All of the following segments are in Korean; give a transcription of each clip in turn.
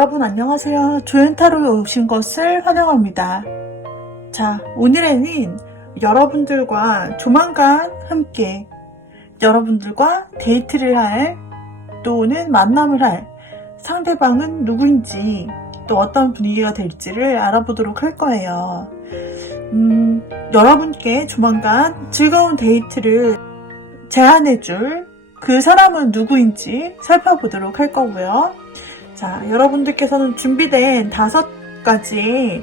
여러분 안녕하세요. 조연타로에 오신 것을 환영합니다. 자, 오늘에는 여러분들과 조만간 함께 여러분들과 데이트를 할 또는 만남을 할 상대방은 누구인지 또 어떤 분위기가 될지를 알아보도록 할 거예요. 여러분께 조만간 즐거운 데이트를 제안해줄 그 사람은 누구인지 살펴보도록 할 거고요. 자, 여러분들께서는 준비된 5가지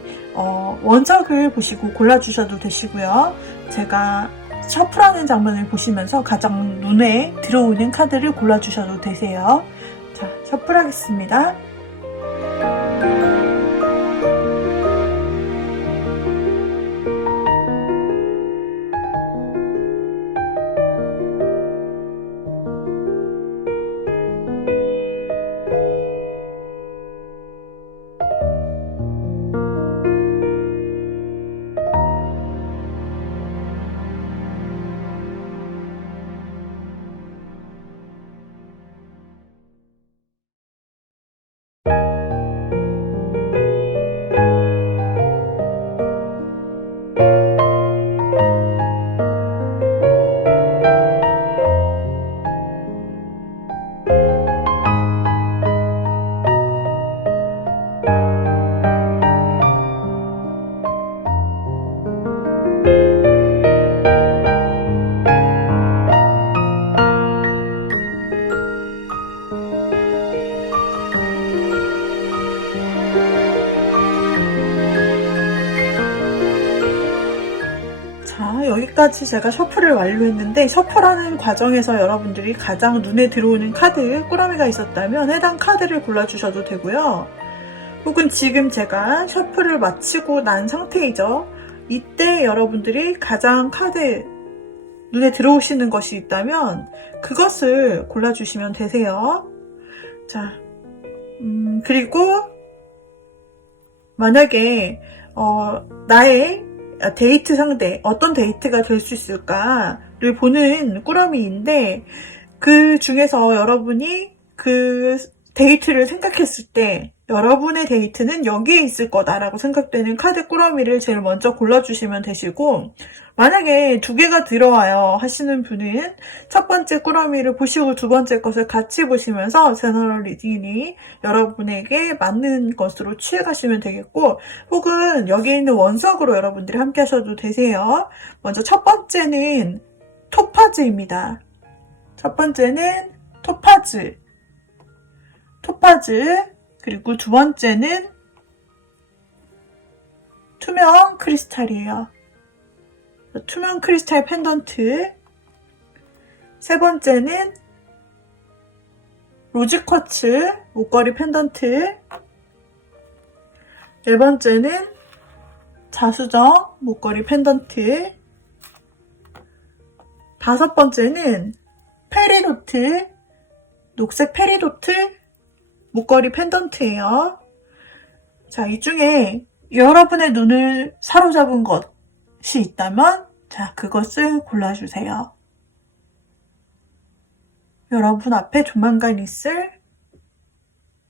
원석을 보시고 골라주셔도 되시고요. 제가 셔플하는 장면을 보시면서 가장 눈에 들어오는 카드를 골라주셔도 되세요. 자, 셔플하겠습니다. 자, 여기까지 제가 셔플을 완료했는데, 셔플하는 과정에서 여러분들이 가장 눈에 들어오는 카드, 꾸러미가 있었다면 해당 카드를 골라주셔도 되고요. 혹은 지금 제가 셔플을 마치고 난 상태이죠. 이때 여러분들이 가장 카드 눈에 들어오시는 것이 있다면 그것을 골라주시면 되세요. 자, 그리고 만약에 나의 데이트 상대, 어떤 데이트가 될 수 있을까를 보는 꾸러미인데, 그 중에서 여러분이 그 데이트를 생각했을 때 여러분의 데이트는 여기에 있을 거다라고 생각되는 카드 꾸러미를 제일 먼저 골라주시면 되시고, 만약에 2개가 들어와요 하시는 분은 첫 번째 꾸러미를 보시고 두 번째 것을 같이 보시면서 제너럴 리딩이 여러분에게 맞는 것으로 취해가시면 되겠고, 혹은 여기 있는 원석으로 여러분들이 함께 하셔도 되세요. 먼저 첫 번째는 토파즈입니다. 첫 번째는 토파즈, 그리고 두 번째는 투명 크리스탈이에요. 투명 크리스탈 펜던트. 세 번째는 로즈 쿼츠 목걸이 펜던트. 네 번째는 자수정 목걸이 펜던트. 5번째는 페리도트, 녹색 페리도트 목걸이 펜던트예요. 자, 이 중에 여러분의 눈을 사로잡은 것이 있다면, 자, 그것을 골라주세요. 여러분 앞에 조만간 있을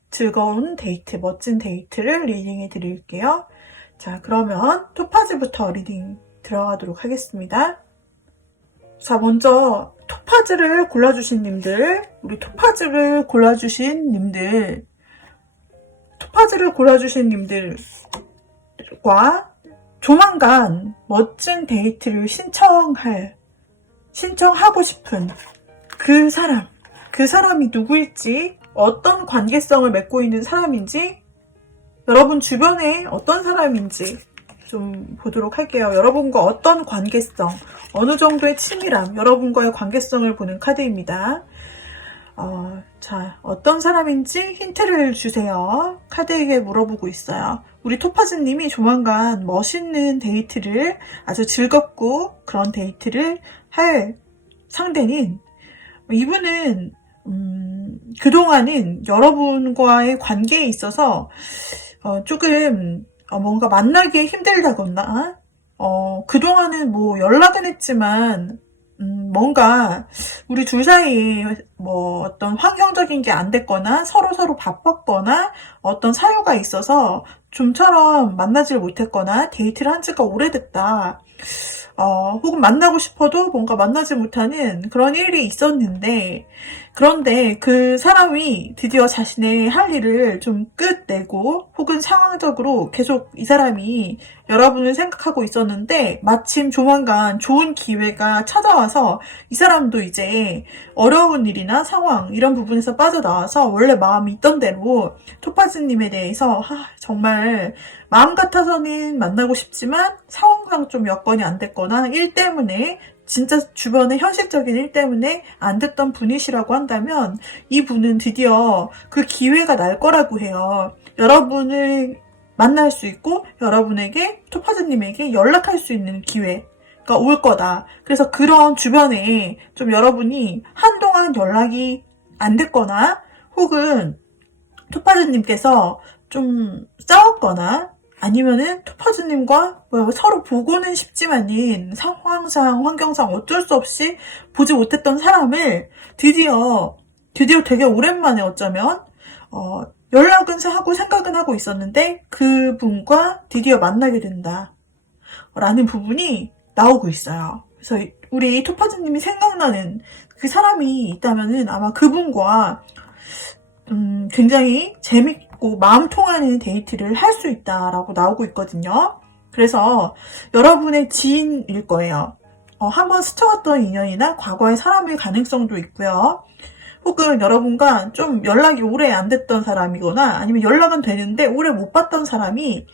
즐거운 데이트, 멋진 데이트를 리딩해 드릴게요. 자, 그러면 토파즈부터 리딩 들어가도록 하겠습니다. 자, 먼저 토파즈를 골라주신 님들, 토파즈를 골라주신 님들과 조만간 멋진 데이트를 신청하고 싶은 그 사람이 누구일지, 어떤 관계성을 맺고 있는 사람인지, 여러분 주변에 어떤 사람인지 좀 보도록 할게요. 여러분과 어떤 관계성, 어느 정도의 친밀함, 여러분과의 관계성을 보는 카드입니다. 자, 어떤 사람인지 힌트를 주세요. 카드에게 물어보고 있어요. 우리 토파즈님이 조만간 멋있는 데이트를, 아주 즐겁고 그런 데이트를 할 상대는, 이분은 그동안은 여러분과의 관계에 있어서 조금 뭔가 만나기에 힘들다거나, 그동안은 뭐 연락은 했지만 뭔가 우리 둘 사이에 뭐 어떤 환경적인 게 안 됐거나 서로 바빴거나 어떤 사유가 있어서 좀처럼 만나질 못했거나 데이트를 한 지가 오래됐다. 혹은 만나고 싶어도 뭔가 만나지 못하는 그런 일이 있었는데, 그런데 그 사람이 드디어 자신의 할 일을 좀 끝내고, 혹은 상황적으로 계속 이 사람이 여러분을 생각하고 있었는데, 마침 조만간 좋은 기회가 찾아와서 이 사람도 이제 어려운 일이나 상황, 이런 부분에서 빠져나와서 원래 마음이 있던 대로 토파즈님에 대해서 정말 마음 같아서는 만나고 싶지만 상황상 좀 여건이 안 됐거나 일 때문에 진짜 주변의 현실적인 일 때문에 안 됐던 분이시라고 한다면 이분은 드디어 그 기회가 날 거라고 해요. 여러분을 만날 수 있고 여러분에게 토파즈님에게 연락할 수 있는 기회가 올 거다. 그래서 그런 주변에 좀 여러분이 한동안 연락이 안 됐거나 혹은 토파즈님께서 좀 싸웠거나 아니면은 토파즈님과 서로 보고는 싶지만은 상황상 환경상 어쩔 수 없이 보지 못했던 사람을 드디어 되게 오랜만에 어쩌면 연락은 하고 생각은 하고 있었는데 그분과 드디어 만나게 된다 라는 부분이 나오고 있어요. 그래서 우리 토파즈님이 생각나는 그 사람이 있다면은 아마 그분과 굉장히 재밌고 마음 통하는 데이트를 할 수 있다라고 나오고 있거든요. 그래서 여러분의 지인일 거예요. 한번 스쳐갔던 인연이나 과거의 사람일 가능성도 있고요. 혹은 여러분과 좀 연락이 오래 안 됐던 사람이거나 아니면 연락은 되는데 오래 못 봤던 사람이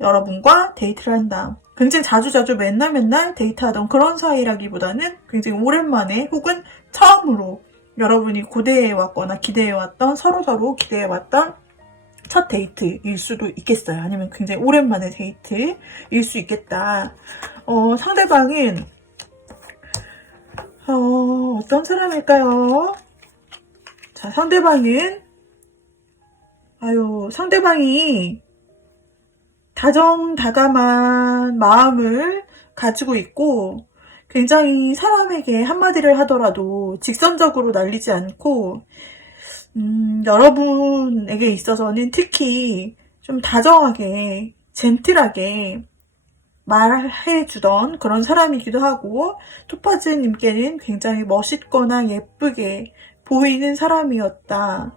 여러분과 데이트를 한다. 굉장히 자주 맨날 데이트하던 그런 사이라기보다는 굉장히 오랜만에 혹은 처음으로 여러분이 고대해왔거나 기대해왔던 서로 기대해왔던 첫 데이트일 수도 있겠어요. 아니면 굉장히 오랜만의 데이트일 수 있겠다. 상대방은 어떤 사람일까요? 자, 상대방이 다정다감한 마음을 가지고 있고 굉장히 사람에게 한마디를 하더라도 직선적으로 날리지 않고 여러분에게 있어서는 특히 좀 다정하게 젠틀하게 말해주던 그런 사람이기도 하고 토파즈님께는 굉장히 멋있거나 예쁘게 보이는 사람이었다.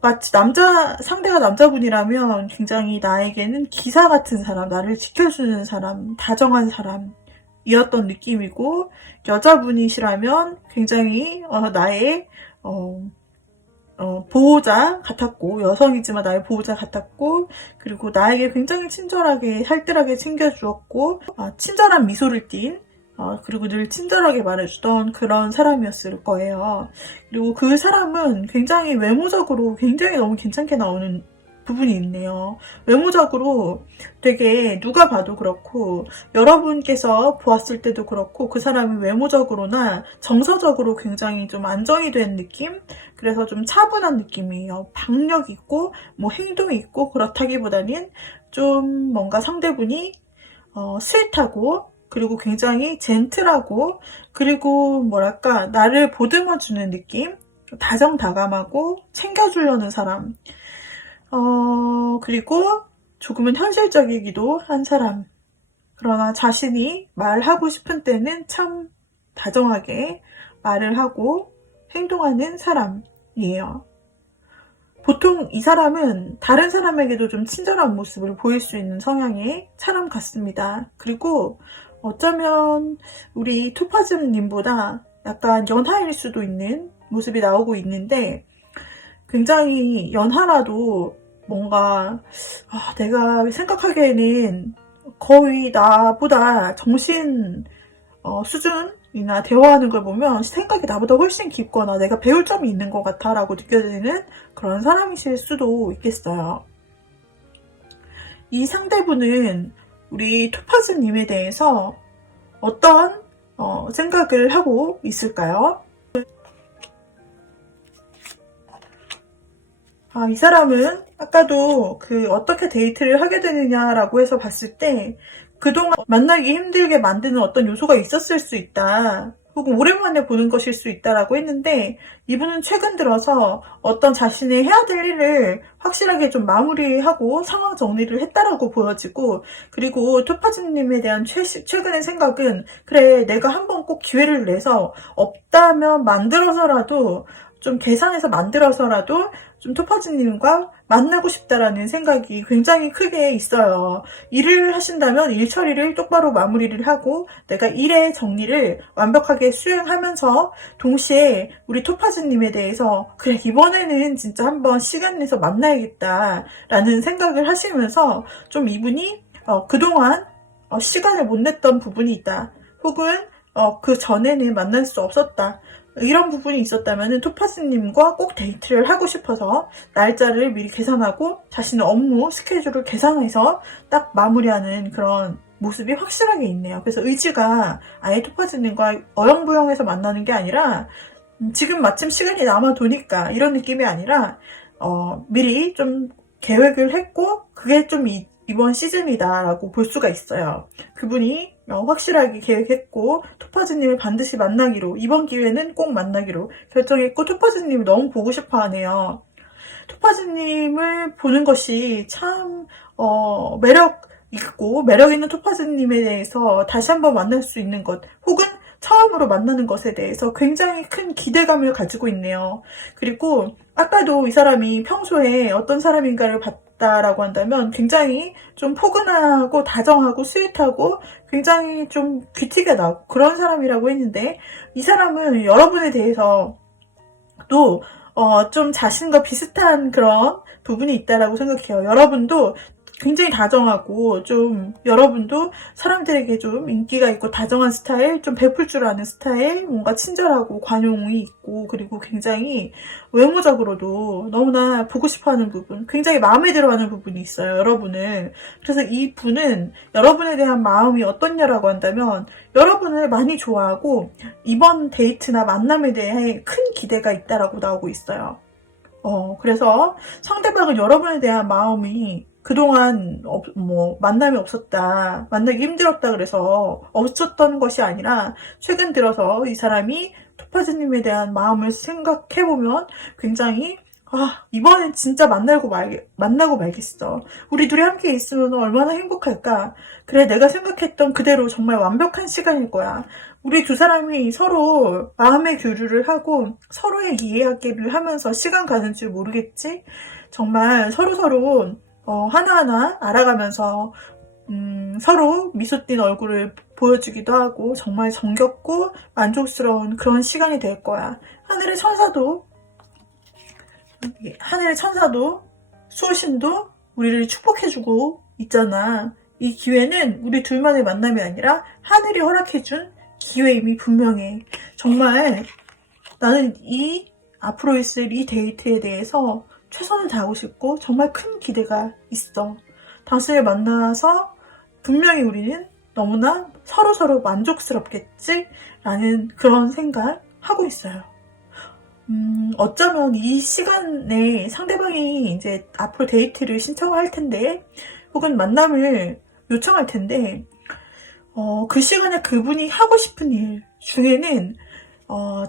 마치 상대가 남자분이라면 굉장히 나에게는 기사 같은 사람, 나를 지켜주는 사람, 다정한 사람이었던 느낌이고, 여자분이시라면 굉장히, 나의, 보호자 같았고, 여성이지만 나의 보호자 같았고, 그리고 나에게 굉장히 친절하게, 살뜰하게 챙겨주었고, 친절한 미소를 띤, 그리고 늘 친절하게 말해주던 그런 사람이었을 거예요. 그리고 그 사람은 굉장히 외모적으로 굉장히 너무 괜찮게 나오는 부분이 있네요. 외모적으로 되게 누가 봐도 그렇고 여러분께서 보았을 때도 그렇고 그 사람이 외모적으로나 정서적으로 굉장히 좀 안정이 된 느낌? 그래서 좀 차분한 느낌이에요. 박력 있고 뭐 행동이 있고 그렇다기보다는 좀 뭔가 상대분이 스윗하고 그리고 굉장히 젠틀하고 그리고 뭐랄까 나를 보듬어주는 느낌? 다정다감하고 챙겨주려는 사람 그리고 조금은 현실적이기도 한 사람 그러나 자신이 말하고 싶은 때는 참 다정하게 말을 하고 행동하는 사람이에요. 보통 이 사람은 다른 사람에게도 좀 친절한 모습을 보일 수 있는 성향의 사람 같습니다. 그리고 어쩌면 우리 토파즈님보다 약간 연하일 수도 있는 모습이 나오고 있는데 굉장히 연하라도 뭔가 내가 생각하기에는 거의 나보다 정신 수준이나 대화하는 걸 보면 생각이 나보다 훨씬 깊거나 내가 배울 점이 있는 것 같아 라고 느껴지는 그런 사람이실 수도 있겠어요. 이 상대분은 우리 토파즈님에 대해서 어떤 생각을 하고 있을까요? 이 사람은 아까도 어떻게 데이트를 하게 되느냐라고 해서 봤을 때 그동안 만나기 힘들게 만드는 어떤 요소가 있었을 수 있다. 혹은 오랜만에 보는 것일 수 있다라고 했는데, 이분은 최근 들어서 어떤 자신의 해야 될 일을 확실하게 좀 마무리하고 상황 정리를 했다라고 보여지고, 그리고 토파즈님에 대한 최근의 생각은, 그래, 내가 한번 꼭 기회를 내서 없다면 만들어서라도 좀 계산해서 만들어서라도 좀 토파즈님과 만나고 싶다라는 생각이 굉장히 크게 있어요. 일을 하신다면 일 처리를 똑바로 마무리를 하고 내가 일의 정리를 완벽하게 수행하면서 동시에 우리 토파즈님에 대해서 그래 이번에는 진짜 한번 시간 내서 만나야겠다라는 생각을 하시면서 좀 이분이 그동안 시간을 못 냈던 부분이 있다. 혹은 그 전에는 만날 수 없었다. 이런 부분이 있었다면 토파즈님과 꼭 데이트를 하고 싶어서 날짜를 미리 계산하고 자신의 업무 스케줄을 계산해서 딱 마무리하는 그런 모습이 확실하게 있네요. 그래서 의지가 아예 토파즈님과 어영부영해서 만나는 게 아니라 지금 마침 시간이 남아도니까 이런 느낌이 아니라 미리 좀 계획을 했고 그게 좀 이번 시즌이다라고 볼 수가 있어요. 그분이 확실하게 계획했고 토파즈님을 반드시 만나기로 이번 기회는 꼭 만나기로 결정했고 토파즈님을 너무 보고 싶어 하네요. 토파즈님을 보는 것이 참 매력 있고 매력 있는 토파즈님에 대해서 다시 한번 만날 수 있는 것 혹은 처음으로 만나는 것에 대해서 굉장히 큰 기대감을 가지고 있네요. 그리고 아까도 이 사람이 평소에 어떤 사람인가를 봤다라고 한다면 굉장히 좀 포근하고 다정하고 스윗하고 굉장히 좀 귀티가 나고 그런 사람이라고 했는데 이 사람은 여러분에 대해서 또 좀 자신과 비슷한 그런 부분이 있다라고 생각해요. 여러분도 굉장히 다정하고 좀 여러분도 사람들에게 좀 인기가 있고 다정한 스타일, 좀 베풀 줄 아는 스타일, 뭔가 친절하고 관용이 있고 그리고 굉장히 외모적으로도 너무나 보고 싶어하는 부분, 굉장히 마음에 들어하는 부분이 있어요. 여러분을. 그래서 이 분은 여러분에 대한 마음이 어떻냐라고 한다면 여러분을 많이 좋아하고 이번 데이트나 만남에 대해 큰 기대가 있다라고 나오고 있어요. 그래서 상대방은 여러분에 대한 마음이 그동안 만남이 없었다, 만나기 힘들었다 그래서 없었던 것이 아니라 최근 들어서 이 사람이 토파즈님에 대한 마음을 생각해보면 굉장히 이번엔 진짜 만나고 말겠어. 우리 둘이 함께 있으면 얼마나 행복할까. 그래 내가 생각했던 그대로 정말 완벽한 시간일 거야. 우리 두 사람이 서로 마음의 교류를 하고 서로의 이해하기를 하면서 시간 가는 줄 모르겠지? 정말 서로 하나하나 알아가면서 서로 미소 띈 얼굴을 보여주기도 하고 정말 정겹고 만족스러운 그런 시간이 될 거야. 하늘의 천사도 수호신도 우리를 축복해주고 있잖아. 이 기회는 우리 둘만의 만남이 아니라 하늘이 허락해준 기회임이 분명해. 정말 나는 앞으로 있을 이 데이트에 대해서 최선을 다하고 싶고 정말 큰 기대가 있어. 당신을 만나서 분명히 우리는 너무나 서로 만족스럽겠지? 라는 그런 생각 하고 있어요. 어쩌면 이 시간에 상대방이 이제 앞으로 데이트를 신청할 텐데 혹은 만남을 요청할 텐데 그 시간에 그분이 하고 싶은 일 중에는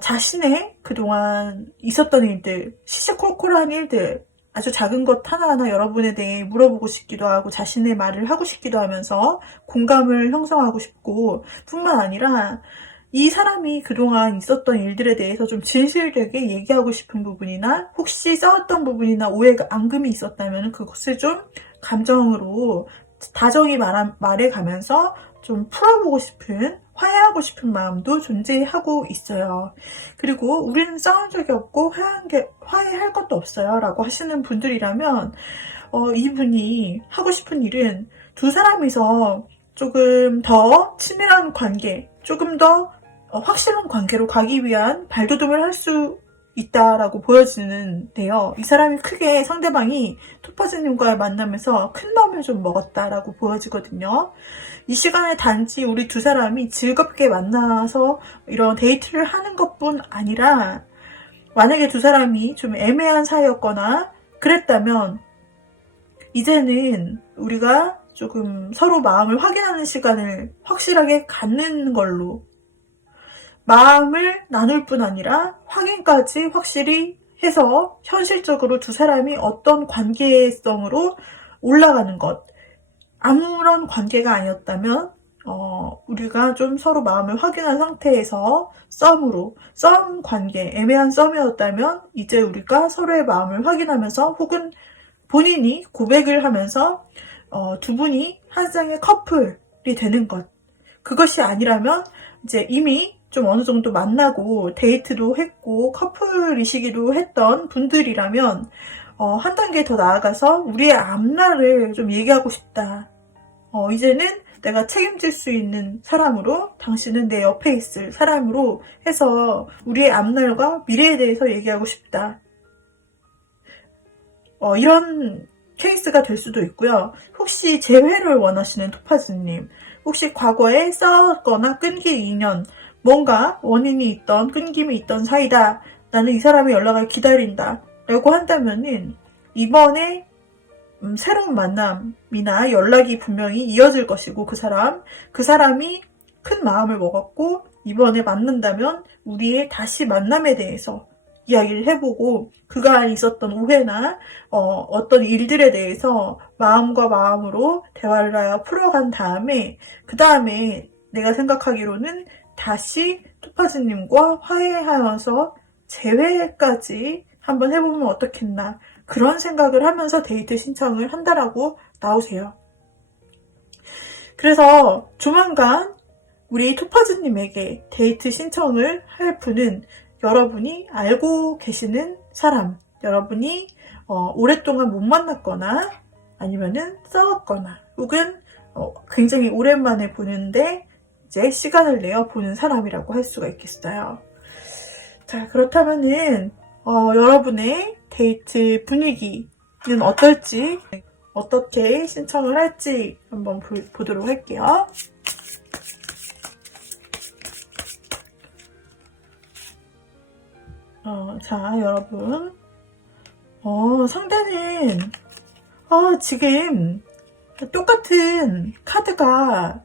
자신의 그동안 있었던 일들, 시시콜콜한 일들, 아주 작은 것 하나하나 여러분에 대해 물어보고 싶기도 하고 자신의 말을 하고 싶기도 하면서 공감을 형성하고 싶고 뿐만 아니라 이 사람이 그동안 있었던 일들에 대해서 좀 진실되게 얘기하고 싶은 부분이나 혹시 싸웠던 부분이나 오해가 앙금이 있었다면 그것을 좀 감정으로 다정히 말해가면서 좀 풀어보고 싶은 화해하고 싶은 마음도 존재하고 있어요. 그리고 우리는 싸운 적이 없고 화해할 것도 없어요 라고 하시는 분들이라면 이분이 하고 싶은 일은 두 사람이서 조금 더 친밀한 관계, 조금 더 확실한 관계로 가기 위한 발돋움을 할 수 있다라고 보여지는데요. 이 사람이 크게 상대방이 토파즈님과의 만남에서 큰 마음을 좀 먹었다라고 보여지거든요. 이 시간에 단지 우리 두 사람이 즐겁게 만나서 이런 데이트를 하는 것뿐 아니라 만약에 두 사람이 좀 애매한 사이였거나 그랬다면 이제는 우리가 조금 서로 마음을 확인하는 시간을 확실하게 갖는 걸로 마음을 나눌 뿐 아니라 확인까지 확실히 해서 현실적으로 두 사람이 어떤 관계성으로 올라가는 것. 아무런 관계가 아니었다면 우리가 좀 서로 마음을 확인한 상태에서 썸 관계, 애매한 썸이었다면 이제 우리가 서로의 마음을 확인하면서 혹은 본인이 고백을 하면서 두 분이 한 쌍의 커플이 되는 것. 그것이 아니라면 이제 이미 좀 어느 정도 만나고 데이트도 했고 커플이시기도 했던 분들이라면 한 단계 더 나아가서 우리의 앞날을 좀 얘기하고 싶다. 이제는 내가 책임질 수 있는 사람으로, 당신은 내 옆에 있을 사람으로 해서 우리의 앞날과 미래에 대해서 얘기하고 싶다. 이런 케이스가 될 수도 있고요. 혹시 재회를 원하시는 토파즈님, 혹시 과거에 싸웠거나 끊긴 인연, 뭔가 원인이 있던, 끊김이 있던 사이다. 나는 이 사람의 연락을 기다린다. 라고 한다면은 이번에 새로운 만남이나 연락이 분명히 이어질 것이고 그 사람이 큰 마음을 먹었고 이번에 만난다면 우리의 다시 만남에 대해서 이야기를 해보고 그간 있었던 오해나 어떤 일들에 대해서 마음과 마음으로 대화를 하여 풀어간 다음에 그 다음에 내가 생각하기로는 다시 토파즈님과 화해하면서 재회까지 한번 해보면 어떻겠나 그런 생각을 하면서 데이트 신청을 한다라고 나오세요. 그래서 조만간 우리 토파즈님에게 데이트 신청을 할 분은 여러분이 알고 계시는 사람, 여러분이 오랫동안 못 만났거나 아니면은 싸웠거나 혹은 굉장히 오랜만에 보는데 이제 시간을 내어 보는 사람이라고 할 수가 있겠어요. 자, 그렇다면은 여러분의 데이트 분위기는 어떨지, 어떻게 신청을 할지 한번 보도록 할게요. 자, 여러분. 상대는, 지금 똑같은 카드가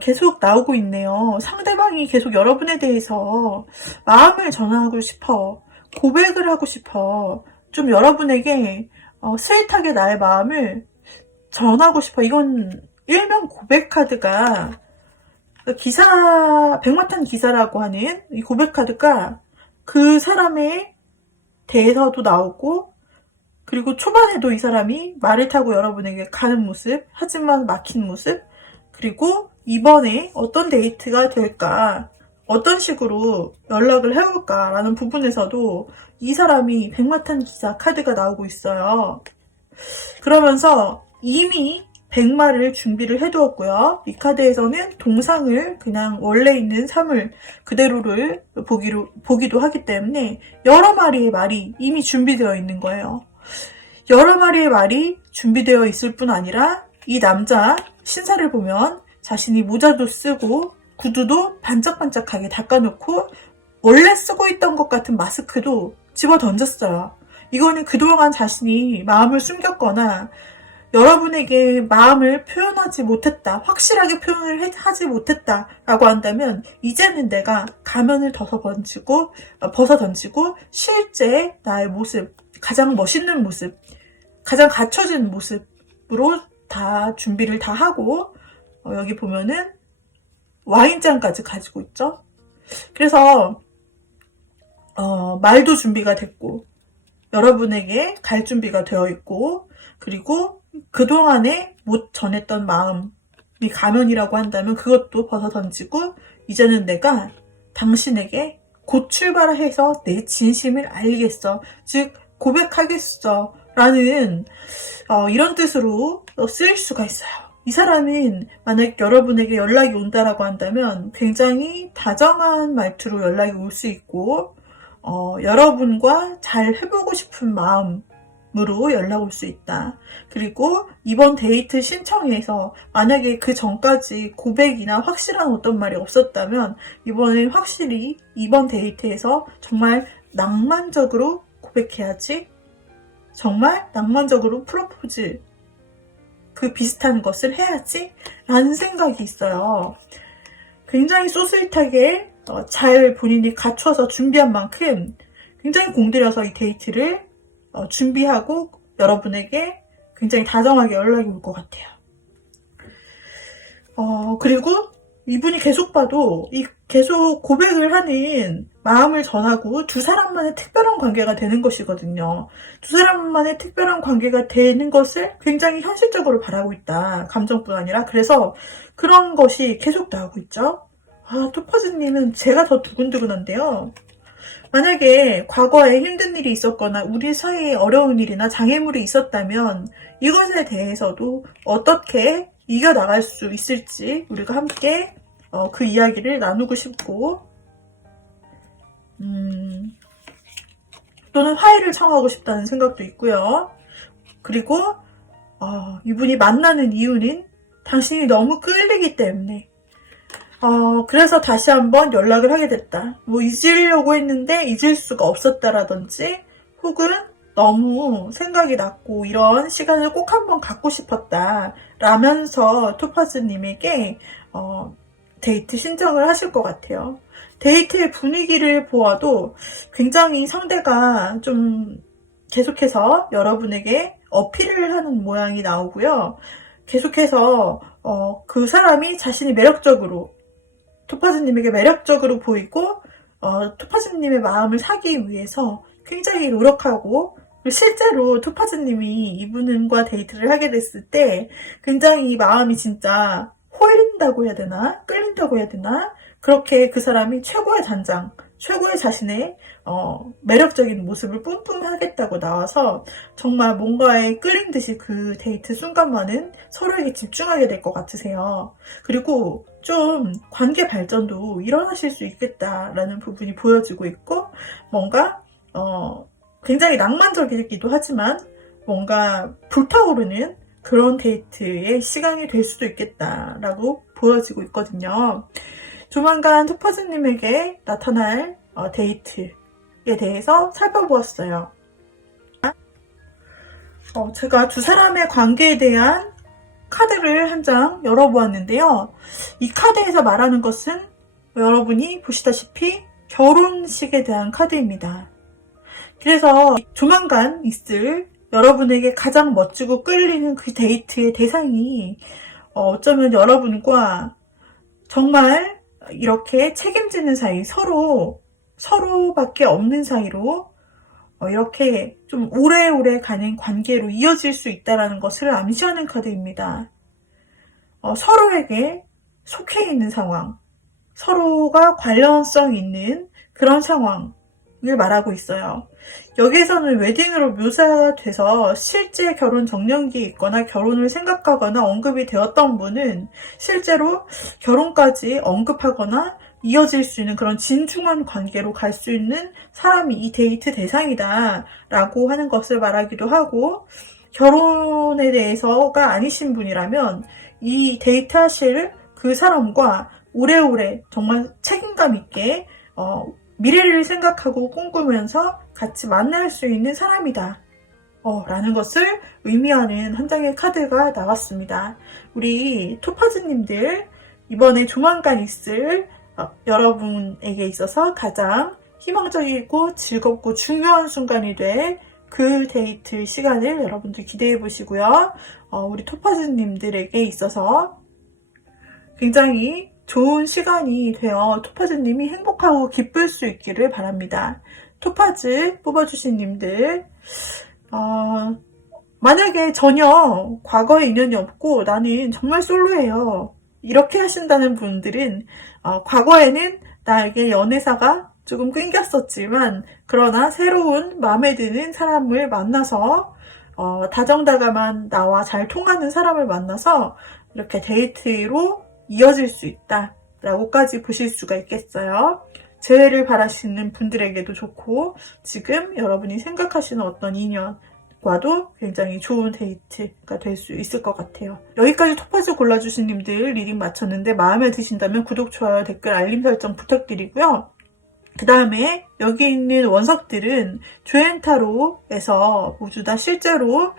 계속 나오고 있네요. 상대방이 계속 여러분에 대해서 마음을 전하고 싶어. 고백을 하고 싶어. 좀 여러분에게 스윗하게 나의 마음을 전하고 싶어. 이건 일명 고백 카드가 기사, 백마탄 기사라고 하는 이 고백 카드가 그 사람에 대해서도 나오고 그리고 초반에도 이 사람이 말을 타고 여러분에게 가는 모습, 하지만 막힌 모습, 그리고 이번에 어떤 데이트가 될까, 어떤 식으로 연락을 해올까라는 부분에서도 이 사람이 백마탄 기사 카드가 나오고 있어요. 그러면서 이미 100마를 준비를 해두었고요. 이 카드에서는 동상을 그냥 원래 있는 사물 그대로를 보기도 하기 때문에 여러 마리의 말이 이미 준비되어 있는 거예요. 여러 마리의 말이 준비되어 있을 뿐 아니라 이 남자 신사를 보면 자신이 모자도 쓰고 구두도 반짝반짝하게 닦아놓고 원래 쓰고 있던 것 같은 마스크도 집어 던졌어요. 이거는 그동안 자신이 마음을 숨겼거나 여러분에게 마음을 표현하지 못했다, 확실하게 표현을 하지 못했다라고 한다면 이제는 내가 가면을 벗어 던지고 실제 나의 모습, 가장 멋있는 모습, 가장 갖춰진 모습으로 다 준비를 다 하고 여기 보면은 와인잔까지 가지고 있죠. 그래서 말도 준비가 됐고 여러분에게 갈 준비가 되어 있고 그리고 그동안에 못 전했던 마음이 가면이라고 한다면 그것도 벗어 던지고 이제는 내가 당신에게 곧 출발해서 내 진심을 알리겠어. 즉 고백하겠어. 라는 이런 뜻으로 쓰일 수가 있어요. 이 사람은 만약 여러분에게 연락이 온다라고 한다면 굉장히 다정한 말투로 연락이 올 수 있고 여러분과 잘 해보고 싶은 마음으로 연락 올 수 있다. 그리고 이번 데이트 신청에서 만약에 그 전까지 고백이나 확실한 어떤 말이 없었다면 이번엔 확실히 이번 데이트에서 정말 낭만적으로 고백해야지, 정말 낭만적으로 프로포즈 그 비슷한 것을 해야지 라는 생각이 있어요. 굉장히 소스윗하게 잘 본인이 갖춰서 준비한 만큼 굉장히 공들여서 이 데이트를 준비하고 여러분에게 굉장히 다정하게 연락이 올 것 같아요. 그리고 이분이 계속 봐도 계속 고백을 하는 마음을 전하고 두 사람만의 특별한 관계가 되는 것이거든요. 두 사람만의 특별한 관계가 되는 것을 굉장히 현실적으로 바라고 있다. 감정뿐 아니라. 그래서 그런 것이 계속 나오고 있죠. 토퍼즈님은 제가 더 두근두근한데요. 만약에 과거에 힘든 일이 있었거나 우리 사이에 어려운 일이나 장애물이 있었다면 이것에 대해서도 어떻게 이겨나갈 수 있을지 우리가 함께 그 이야기를 나누고 싶고 또는 화해를 청하고 싶다는 생각도 있고요. 그리고 이분이 만나는 이유는 당신이 너무 끌리기 때문에 그래서 다시 한번 연락을 하게 됐다. 뭐 잊으려고 했는데 잊을 수가 없었다라든지 혹은 너무 생각이 났고 이런 시간을 꼭 한번 갖고 싶었다 라면서 토파즈님에게 데이트 신청을 하실 것 같아요. 데이트의 분위기를 보아도 굉장히 상대가 좀 계속해서 여러분에게 어필을 하는 모양이 나오고요. 계속해서 그 사람이 자신이 매력적으로 토파즈님에게 매력적으로 보이고 토파즈님의 마음을 사기 위해서 굉장히 노력하고 실제로 토파즈님이 이분과 데이트를 하게 됐을 때 굉장히 마음이 진짜 홀린다고 해야 되나? 끌린다고 해야 되나? 그렇게 그 사람이 최고의 단장, 최고의 자신의 매력적인 모습을 뿜뿜하겠다고 나와서 정말 뭔가에 끌린 듯이 그 데이트 순간만은 서로에게 집중하게 될 것 같으세요. 그리고 좀 관계 발전도 일어나실 수 있겠다라는 부분이 보여지고 있고 뭔가 굉장히 낭만적이기도 하지만 뭔가 불타오르는 그런 데이트의 시간이 될 수도 있겠다라고 보여지고 있거든요. 조만간 토파즈님에게 나타날 데이트에 대해서 살펴보았어요. 제가 두 사람의 관계에 대한 카드를 한 장 열어보았는데요. 이 카드에서 말하는 것은 여러분이 보시다시피 결혼식에 대한 카드입니다. 그래서 조만간 있을 여러분에게 가장 멋지고 끌리는 그 데이트의 대상이 어쩌면 여러분과 정말 이렇게 책임지는 사이, 서로밖에 없는 사이로 이렇게 좀 오래오래 가는 관계로 이어질 수 있다는 것을 암시하는 카드입니다. 서로에게 속해 있는 상황, 서로가 관련성 있는 그런 상황을 말하고 있어요. 여기에서는 웨딩으로 묘사가 돼서 실제 결혼 정년기에 있거나 결혼을 생각하거나 언급이 되었던 분은 실제로 결혼까지 언급하거나 이어질 수 있는 그런 진중한 관계로 갈 수 있는 사람이 이 데이트 대상이다 라고 하는 것을 말하기도 하고, 결혼에 대해서가 아니신 분이라면 이 데이트 하실 그 사람과 오래오래 정말 책임감 있게 미래를 생각하고 꿈꾸면서 같이 만날 수 있는 사람이다 라는 것을 의미하는 한 장의 카드가 나왔습니다. 우리 토파즈님들, 이번에 조만간 있을 여러분에게 있어서 가장 희망적이고 즐겁고 중요한 순간이 될 그 데이트 시간을 여러분들 기대해 보시고요. 우리 토파즈님들에게 있어서 굉장히 좋은 시간이 되어 토파즈님이 행복하고 기쁠 수 있기를 바랍니다. 토파즈 뽑아주신 님들, 만약에 전혀 과거에 인연이 없고 나는 정말 솔로예요, 이렇게 하신다는 분들은 과거에는 나에게 연애사가 조금 끊겼었지만 그러나 새로운 마음에 드는 사람을 만나서 다정다감한 나와 잘 통하는 사람을 만나서 이렇게 데이트로 이어질 수 있다 라고까지 보실 수가 있겠어요. 재회를 바라시는 분들에게도 좋고 지금 여러분이 생각하시는 어떤 인연과도 굉장히 좋은 데이트가 될 수 있을 것 같아요. 여기까지 토파즈 골라주신 님들 리딩 마쳤는데 마음에 드신다면 구독, 좋아요, 댓글, 알림 설정 부탁드리고요. 그 다음에 여기 있는 원석들은 조앤타로에서 모두 다 실제로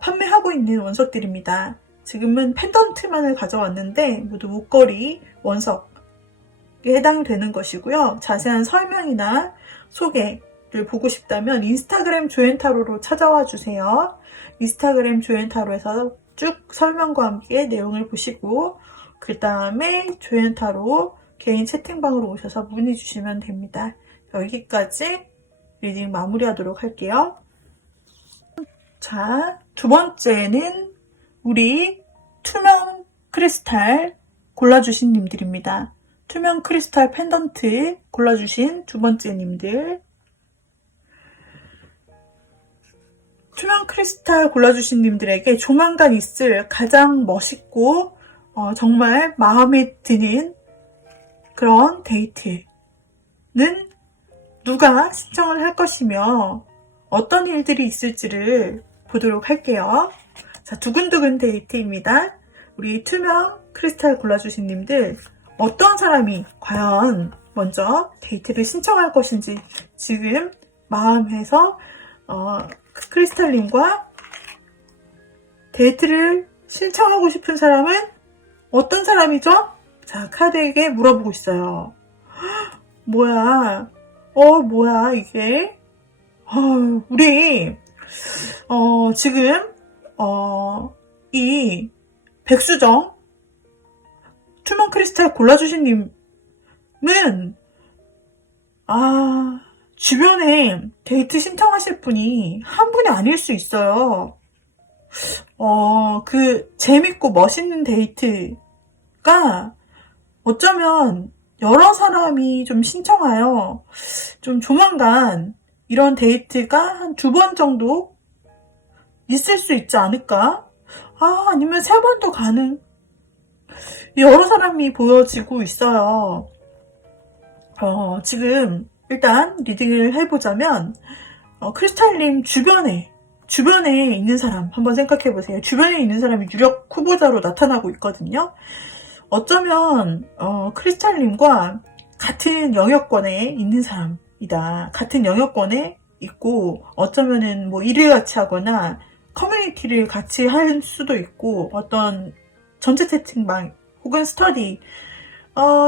판매하고 있는 원석들입니다. 지금은 펜던트만을 가져왔는데 모두 목걸이, 원석 해당되는 것이고요. 자세한 설명이나 소개를 보고 싶다면 인스타그램 조앤타로로 찾아와 주세요. 인스타그램 조앤타로에서 쭉 설명과 함께 내용을 보시고 그 다음에 조앤타로 개인 채팅방으로 오셔서 문의 주시면 됩니다. 여기까지 리딩 마무리하도록 할게요. 자, 두 번째는 우리 투명 크리스탈 골라주신 님들입니다. 투명 크리스탈 펜던트 골라주신 두 번째 님들. 투명 크리스탈 골라주신 님들에게 조만간 있을 가장 멋있고 정말 마음에 드는 그런 데이트는 누가 신청을 할 것이며 어떤 일들이 있을지를 보도록 할게요. 자, 두근두근 데이트입니다. 우리 투명 크리스탈 골라주신 님들, 어떤 사람이 과연 먼저 데이트를 신청할 것인지 지금 마음에서 크리스탈님과 데이트를 신청하고 싶은 사람은 어떤 사람이죠? 자, 카드에게 물어보고 있어요. 뭐야? 뭐야 이게? 우리 지금 이 백수정 투명 크리스탈 골라주신 님은 주변에 데이트 신청하실 분이 한 분이 아닐 수 있어요. 그 재밌고 멋있는 데이트가 어쩌면 여러 사람이 좀 신청하여 좀 조만간 이런 데이트가 한 2번 정도 있을 수 있지 않을까? 아니면 3번도 가능. 여러 사람이 보여지고 있어요. 지금 일단 리딩을 해보자면 크리스탈님 주변에 있는 사람 한번 생각해 보세요. 주변에 있는 사람이 유력 후보자로 나타나고 있거든요. 어쩌면 크리스탈님과 같은 영역권에 있는 사람이다. 같은 영역권에 있고 어쩌면은 뭐 일을 같이 하거나 커뮤니티를 같이 할 수도 있고 어떤 전체 채팅방 혹은 스터디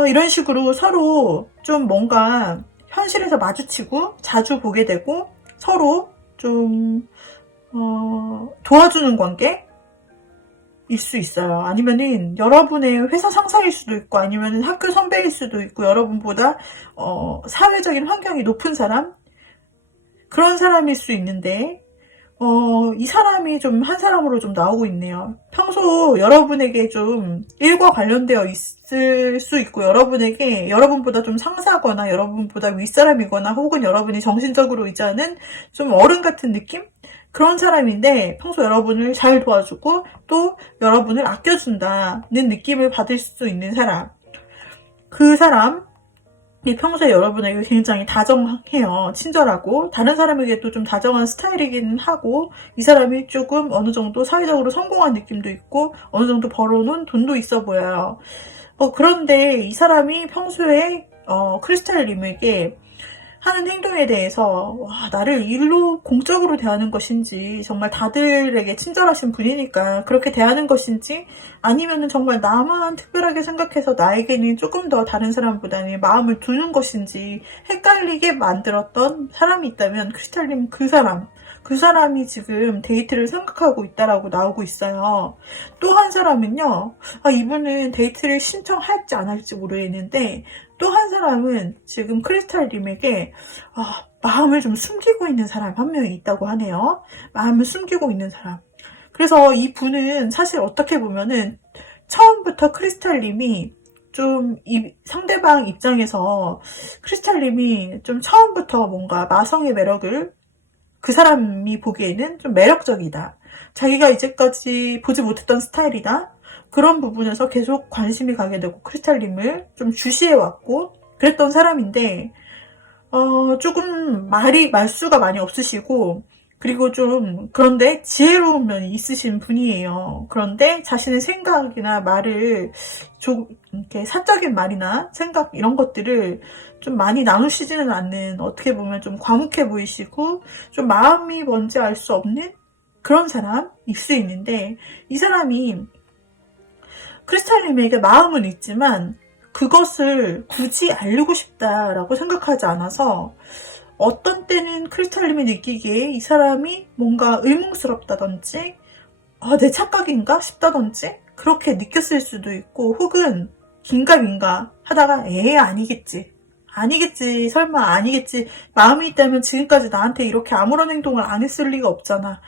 이런 식으로 서로 좀 뭔가 현실에서 마주치고 자주 보게 되고 서로 좀 도와주는 관계일 수 있어요. 아니면은 여러분의 회사 상사일 수도 있고 아니면은 학교 선배일 수도 있고 여러분보다 사회적인 환경이 높은 사람 그런 사람일 수 있는데 이 사람이 좀 한 사람으로 좀 나오고 있네요. 평소 여러분에게 좀 일과 관련되어 있을 수 있고 여러분에게 여러분보다 좀 상사거나 여러분보다 윗사람이거나 혹은 여러분이 정신적으로 의지하는 좀 어른 같은 느낌? 그런 사람인데 평소 여러분을 잘 도와주고 또 여러분을 아껴준다는 느낌을 받을 수 있는 사람. 그 사람이 평소에 여러분에게 굉장히 다정해요. 친절하고 다른 사람에게도 좀 다정한 스타일이긴 하고 이 사람이 조금 어느 정도 사회적으로 성공한 느낌도 있고 어느 정도 벌어놓은 돈도 있어 보여요. 그런데 이 사람이 평소에 크리스탈님에게 하는 행동에 대해서 나를 일로 공적으로 대하는 것인지 정말 다들에게 친절하신 분이니까 그렇게 대하는 것인지 아니면은 정말 나만 특별하게 생각해서 나에게는 조금 더 다른 사람보다는 마음을 두는 것인지 헷갈리게 만들었던 사람이 있다면 크리스탈님 그 사람이 지금 데이트를 생각하고 있다라고 나오고 있어요. 또 한 사람은요, 이분은 데이트를 신청할지 안 할지 모르겠는데 또 한 사람은 지금 크리스탈님에게 마음을 좀 숨기고 있는 사람 한 명이 있다고 하네요. 마음을 숨기고 있는 사람. 그래서 이 분은 사실 어떻게 보면은 처음부터 크리스탈님이 좀 상대방 입장에서 크리스탈님이 좀 처음부터 뭔가 마성의 매력을 그 사람이 보기에는 좀 매력적이다. 자기가 이제까지 보지 못했던 스타일이다. 그런 부분에서 계속 관심이 가게 되고 크리스탈님을 좀 주시해왔고 그랬던 사람인데 조금 말수가 많이 없으시고 그리고 좀 그런데 지혜로운 면이 있으신 분이에요. 그런데 자신의 생각이나 말을 좀 이렇게 사적인 말이나 생각 이런 것들을 좀 많이 나누시지는 않는 어떻게 보면 좀 과묵해 보이시고 좀 마음이 뭔지 알 수 없는 그런 사람일 수 있는데 이 사람이 크리스탈님에게 마음은 있지만 그것을 굳이 알리고 싶다라고 생각하지 않아서 어떤 때는 크리스탈님이 느끼기에 이 사람이 뭔가 의문스럽다든지 내 착각인가 싶다든지 그렇게 느꼈을 수도 있고, 혹은 긴가민가 하다가 아니겠지 설마 아니겠지 마음이 있다면 지금까지 나한테 이렇게 아무런 행동을 안 했을 리가 없잖아.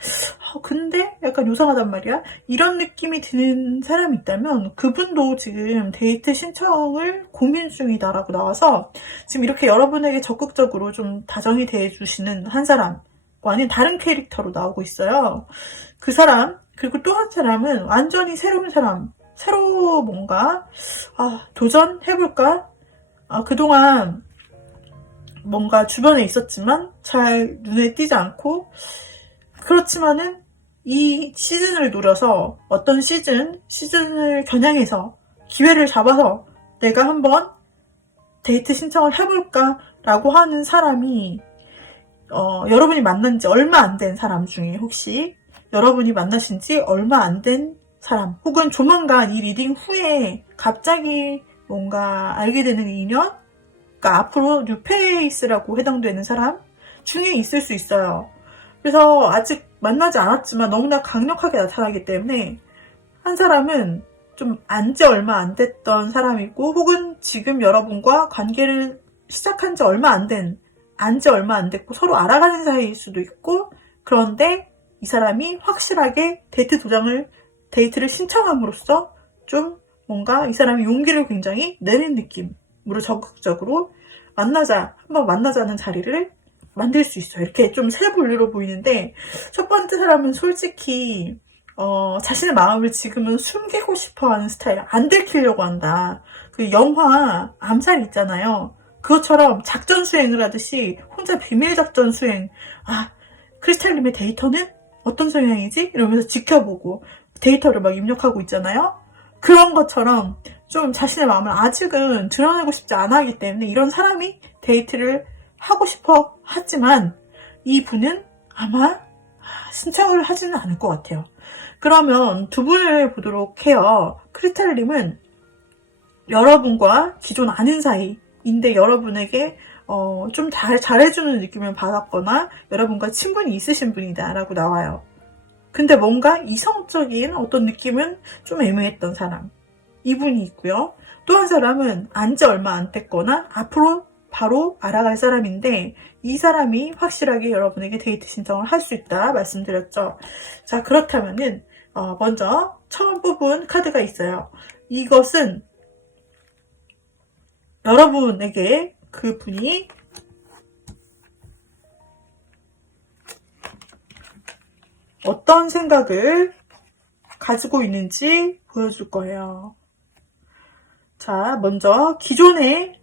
근데 약간 요상하단 말이야. 이런 느낌이 드는 사람이 있다면 그분도 지금 데이트 신청을 고민 중이다라고 나와서, 지금 이렇게 여러분에게 적극적으로 좀 다정히 대해주시는 한 사람과는 다른 캐릭터로 나오고 있어요. 그 사람, 그리고 또 한 사람은 완전히 새로운 사람, 새로 뭔가 도전해볼까? 그동안 뭔가 주변에 있었지만 잘 눈에 띄지 않고, 그렇지만은 이 시즌을 노려서 어떤 시즌을 겨냥해서 기회를 잡아서 내가 한번 데이트 신청을 해볼까 라고 하는 사람이 여러분이 만난 지 얼마 안 된 사람 중에, 혹시 여러분이 만나신 지 얼마 안 된 사람, 혹은 조만간 이 리딩 후에 갑자기 뭔가 알게 되는 인연, 그러니까 앞으로 뉴페이스라고 해당되는 사람 중에 있을 수 있어요. 그래서 아직 만나지 않았지만 너무나 강력하게 나타나기 때문에 한 사람은 좀 안지 얼마 안 됐던 사람이고, 혹은 지금 여러분과 관계를 시작한 지 얼마 안 됐고 서로 알아가는 사이일 수도 있고, 그런데 이 사람이 확실하게 데이트를 신청함으로써 좀 뭔가 이 사람이 용기를 굉장히 내는 느낌으로 적극적으로 한번 만나자는 자리를 만들 수 있어요. 이렇게 좀 세 분류로 보이는데, 첫 번째 사람은 솔직히 자신의 마음을 지금은 숨기고 싶어하는 스타일, 안 들키려고 한다. 그 영화 암살 있잖아요. 그것처럼 작전 수행을 하듯이 혼자 비밀 작전 수행. 크리스탈님의 데이터는 어떤 성향이지? 이러면서 지켜보고 데이터를 막 입력하고 있잖아요. 그런 것처럼 좀 자신의 마음을 아직은 드러내고 싶지 않아 하기 때문에 이런 사람이 데이트를 하고 싶어 하지만 이분은 아마 신청을 하지는 않을 것 같아요. 그러면 두 분을 보도록 해요. 크리스탈님은 여러분과 기존 아는 사이인데 여러분에게 좀 잘해주는 느낌을 받았거나 여러분과 친분이 있으신 분이다 라고 나와요. 근데 뭔가 이성적인 어떤 느낌은 좀 애매했던 사람, 이분이 있고요. 또 한 사람은 안지 얼마 안 됐거나 앞으로 바로 알아갈 사람인데, 이 사람이 확실하게 여러분에게 데이트 신청을 할 수 있다 말씀드렸죠. 자, 그렇다면은 먼저 처음 뽑은 카드가 있어요. 이것은 여러분에게 그분이 어떤 생각을 가지고 있는지 보여줄 거예요. 자, 먼저 기존에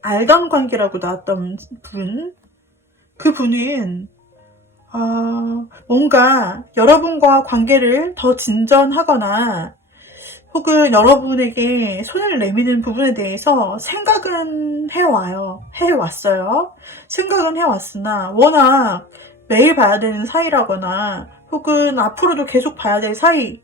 알던 관계라고 나왔던 분, 그분은 뭔가 여러분과 관계를 더 진전하거나 혹은 여러분에게 손을 내미는 부분에 대해서 생각은 해왔어요. 생각은 해왔으나 워낙 매일 봐야 되는 사이라거나 혹은 앞으로도 계속 봐야 될 사이로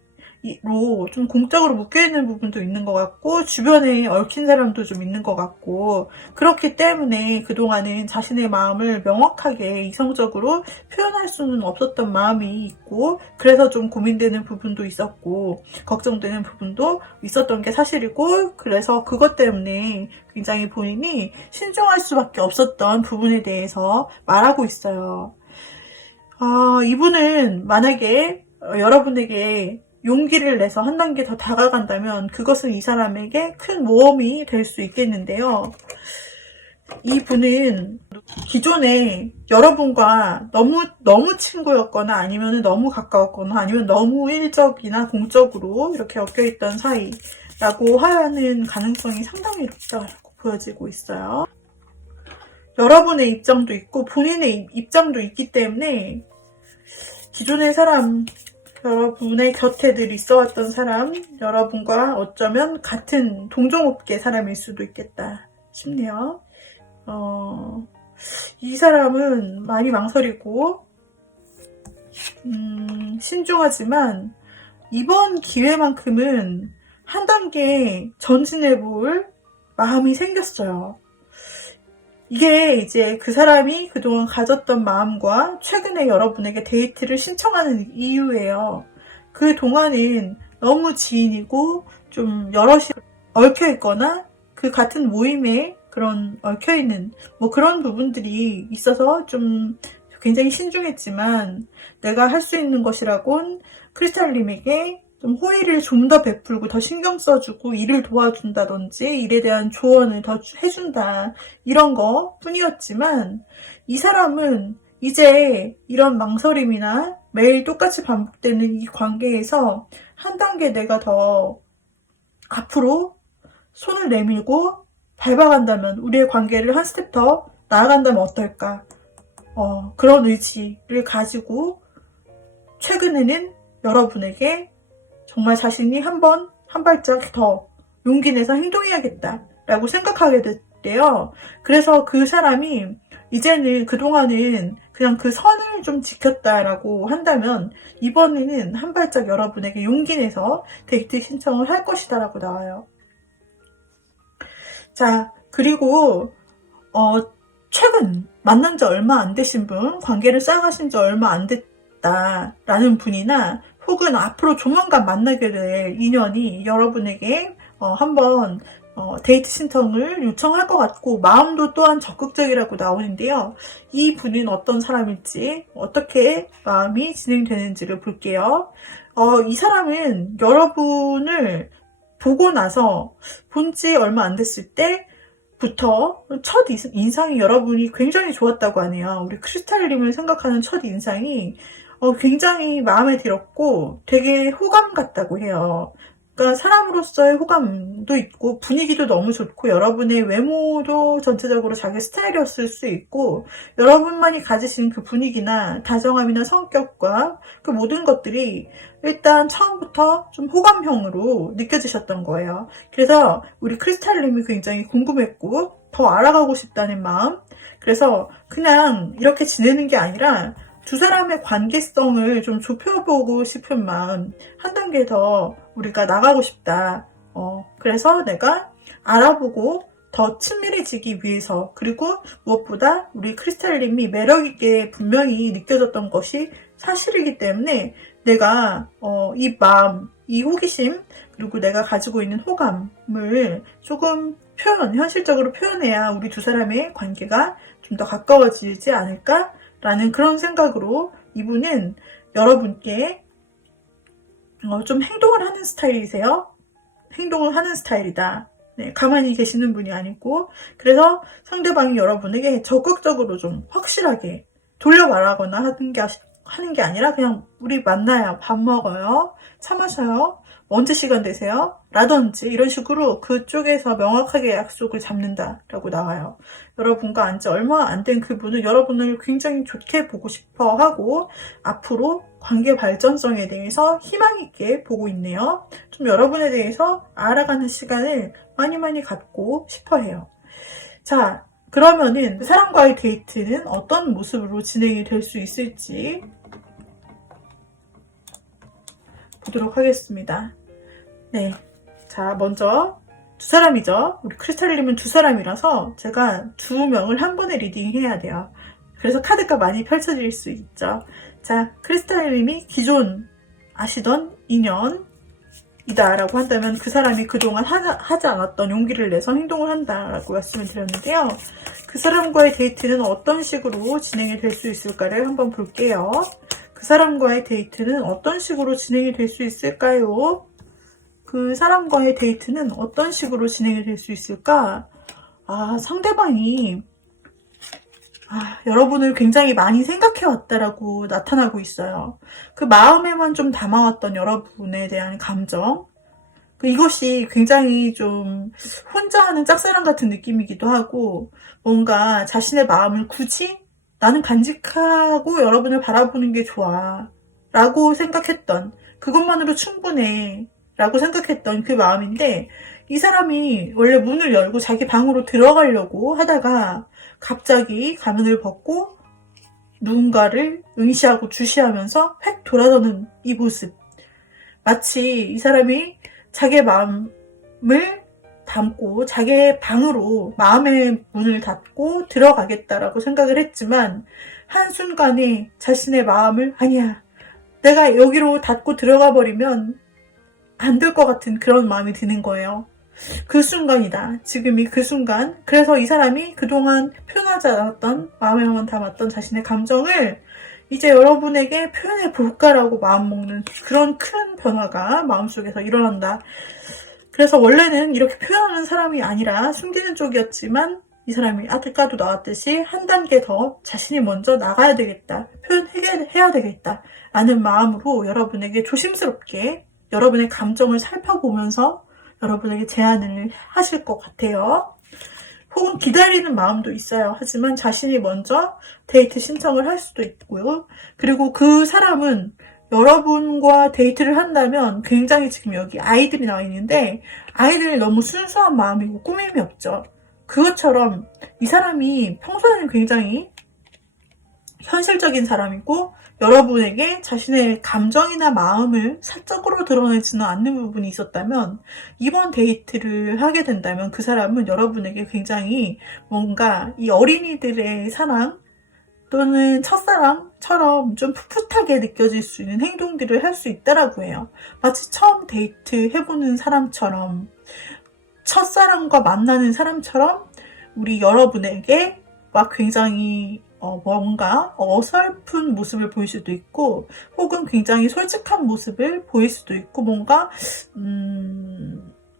좀 공적으로 묶여있는 부분도 있는 것 같고, 주변에 얽힌 사람도 좀 있는 것 같고, 그렇기 때문에 그동안은 자신의 마음을 명확하게 이성적으로 표현할 수는 없었던 마음이 있고, 그래서 좀 고민되는 부분도 있었고 걱정되는 부분도 있었던 게 사실이고, 그래서 그것 때문에 굉장히 본인이 신중할 수밖에 없었던 부분에 대해서 말하고 있어요. 이분은 만약에 여러분에게 용기를 내서 한 단계 더 다가간다면 그것은 이 사람에게 큰 모험이 될 수 있겠는데요. 이분은 기존에 여러분과 너무 친구였거나 아니면 너무 가까웠거나 아니면 너무 일적이나 공적으로 이렇게 엮여있던 사이라고 하는 가능성이 상당히 높다고 보여지고 있어요. 여러분의 입장도 있고 본인의 입장도 있기 때문에 기존의 사람, 여러분의 곁에 늘 있어왔던 사람, 여러분과 어쩌면 같은 동종업계 사람일 수도 있겠다 싶네요. 이 사람은 많이 망설이고 신중하지만 이번 기회만큼은 한 단계 전진해 볼 마음이 생겼어요. 이게 이제 그 사람이 그동안 가졌던 마음과 최근에 여러분에게 데이트를 신청하는 이유예요. 그 동안은 너무 지인이고 좀 여럿이 얽혀 있거나 그 같은 모임에 그런 얽혀 있는 뭐 그런 부분들이 있어서 좀 굉장히 신중했지만, 내가 할 수 있는 것이라곤 크리스탈님에게 좀 호의를 좀 더 베풀고 더 신경 써주고 일을 도와준다든지 일에 대한 조언을 더 해준다, 이런 거 뿐이었지만, 이 사람은 이제 이런 망설임이나 매일 똑같이 반복되는 이 관계에서 한 단계 내가 더 앞으로 손을 내밀고 밟아간다면, 우리의 관계를 한 스텝 더 나아간다면 어떨까, 그런 의지를 가지고 최근에는 여러분에게 정말 자신이 한 발짝 더 용기 내서 행동해야겠다라고 생각하게 됐대요. 그래서 그 사람이 이제는 그동안은 그냥 그 선을 좀 지켰다라고 한다면, 이번에는 한 발짝 여러분에게 용기 내서 데이트 신청을 할 것이다라고 나와요. 자, 그리고 최근 만난 지 얼마 안 되신 분, 관계를 쌓아가신 지 얼마 안 됐다라는 분이나 혹은 앞으로 조만간 만나게 될 인연이 여러분에게 한번 데이트 신청을 요청할 것 같고, 마음도 또한 적극적이라고 나오는데요. 이 분은 어떤 사람일지, 어떻게 마음이 진행되는지를 볼게요. 이 사람은 여러분을 보고 나서 본 지 얼마 안 됐을 때부터 첫 인상이 여러분이 굉장히 좋았다고 하네요. 우리 크리스탈님을 생각하는 첫 인상이 굉장히 마음에 들었고 되게 호감 같다고 해요. 그러니까 사람으로서의 호감도 있고 분위기도 너무 좋고, 여러분의 외모도 전체적으로 자기 스타일이었을 수 있고, 여러분만이 가지신 그 분위기나 다정함이나 성격과 그 모든 것들이 일단 처음부터 좀 호감형으로 느껴지셨던 거예요. 그래서 우리 크리스탈님이 굉장히 궁금했고 더 알아가고 싶다는 마음, 그래서 그냥 이렇게 지내는 게 아니라 두 사람의 관계성을 좀 좁혀보고 싶은 마음, 한 단계 더 우리가 나가고 싶다. 그래서 내가 알아보고 더 친밀해지기 위해서, 그리고 무엇보다 우리 크리스탈님이 매력있게 분명히 느껴졌던 것이 사실이기 때문에 내가 이 마음, 이 호기심, 그리고 내가 가지고 있는 호감을 조금 현실적으로 표현해야 우리 두 사람의 관계가 좀 더 가까워지지 않을까? 라는 그런 생각으로 이분은 여러분께 좀 행동을 하는 스타일이세요. 행동을 하는 스타일이다. 네, 가만히 계시는 분이 아니고, 그래서 상대방이 여러분에게 적극적으로 좀 확실하게 돌려 말하거나 하는 게 아니라 그냥 우리 만나요, 밥 먹어요, 차 마셔요, 언제 시간 되세요? 라든지 이런 식으로 그쪽에서 명확하게 약속을 잡는다라고 나와요. 여러분과 안지 얼마 안 된 그분은 여러분을 굉장히 좋게 보고 싶어 하고, 앞으로 관계 발전성에 대해서 희망 있게 보고 있네요. 좀 여러분에 대해서 알아가는 시간을 많이 갖고 싶어 해요. 자, 그러면은 사람과의 데이트는 어떤 모습으로 진행이 될 수 있을지 보도록 하겠습니다. 네, 자, 먼저 두 사람이죠. 우리 크리스탈님은 두 사람이라서 제가 두 명을 한 번에 리딩해야 돼요. 그래서 카드가 많이 펼쳐질 수 있죠. 자, 크리스탈님이 기존 아시던 인연이다 라고 한다면, 그 사람이 그동안 하지 않았던 용기를 내서 행동을 한다라고 말씀을 드렸는데요. 그 사람과의 데이트는 어떤 식으로 진행이 될 수 있을까를 한번 볼게요. 그 사람과의 데이트는 어떤 식으로 진행이 될 수 있을까요? 그 사람과의 데이트는 어떤 식으로 진행이 될 수 있을까? 상대방이 여러분을 굉장히 많이 생각해왔다라고 나타나고 있어요. 그 마음에만 좀 담아왔던 여러분에 대한 감정, 이것이 굉장히 좀 혼자 하는 짝사랑 같은 느낌이기도 하고, 뭔가 자신의 마음을 굳이 나는 간직하고 여러분을 바라보는 게 좋아 라고 생각했던, 그것만으로 충분해 라고 생각했던 그 마음인데, 이 사람이 원래 문을 열고 자기 방으로 들어가려고 하다가 갑자기 가면을 벗고 누군가를 응시하고 주시하면서 획 돌아서는 이 모습, 마치 이 사람이 자기의 마음을 담고 자기의 방으로 마음의 문을 닫고 들어가겠다라고 생각을 했지만 한순간에 자신의 마음을 아니야, 내가 여기로 닫고 들어가 버리면 안 될 것 같은 그런 마음이 드는 거예요. 그 순간이다. 지금이 그 순간. 그래서 이 사람이 그동안 표현하지 않았던, 마음에만 담았던 자신의 감정을 이제 여러분에게 표현해 볼까라고 마음먹는 그런 큰 변화가 마음속에서 일어난다. 그래서 원래는 이렇게 표현하는 사람이 아니라 숨기는 쪽이었지만 이 사람이 아까도 나왔듯이 한 단계 더 자신이 먼저 나가야 되겠다. 표현해야 되겠다. 라는 마음으로 여러분에게 조심스럽게 여러분의 감정을 살펴보면서 여러분에게 제안을 하실 것 같아요. 혹은 기다리는 마음도 있어요. 하지만 자신이 먼저 데이트 신청을 할 수도 있고요. 그리고 그 사람은 여러분과 데이트를 한다면 굉장히 지금 여기 아이들이 나와 있는데 아이들이 너무 순수한 마음이고 꾸밈이 없죠. 그것처럼 이 사람이 평소에는 굉장히 현실적인 사람이고 여러분에게 자신의 감정이나 마음을 사적으로 드러내지는 않는 부분이 있었다면 이번 데이트를 하게 된다면 그 사람은 여러분에게 굉장히 뭔가 이 어린이들의 사랑 또는 첫사랑처럼 좀 풋풋하게 느껴질 수 있는 행동들을 할 수 있다라고 해요. 마치 처음 데이트 해보는 사람처럼 첫사랑과 만나는 사람처럼 우리 여러분에게 막 굉장히 뭔가 어설픈 모습을 보일 수도 있고 혹은 굉장히 솔직한 모습을 보일 수도 있고 뭔가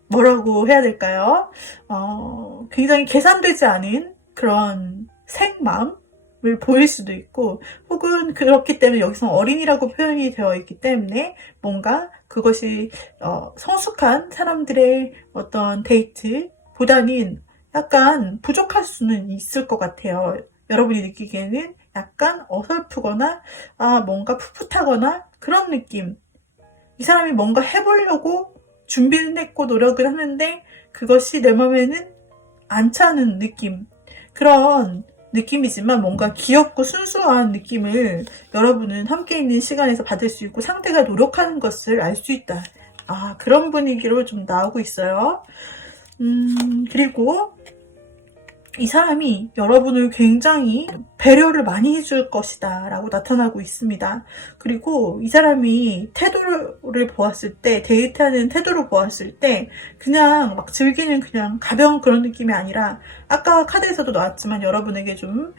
뭐라고 해야 될까요? 굉장히 계산되지 않은 그런 생마음을 보일 수도 있고 혹은 그렇기 때문에 여기서 어린이라고 표현이 되어 있기 때문에 뭔가 그것이 성숙한 사람들의 어떤 데이트보다는 약간 부족할 수는 있을 것 같아요. 여러분이 느끼기에는 약간 어설프거나 뭔가 풋풋하거나 그런 느낌. 이 사람이 뭔가 해보려고 준비를 했고 노력을 하는데 그것이 내 마음에는 안 차는 느낌. 그런 느낌이지만 뭔가 귀엽고 순수한 느낌을 여러분은 함께 있는 시간에서 받을 수 있고 상대가 노력하는 것을 알 수 있다. 그런 분위기로 좀 나오고 있어요. 그리고 이 사람이 여러분을 굉장히 배려를 많이 해줄 것이다 라고 나타나고 있습니다. 그리고 이 사람이 태도를 보았을 때, 데이트하는 태도를 보았을 때 그냥 막 즐기는 그냥 가벼운 그런 느낌이 아니라 아까 카드에서도 나왔지만 여러분에게 좀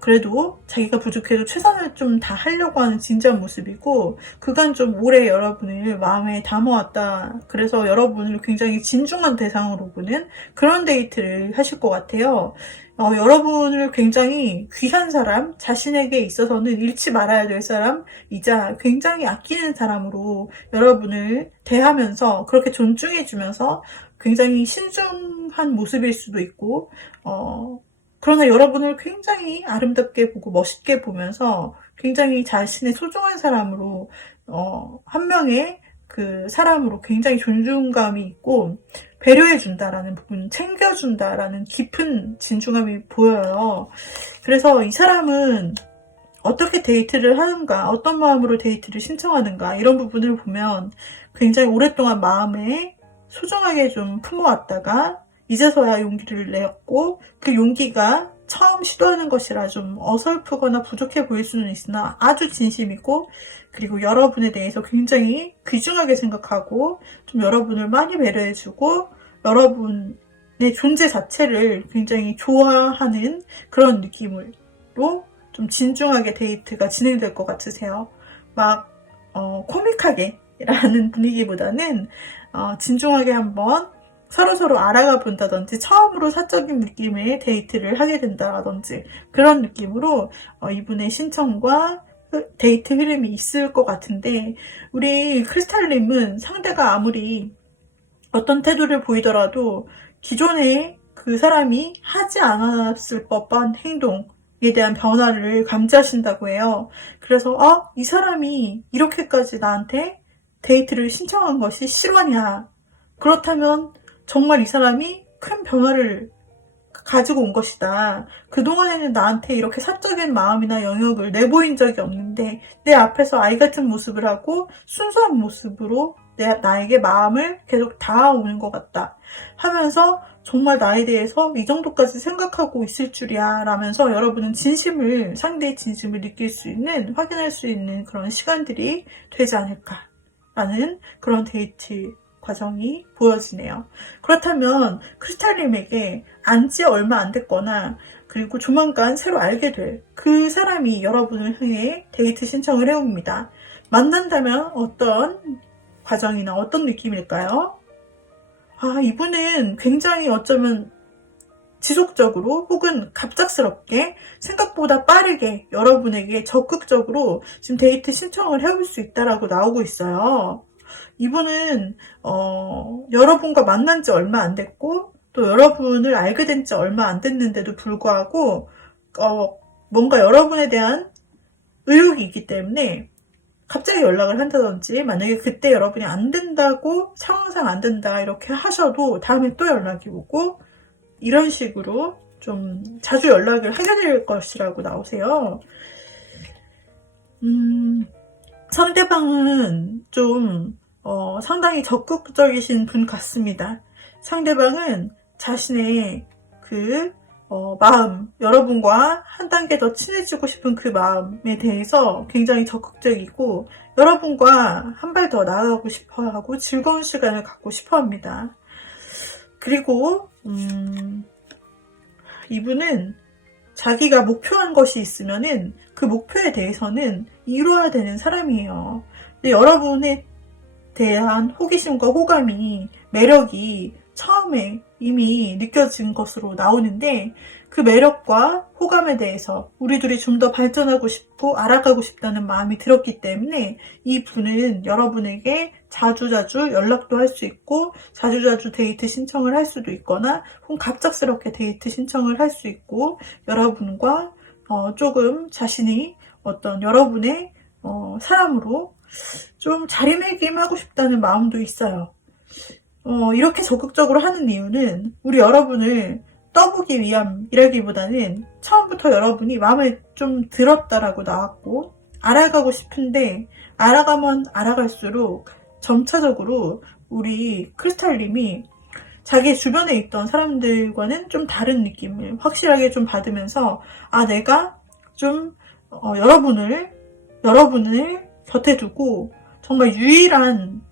그래도 자기가 부족해도 최선을 좀 다 하려고 하는 진지한 모습이고 그간 좀 오래 여러분을 마음에 담아왔다. 그래서 여러분을 굉장히 진중한 대상으로 보는 그런 데이트를 하실 것 같아요. 여러분을 굉장히 귀한 사람, 자신에게 있어서는 잃지 말아야 될 사람이자 굉장히 아끼는 사람으로 여러분을 대하면서 그렇게 존중해주면서 굉장히 신중한 모습일 수도 있고 그러나 여러분을 굉장히 아름답게 보고 멋있게 보면서 굉장히 자신의 소중한 사람으로 한 명의 그 사람으로 굉장히 존중감이 있고 배려해준다라는 부분, 챙겨준다라는 깊은 진중함이 보여요. 그래서 이 사람은 어떻게 데이트를 하는가, 어떤 마음으로 데이트를 신청하는가 이런 부분을 보면 굉장히 오랫동안 마음에 소중하게 좀 품어왔다가 이제서야 용기를 내었고 그 용기가 처음 시도하는 것이라 좀 어설프거나 부족해 보일 수는 있으나 아주 진심이고 그리고 여러분에 대해서 굉장히 귀중하게 생각하고 좀 여러분을 많이 배려해주고 여러분의 존재 자체를 굉장히 좋아하는 그런 느낌으로 좀 진중하게 데이트가 진행될 것 같으세요. 막 코믹하게 라는 분위기보다는 진중하게 한번 서로서로 알아가 본다든지 처음으로 사적인 느낌의 데이트를 하게 된다든지 그런 느낌으로 이분의 신청과 데이트 흐름이 있을 것 같은데 우리 크리스탈님은 상대가 아무리 어떤 태도를 보이더라도 기존에 그 사람이 하지 않았을 법한 행동에 대한 변화를 감지하신다고 해요. 그래서 이 사람이 이렇게까지 나한테 데이트를 신청한 것이 실화냐? 그렇다면 정말 이 사람이 큰 변화를 가지고 온 것이다. 그동안에는 나한테 이렇게 사적인 마음이나 영역을 내보인 적이 없는데 내 앞에서 아이 같은 모습을 하고 순수한 모습으로 나에게 마음을 계속 닿아오는 것 같다 하면서 정말 나에 대해서 이 정도까지 생각하고 있을 줄이야 라면서 여러분은 상대의 진심을 느낄 수 있는, 확인할 수 있는 그런 시간들이 되지 않을까라는 그런 데이트 과정이 보여지네요. 그렇다면 크리스탈님에게 안지 얼마 안 됐거나 그리고 조만간 새로 알게 될 그 사람이 여러분을 향해 데이트 신청을 해옵니다. 만난다면 어떤 과정이나 어떤 느낌일까요? 이분은 굉장히 어쩌면 지속적으로 혹은 갑작스럽게 생각보다 빠르게 여러분에게 적극적으로 지금 데이트 신청을 해올 수 있다라고 나오고 있어요. 이분은 여러분과 만난 지 얼마 안 됐고 또 여러분을 알게 된 지 얼마 안 됐는데도 불구하고 뭔가 여러분에 대한 의욕이 있기 때문에 갑자기 연락을 한다든지, 만약에 그때 여러분이 안 된다고, 상황상 안 된다 이렇게 하셔도 다음에 또 연락이 오고 이런 식으로 좀 자주 연락을 하게 될 것이라고 나오세요. 상대방은 좀 상당히 적극적이신 분 같습니다. 상대방은 자신의 그 마음, 여러분과 한 단계 더 친해지고 싶은 그 마음에 대해서 굉장히 적극적이고 여러분과 한 발 더 나아가고 싶어 하고 즐거운 시간을 갖고 싶어 합니다. 그리고 이분은 자기가 목표한 것이 있으면은 그 목표에 대해서는 이루어야 되는 사람이에요. 근데 여러분에 대한 호기심과 호감이, 매력이 처음에 이미 느껴진 것으로 나오는데 그 매력과 호감에 대해서 우리 둘이 좀 더 발전하고 싶고 알아가고 싶다는 마음이 들었기 때문에 이 분은 여러분에게 자주자주 연락도 할 수 있고 자주자주 데이트 신청을 할 수도 있거나 혹은 갑작스럽게 데이트 신청을 할 수 있고 여러분과 조금 자신이 어떤 여러분의 사람으로 좀 자리매김하고 싶다는 마음도 있어요. 이렇게 적극적으로 하는 이유는 우리 여러분을 떠보기 위함이라기보다는 처음부터 여러분이 마음에 좀 들었다라고 나왔고 알아가고 싶은데 알아가면 알아갈수록 점차적으로 우리 크리스탈님이 자기 주변에 있던 사람들과는 좀 다른 느낌을 확실하게 좀 받으면서 내가 좀 여러분을 곁에 두고 정말 유일한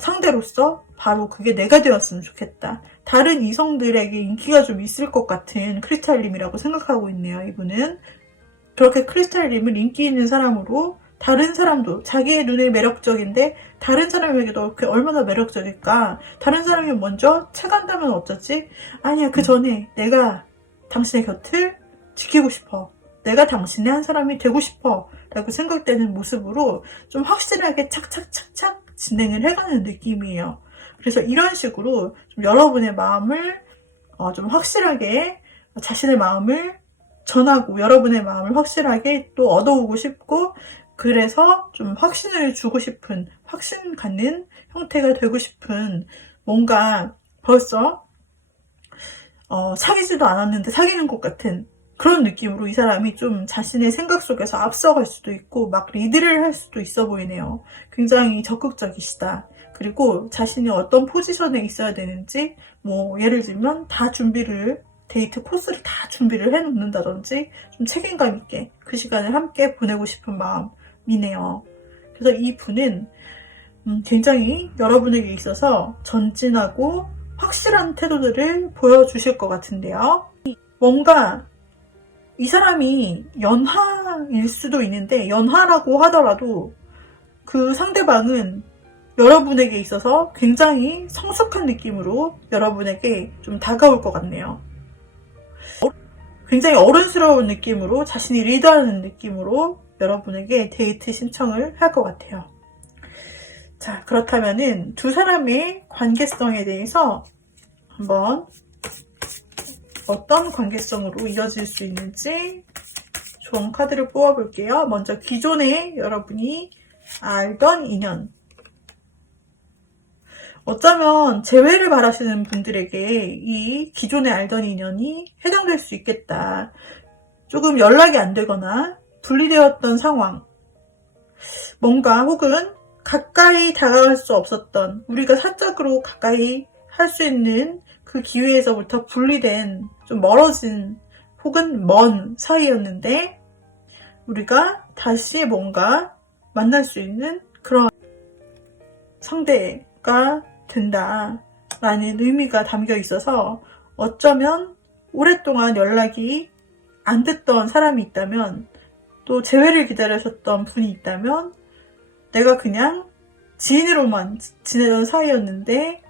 상대로서 바로 그게 내가 되었으면 좋겠다. 다른 이성들에게 인기가 좀 있을 것 같은 크리스탈님이라고 생각하고 있네요. 이분은 그렇게 크리스탈님을 인기 있는 사람으로 다른 사람도 자기의 눈에 매력적인데 다른 사람에게도 얼마나 매력적일까? 다른 사람이 먼저 채간다면 어쩌지? 아니야, 그 전에 내가 당신의 곁을 지키고 싶어. 내가 당신의 한 사람이 되고 싶어. 라고 생각되는 모습으로 좀 확실하게 착착착착 진행을 해가는 느낌이에요. 그래서 이런 식으로 좀 여러분의 마음을 좀 확실하게 자신의 마음을 전하고 여러분의 마음을 확실하게 또 얻어오고 싶고 그래서 좀 확신을 주고 싶은 확신 갖는 형태가 되고 싶은 뭔가 벌써 사귀지도 않았는데 사귀는 것 같은 그런 느낌으로 이 사람이 좀 자신의 생각 속에서 앞서갈 수도 있고 막 리드를 할 수도 있어 보이네요. 굉장히 적극적이시다. 그리고 자신이 어떤 포지션에 있어야 되는지 예를 들면 데이트 코스를 다 준비를 해놓는다든지 좀 책임감 있게 그 시간을 함께 보내고 싶은 마음이네요. 그래서 이 분은 굉장히 여러분에게 있어서 전진하고 확실한 태도들을 보여주실 것 같은데요. 뭔가 이 사람이 연하일 수도 있는데 연하라고 하더라도 그 상대방은 여러분에게 있어서 굉장히 성숙한 느낌으로 여러분에게 좀 다가올 것 같네요. 굉장히 어른스러운 느낌으로 자신이 리드하는 느낌으로 여러분에게 데이트 신청을 할 것 같아요. 자, 그렇다면은 두 사람의 관계성에 대해서 한번 어떤 관계성으로 이어질 수 있는지 좋은 카드를 뽑아볼게요. 먼저 기존에 여러분이 알던 인연. 어쩌면 재회를 바라시는 분들에게 이 기존에 알던 인연이 해당될 수 있겠다. 조금 연락이 안 되거나 분리되었던 상황. 뭔가 혹은 가까이 다가갈 수 없었던, 우리가 사적으로 가까이 할 수 있는 그 기회에서부터 분리된, 좀 멀어진 혹은 먼 사이였는데 우리가 다시 뭔가 만날 수 있는 그런 상대가 된다라는 의미가 담겨 있어서, 어쩌면 오랫동안 연락이 안 됐던 사람이 있다면, 또 재회를 기다리셨던 분이 있다면, 내가 그냥 지인으로만 지내던 사이였는데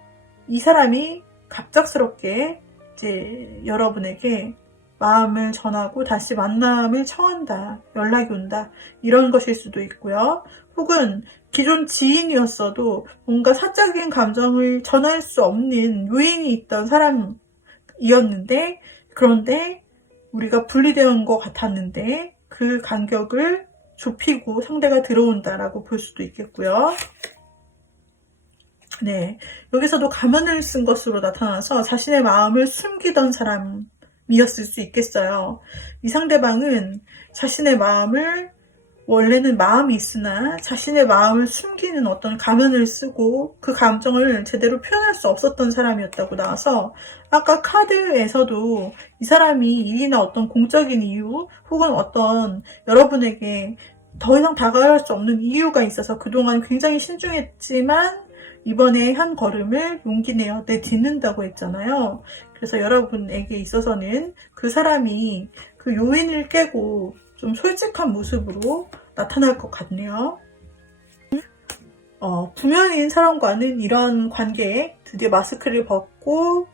이 사람이 갑작스럽게 이제 여러분에게 마음을 전하고 다시 만남을 청한다, 연락이 온다, 이런 것일 수도 있고요. 혹은 기존 지인이었어도 뭔가 사적인 감정을 전할 수 없는 요인이 있던 사람이었는데, 그런데 우리가 분리되는 것 같았는데 그 간격을 좁히고 상대가 들어온다라고 볼 수도 있겠고요. 네, 여기서도 가면을 쓴 것으로 나타나서 자신의 마음을 숨기던 사람이었을 수 있겠어요. 이 상대방은 자신의 마음을, 원래는 마음이 있으나 자신의 마음을 숨기는 어떤 가면을 쓰고 그 감정을 제대로 표현할 수 없었던 사람이었다고 나와서, 아까 카드에서도 이 사람이 일이나 어떤 공적인 이유 혹은 어떤 여러분에게 더 이상 다가갈 수 없는 이유가 있어서 그동안 굉장히 신중했지만 이번에 한 걸음을 용기 내어 내딛는다고 했잖아요. 그래서 여러분에게 있어서는 그 사람이 그 요인을 깨고 좀 솔직한 모습으로 나타날 것 같네요. 부면인 사람과는 이런 관계에 드디어 마스크를 벗고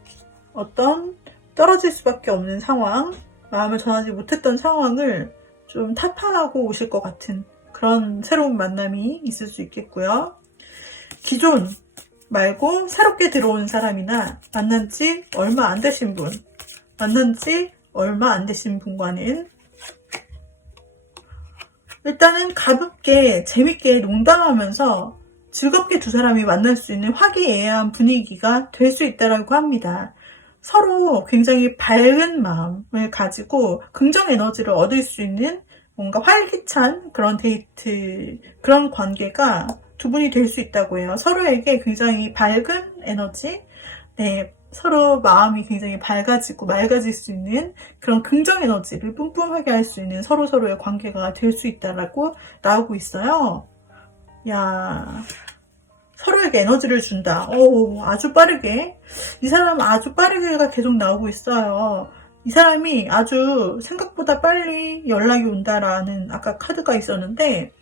어떤 떨어질 수밖에 없는 상황, 마음을 전하지 못했던 상황을 좀 타파하고 오실 것 같은 그런 새로운 만남이 있을 수 있겠고요. 기존 말고 새롭게 들어온 사람이나 만난 지 얼마 안 되신 분, 만난 지 얼마 안 되신 분과는 일단은 가볍게 재밌게 농담하면서 즐겁게 두 사람이 만날 수 있는 화기애애한 분위기가 될 수 있다고 합니다. 서로 굉장히 밝은 마음을 가지고 긍정 에너지를 얻을 수 있는 뭔가 활기찬 그런 데이트, 그런 관계가 두 분이 될 수 있다고 해요. 서로에게 굉장히 밝은 에너지, 네, 서로 마음이 굉장히 밝아지고 맑아질 수 있는 그런 긍정 에너지를 뿜뿜하게 할 수 있는 서로서로의 관계가 될 수 있다라고 나오고 있어요. 야, 서로에게 에너지를 준다. 오, 아주 빠르게. 이 사람 아주 빠르게가 계속 나오고 있어요. 이 사람이 아주 생각보다 빨리 연락이 온다라는 아까 카드가 있었는데,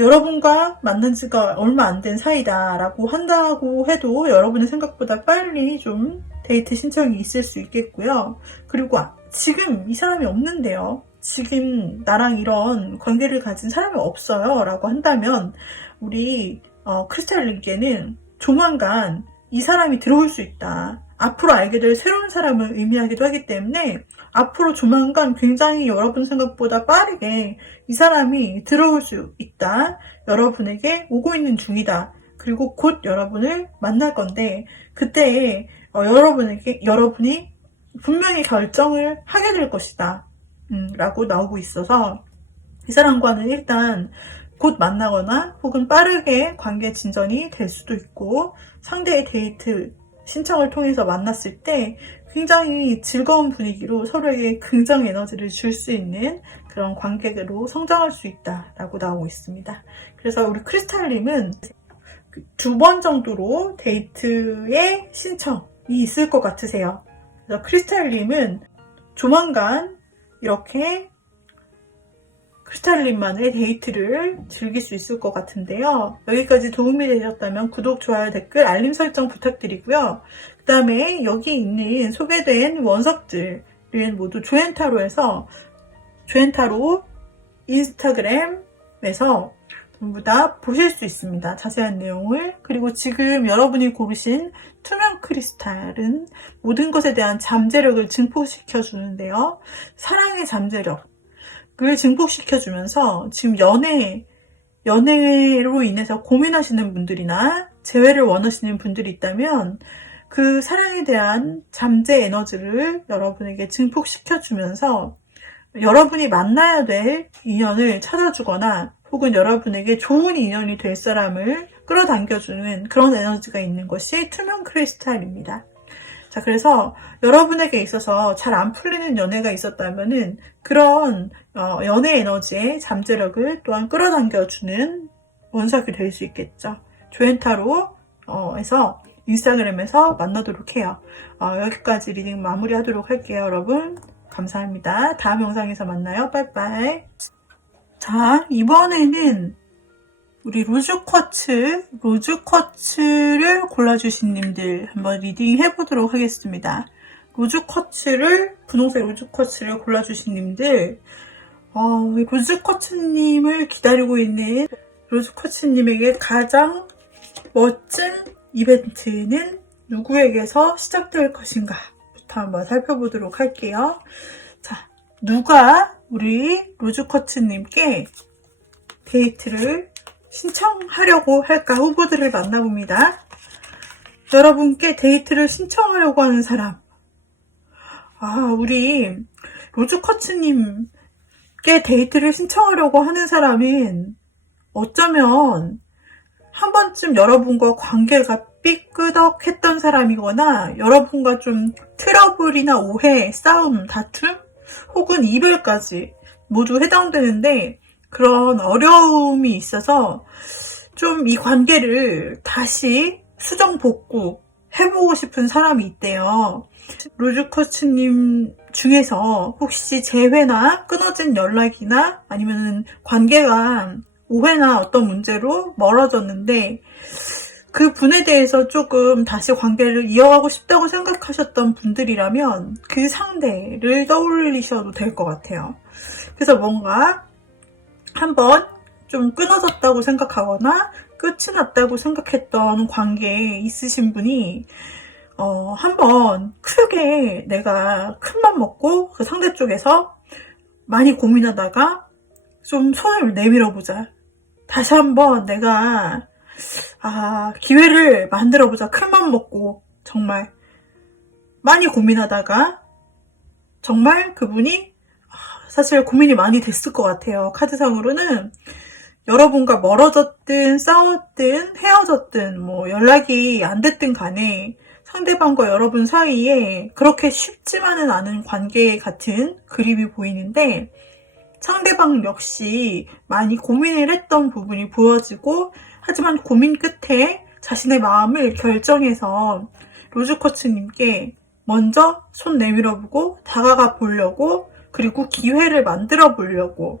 여러분과 만난 지가 얼마 안 된 사이다라고 한다고 해도 여러분의 생각보다 빨리 좀 데이트 신청이 있을 수 있겠고요. 그리고 지금 이 사람이 없는데요. 지금 나랑 이런 관계를 가진 사람이 없어요 라고 한다면, 우리 크리스탈님께는 조만간 이 사람이 들어올 수 있다. 앞으로 알게 될 새로운 사람을 의미하기도 하기 때문에 앞으로 조만간 굉장히 여러분 생각보다 빠르게 이 사람이 들어올 수 있다. 여러분에게 오고 있는 중이다. 그리고 곧 여러분을 만날 건데, 그때 여러분이 분명히 결정을 하게 될 것이다. 라고 나오고 있어서 이 사람과는 일단 곧 만나거나 혹은 빠르게 관계 진전이 될 수도 있고, 상대의 데이트 신청을 통해서 만났을 때 굉장히 즐거운 분위기로 서로에게 긍정 에너지를 줄 수 있는 그런 관계로 성장할 수 있다라고 나오고 있습니다. 그래서 우리 크리스탈님은 2번 정도로 데이트의 신청이 있을 것 같으세요. 그래서 크리스탈님은 조만간 이렇게 크리스탈님만의 데이트를 즐길 수 있을 것 같은데요. 여기까지 도움이 되셨다면 구독, 좋아요, 댓글, 알림 설정 부탁드리고요. 그 다음에 여기 있는 소개된 원석들은 모두 조앤타로에서, 조앤타로 인스타그램에서 전부 다 보실 수 있습니다. 자세한 내용을. 그리고 지금 여러분이 고르신 투명 크리스탈은 모든 것에 대한 잠재력을 증폭시켜 주는데요. 사랑의 잠재력을 증폭시켜 주면서 지금 연애로 인해서 고민하시는 분들이나 재회를 원하시는 분들이 있다면 그 사랑에 대한 잠재 에너지를 여러분에게 증폭시켜 주면서 여러분이 만나야 될 인연을 찾아주거나 혹은 여러분에게 좋은 인연이 될 사람을 끌어당겨주는 그런 에너지가 있는 것이 투명 크리스탈입니다. 자, 그래서 여러분에게 있어서 잘 안 풀리는 연애가 있었다면은 그런 연애 에너지의 잠재력을 또한 끌어당겨주는 원석이 될 수 있겠죠. 조엔타로에서 인스타그램에서 만나도록 해요. 여기까지 리딩 마무리하도록 할게요, 여러분. 감사합니다. 다음 영상에서 만나요. 빠이빠이. 자, 이번에는 우리 로즈쿼츠를 골라주신 님들 한번 리딩 해보도록 하겠습니다. 분홍색 로즈쿼츠를 골라주신 님들, 로즈쿼츠님을 기다리고 있는 로즈쿼츠님에게 가장 멋진 이벤트는 누구에게서 시작될 것인가? 부터 한번 살펴보도록 할게요. 자, 누가 우리 로즈쿼츠님께 데이트를 신청하려고 할까? 후보들을 만나봅니다. 여러분께 데이트를 신청하려고 하는 사람. 우리 로즈쿼츠님께 데이트를 신청하려고 하는 사람은 어쩌면 한 번쯤 여러분과 관계가 삐끄덕했던 사람이거나 여러분과 좀 트러블이나 오해, 싸움, 다툼 혹은 이별까지 모두 해당되는데 그런 어려움이 있어서 좀 이 관계를 다시 수정 복구 해보고 싶은 사람이 있대요. 로즈쿼츠님 중에서 혹시 재회나 끊어진 연락이나 아니면 관계가 오해나 어떤 문제로 멀어졌는데 그 분에 대해서 조금 다시 관계를 이어가고 싶다고 생각하셨던 분들이라면 그 상대를 떠올리셔도 될 것 같아요. 그래서 뭔가 한번 좀 끊어졌다고 생각하거나 끝이 났다고 생각했던 관계에 있으신 분이 한번 크게 내가 큰맘 먹고 그 상대 쪽에서 많이 고민하다가 좀 손을 내밀어보자. 다시 한번 내가 기회를 만들어보자. 큰맘 먹고 정말 많이 고민하다가 정말 그분이 사실 고민이 많이 됐을 것 같아요. 카드상으로는 여러분과 멀어졌든 싸웠든 헤어졌든 뭐 연락이 안 됐든 간에 상대방과 여러분 사이에 그렇게 쉽지만은 않은 관계 같은 그림이 보이는데 상대방 역시 많이 고민을 했던 부분이 보여지고 하지만 고민 끝에 자신의 마음을 결정해서 로즈쿼츠님께 먼저 손 내밀어보고 다가가 보려고 그리고 기회를 만들어 보려고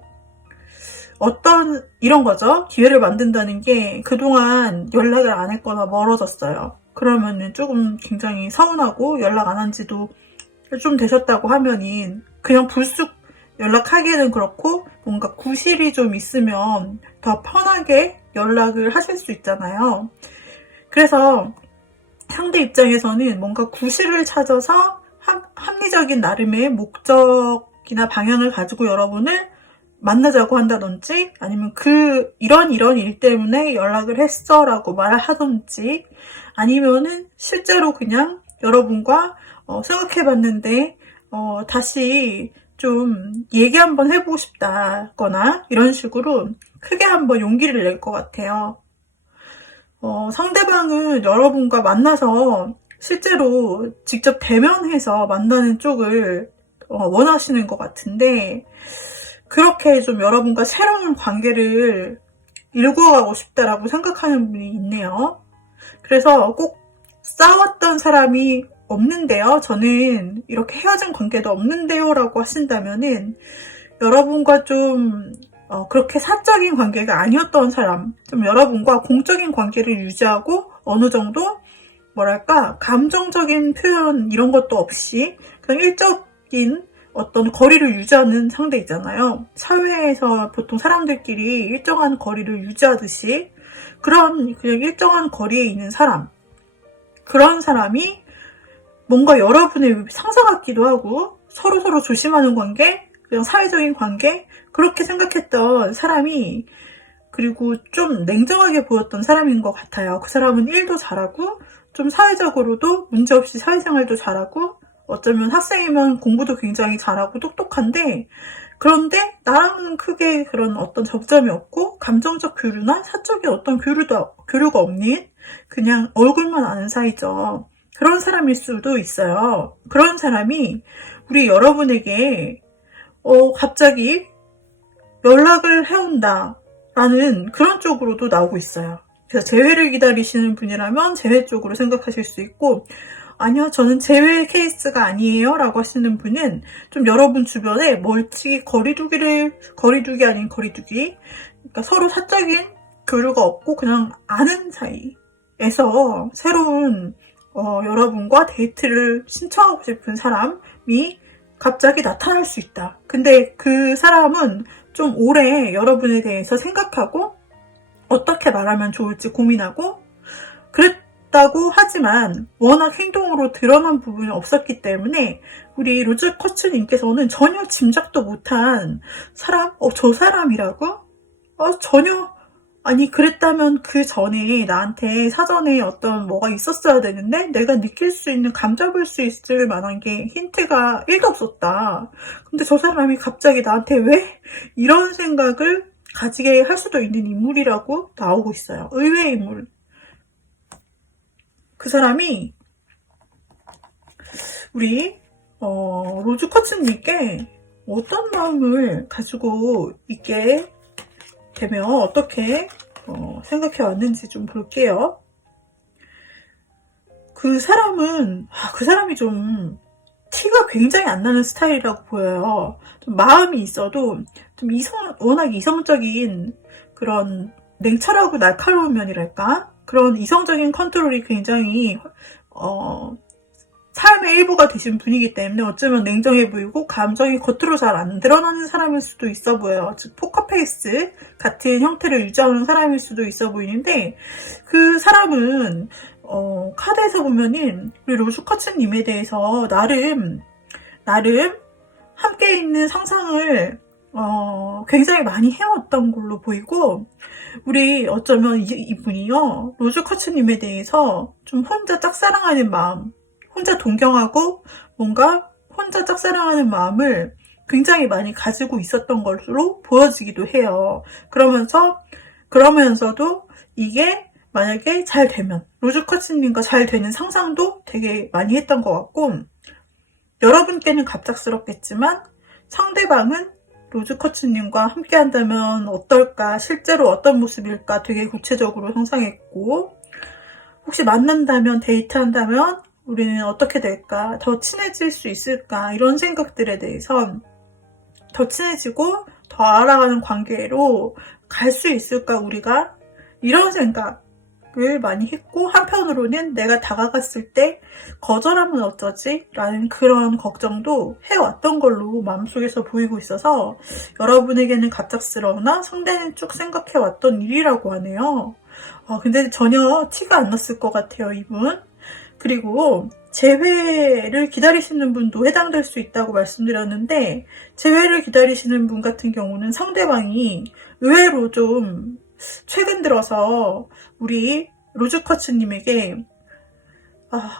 이런 거죠. 기회를 만든다는 게 그동안 연락을 안 했거나 멀어졌어요. 그러면은 조금 굉장히 서운하고 연락 안 한 지도 좀 되셨다고 하면은 그냥 불쑥 연락하기에는 그렇고 뭔가 구실이 좀 있으면 더 편하게 연락을 하실 수 있잖아요. 그래서 상대 입장에서는 뭔가 구실을 찾아서 합리적인 나름의 목적이나 방향을 가지고 여러분을 만나자고 한다든지 아니면 이런 일 때문에 연락을 했어 라고 말을 하든지 아니면은 실제로 그냥 여러분과 생각해봤는데 다시 좀 얘기 한번 해보고 싶다거나 이런 식으로 크게 한번 용기를 낼 것 같아요. 상대방은 여러분과 만나서 실제로 직접 대면해서 만나는 쪽을 원하시는 것 같은데 그렇게 좀 여러분과 새로운 관계를 일구어가고 싶다라고 생각하는 분이 있네요. 그래서 꼭 싸웠던 사람이 없는데요. 저는 이렇게 헤어진 관계도 없는데요 라고 하신다면은 여러분과 좀 그렇게 사적인 관계가 아니었던 사람, 좀 여러분과 공적인 관계를 유지하고 어느 정도 뭐랄까 감정적인 표현 이런 것도 없이 그냥 일적인 어떤 거리를 유지하는 상대 있잖아요. 사회에서 보통 사람들끼리 일정한 거리를 유지하듯이 그냥 일정한 거리에 있는 사람, 그런 사람이 뭔가 여러분의 상사 같기도 하고 서로 조심하는 관계, 그냥 사회적인 관계 그렇게 생각했던 사람이 그리고 좀 냉정하게 보였던 사람인 것 같아요. 그 사람은 일도 잘하고 좀 사회적으로도 문제없이 사회생활도 잘하고 어쩌면 학생이면 공부도 굉장히 잘하고 똑똑한데, 그런데 나랑은 크게 그런 어떤 접점이 없고 감정적 교류나 사적인 어떤 교류가 없는 그냥 얼굴만 아는 사이죠. 그런 사람일 수도 있어요. 그런 사람이 우리 여러분에게 갑자기 연락을 해온다 라는 그런 쪽으로도 나오고 있어요. 그래서 재회를 기다리시는 분이라면 재회 쪽으로 생각하실 수 있고, 아니요, 저는 재회 케이스가 아니에요 라고 하시는 분은 좀 여러분 주변에 멀찍이 거리두기 아닌 거리두기, 그러니까 서로 사적인 교류가 없고 그냥 아는 사이에서 새로운 여러분과 데이트를 신청하고 싶은 사람이 갑자기 나타날 수 있다. 근데 그 사람은 좀 오래 여러분에 대해서 생각하고 어떻게 말하면 좋을지 고민하고 그랬다고 하지만 워낙 행동으로 드러난 부분이 없었기 때문에 우리 로즈 코치님께서는 전혀 짐작도 못한 사람? 저 사람이라고? 전혀 아니 그랬다면 그 전에 나한테 사전에 어떤 뭐가 있었어야 되는데 내가 느낄 수 있는 감 잡을 수 있을 만한 게 힌트가 1도 없었다. 근데 저 사람이 갑자기 나한테 왜 이런 생각을 가지게 할 수도 있는 인물이라고 나오고 있어요. 의외의 인물. 그 사람이 우리 로즈 코치님께 어떤 마음을 가지고 있게 되면 어떻게 생각해 왔는지 좀 볼게요. 그 사람이 좀 티가 굉장히 안 나는 스타일이라고 보여요. 좀 마음이 있어도 좀 워낙 이성적인 그런 냉철하고 날카로운 면이랄까? 그런 이성적인 컨트롤이 굉장히 삶의 일부가 되신 분이기 때문에 어쩌면 냉정해 보이고 감정이 겉으로 잘 안 드러나는 사람일 수도 있어 보여요. 즉 포커페이스 같은 형태를 유지하는 사람일 수도 있어 보이는데 그 사람은 카드에서 보면은 우리 로즈커츠님에 대해서 나름 함께 있는 상상을 굉장히 많이 해왔던 걸로 보이고 우리 어쩌면 이분이요 로즈커츠님에 대해서 좀 혼자 짝사랑하는 마음 혼자 동경하고 뭔가 혼자 짝사랑하는 마음을 굉장히 많이 가지고 있었던 것으로 보여지기도 해요. 그러면서도 이게 만약에 잘 되면 로즈커츠님과 잘 되는 상상도 되게 많이 했던 것 같고 여러분께는 갑작스럽겠지만 상대방은 로즈커츠님과 함께 한다면 어떨까 실제로 어떤 모습일까 되게 구체적으로 상상했고 혹시 만난다면 데이트한다면 우리는 어떻게 될까? 더 친해질 수 있을까? 이런 생각들에 대해서 더 친해지고 더 알아가는 관계로 갈 수 있을까? 우리가? 이런 생각을 많이 했고 한편으로는 내가 다가갔을 때 거절하면 어쩌지? 라는 그런 걱정도 해왔던 걸로 마음속에서 보이고 있어서 여러분에게는 갑작스러우나 상대는 쭉 생각해왔던 일이라고 하네요. 근데 전혀 티가 안 났을 것 같아요, 이분. 그리고 재회를 기다리시는 분도 해당될 수 있다고 말씀드렸는데 재회를 기다리시는 분 같은 경우는 상대방이 의외로 좀 최근 들어서 우리 로즈커츠님에게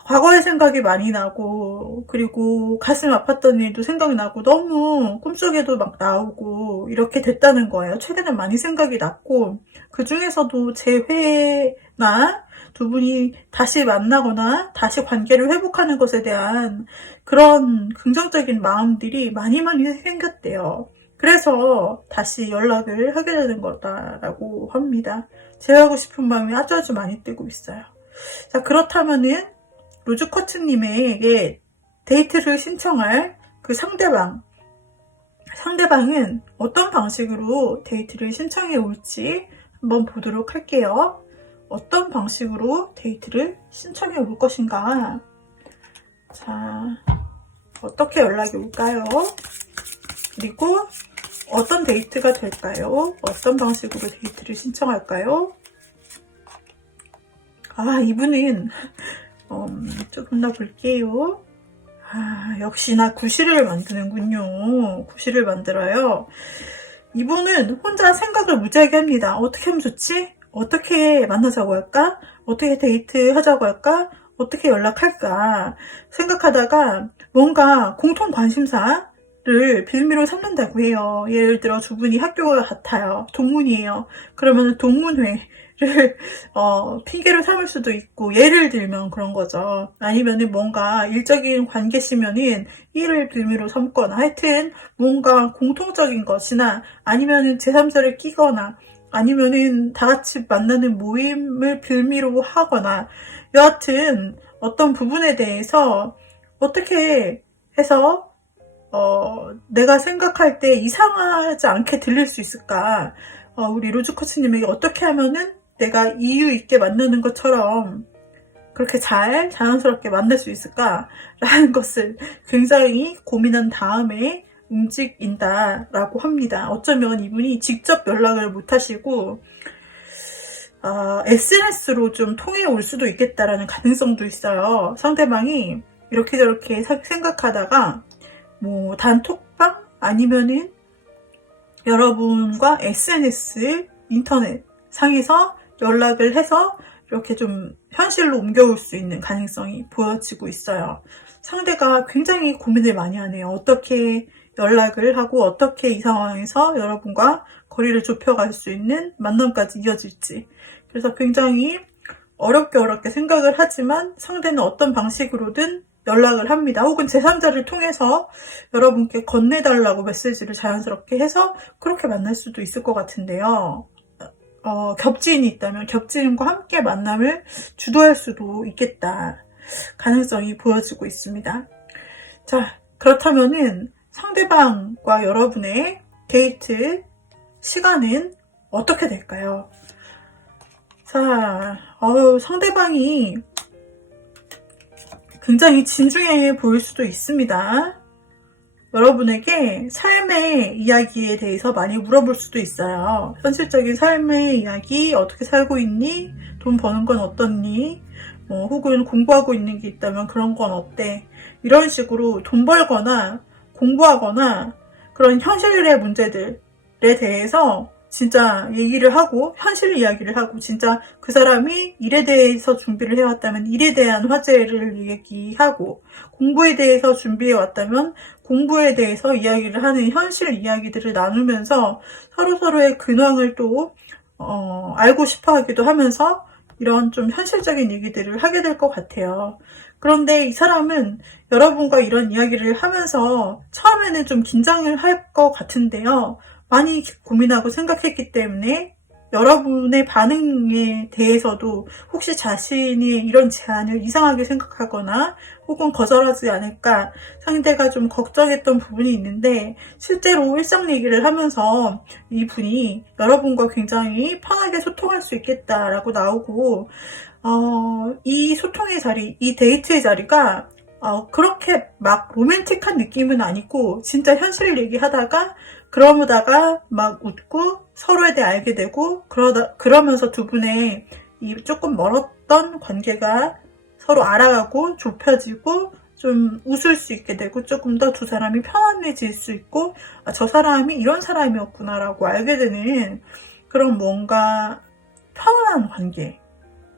과거의 생각이 많이 나고 그리고 가슴 아팠던 일도 생각나고 너무 꿈속에도 막 나오고 이렇게 됐다는 거예요. 최근에 많이 생각이 났고 그 중에서도 재회나 두 분이 다시 만나거나 다시 관계를 회복하는 것에 대한 그런 긍정적인 마음들이 많이 생겼대요. 그래서 다시 연락을 하게 되는 거다라고 합니다. 재회하고 싶은 마음이 아주 많이 뜨고 있어요. 자, 그렇다면은 로즈커츠님에게 데이트를 신청할 그 상대방은 어떤 방식으로 데이트를 신청해 올지 한번 보도록 할게요. 어떤 방식으로 데이트를 신청해 올 것인가? 자, 어떻게 연락이 올까요? 그리고 어떤 데이트가 될까요? 어떤 방식으로 데이트를 신청할까요? 이분은 조금 더 볼게요. 역시나 구실을 만드는군요. 구실을 만들어요. 이분은 혼자 생각을 무지하게 합니다. 어떻게 하면 좋지? 어떻게 만나자고 할까? 어떻게 데이트 하자고 할까? 어떻게 연락할까 생각하다가 뭔가 공통 관심사를 빌미로 삼는다고 해요. 예를 들어 두 분이 학교가 같아요. 동문이에요. 그러면 동문회를 핑계로 삼을 수도 있고, 예를 들면 그런 거죠. 아니면은 뭔가 일적인 관계시면은 이를 빌미로 삼거나, 하여튼 뭔가 공통적인 것이나, 아니면은 제3자를 끼거나, 아니면은 다 같이 만나는 모임을 빌미로 하거나, 여하튼 어떤 부분에 대해서 어떻게 해서 내가 생각할 때 이상하지 않게 들릴 수 있을까? 우리 로즈 코치님에게 어떻게 하면은 내가 이유 있게 만나는 것처럼 그렇게 잘 자연스럽게 만날 수 있을까라는 것을 굉장히 고민한 다음에 움직인다라고 합니다. 어쩌면 이분이 직접 연락을 못 하시고 SNS로 좀 통해 올 수도 있겠다라는 가능성도 있어요. 상대방이 이렇게 저렇게 생각하다가 뭐 단톡방 아니면은 여러분과 SNS 인터넷 상에서 연락을 해서 이렇게 좀 현실로 옮겨올 수 있는 가능성이 보여지고 있어요. 상대가 굉장히 고민을 많이 하네요. 어떻게 연락을 하고 어떻게 이 상황에서 여러분과 거리를 좁혀갈 수 있는 만남까지 이어질지. 그래서 굉장히 어렵게 생각을 하지만 상대는 어떤 방식으로든 연락을 합니다. 혹은 제3자를 통해서 여러분께 건네달라고 메시지를 자연스럽게 해서 그렇게 만날 수도 있을 것 같은데요. 겹지인이 있다면 겹지인과 함께 만남을 주도할 수도 있겠다. 가능성이 보여지고 있습니다. 자, 그렇다면은 상대방과 여러분의 데이트 시간은 어떻게 될까요? 자, 상대방이 굉장히 진중해 보일 수도 있습니다. 여러분에게 삶의 이야기에 대해서 많이 물어볼 수도 있어요. 현실적인 삶의 이야기, 어떻게 살고 있니? 돈 버는 건 어떻니? 혹은 공부하고 있는 게 있다면 그런 건 어때? 이런 식으로 돈 벌거나 공부하거나 그런 현실의 문제들에 대해서 진짜 얘기를 하고 현실 이야기를 하고 진짜 그 사람이 일에 대해서 준비를 해왔다면 일에 대한 화제를 얘기하고 공부에 대해서 준비해 왔다면 공부에 대해서 이야기를 하는 현실 이야기들을 나누면서 서로서로의 근황을 또 알고 싶어 하기도 하면서 이런 좀 현실적인 얘기들을 하게 될 것 같아요. 그런데 이 사람은 여러분과 이런 이야기를 하면서 처음에는 좀 긴장을 할 것 같은데요. 많이 고민하고 생각했기 때문에 여러분의 반응에 대해서도 혹시 자신이 이런 제안을 이상하게 생각하거나 혹은 거절하지 않을까 상대가 좀 걱정했던 부분이 있는데 실제로 일상 얘기를 하면서 이분이 여러분과 굉장히 편하게 소통할 수 있겠다라고 나오고 이 소통의 자리, 이 데이트의 자리가 그렇게 막 로맨틱한 느낌은 아니고 진짜 현실 얘기하다가 그러다가 막 웃고 서로에 대해 알게 되고 그러면서 두 분의 이 조금 멀었던 관계가 서로 알아가고 좁혀지고 좀 웃을 수 있게 되고 조금 더 두 사람이 편안해질 수 있고 저 사람이 이런 사람이었구나 라고 알게 되는 그런 뭔가 편안한 관계,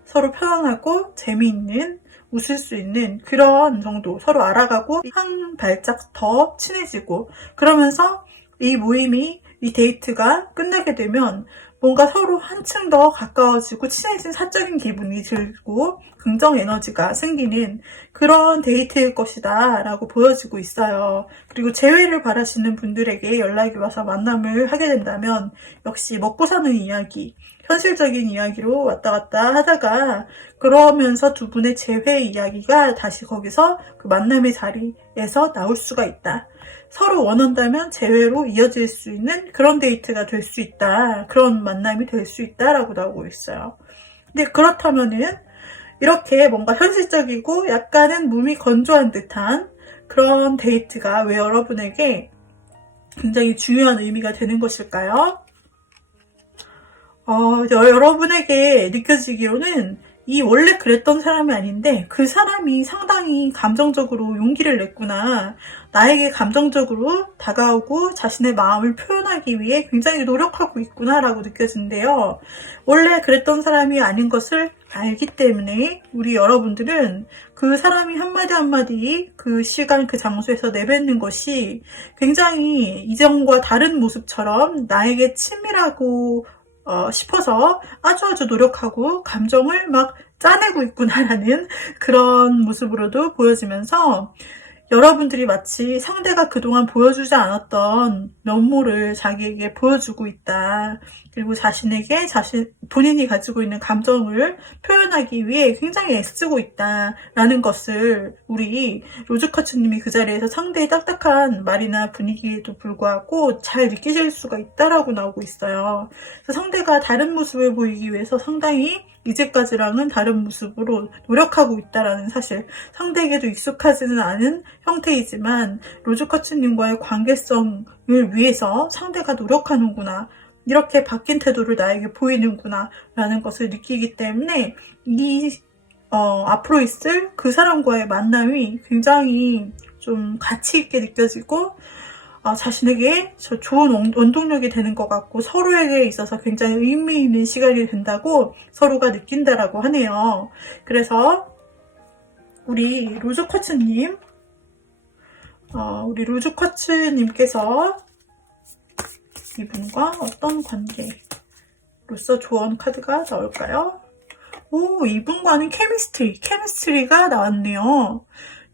서로 편안하고 재미있는 웃을 수 있는 그런 정도 서로 알아가고 한 발짝 더 친해지고 그러면서 이 모임이 이 데이트가 끝나게 되면 뭔가 서로 한층 더 가까워지고 친해진 사적인 기분이 들고 긍정 에너지가 생기는 그런 데이트일 것이다 라고 보여지고 있어요. 그리고 재회를 바라시는 분들에게 연락이 와서 만남을 하게 된다면 역시 먹고 사는 이야기, 현실적인 이야기로 왔다 갔다 하다가 그러면서 두 분의 재회 이야기가 다시 거기서 그 만남의 자리에서 나올 수가 있다. 서로 원한다면 재회로 이어질 수 있는 그런 데이트가 될 수 있다. 그런 만남이 될 수 있다라고 나오고 있어요. 근데 그렇다면은 이렇게 뭔가 현실적이고 약간은 몸이 건조한 듯한 그런 데이트가 왜 여러분에게 굉장히 중요한 의미가 되는 것일까요? 여러분에게 느껴지기로는 원래 그랬던 사람이 아닌데 그 사람이 상당히 감정적으로 용기를 냈구나. 나에게 감정적으로 다가오고 자신의 마음을 표현하기 위해 굉장히 노력하고 있구나라고 느껴진대요. 원래 그랬던 사람이 아닌 것을 알기 때문에 우리 여러분들은 그 사람이 한마디 한마디 그 시간 그 장소에서 내뱉는 것이 굉장히 이전과 다른 모습처럼 나에게 친밀하고 싶어서 아주 노력하고 감정을 막 짜내고 있구나라는 그런 모습으로도 보여지면서 여러분들이 마치 상대가 그동안 보여주지 않았던 면모를 자기에게 보여주고 있다. 그리고 자신에게 본인이 가지고 있는 감정을 표현하기 위해 굉장히 애쓰고 있다라는 것을 우리 로즈커츠님이 그 자리에서 상대의 딱딱한 말이나 분위기에도 불구하고 잘 느끼실 수가 있다라고 나오고 있어요. 그래서 상대가 다른 모습을 보이기 위해서 상당히 이제까지랑은 다른 모습으로 노력하고 있다라는 사실, 상대에게도 익숙하지는 않은 형태이지만 로즈커츠님과의 관계성을 위해서 상대가 노력하는구나, 이렇게 바뀐 태도를 나에게 보이는구나 라는 것을 느끼기 때문에 앞으로 있을 그 사람과의 만남이 굉장히 좀 가치 있게 느껴지고 자신에게 좋은 원동력이 되는 것 같고 서로에게 있어서 굉장히 의미 있는 시간이 된다고 서로가 느낀다라고 하네요. 그래서 우리 로즈쿼츠님, 로즈쿼츠님께서 이분과 어떤 관계로서 조언 카드가 나올까요? 이분과는 케미스트리가 나왔네요.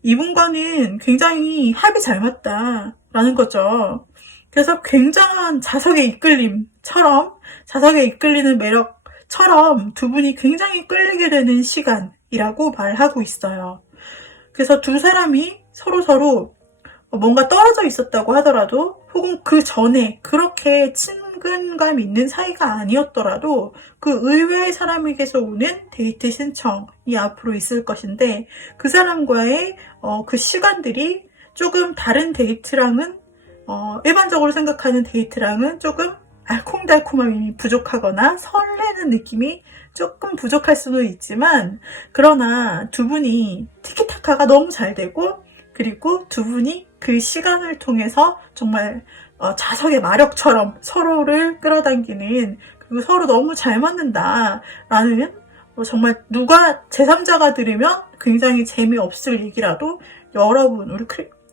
이분과는 굉장히 합이 잘 맞다라는 거죠. 그래서 굉장한 자석의 이끌리는 매력처럼 두 분이 굉장히 끌리게 되는 시간이라고 말하고 있어요. 그래서 두 사람이 서로 뭔가 떨어져 있었다고 하더라도, 혹은 그 전에 그렇게 친근감 있는 사이가 아니었더라도 그 의외의 사람에게서 오는 데이트 신청이 앞으로 있을 것인데, 그 사람과의 그 시간들이 조금 다른 데이트랑은 일반적으로 생각하는 데이트랑은 조금 알콩달콩함이 부족하거나 설레는 느낌이 조금 부족할 수는 있지만, 그러나 두 분이 티키타카가 너무 잘 되고, 그리고 두 분이 그 시간을 통해서 정말 자석의 마력처럼 서로를 끌어당기는, 그리고 서로 너무 잘 맞는다라는, 정말 누가 제3자가 들으면 굉장히 재미없을 얘기라도 여러분,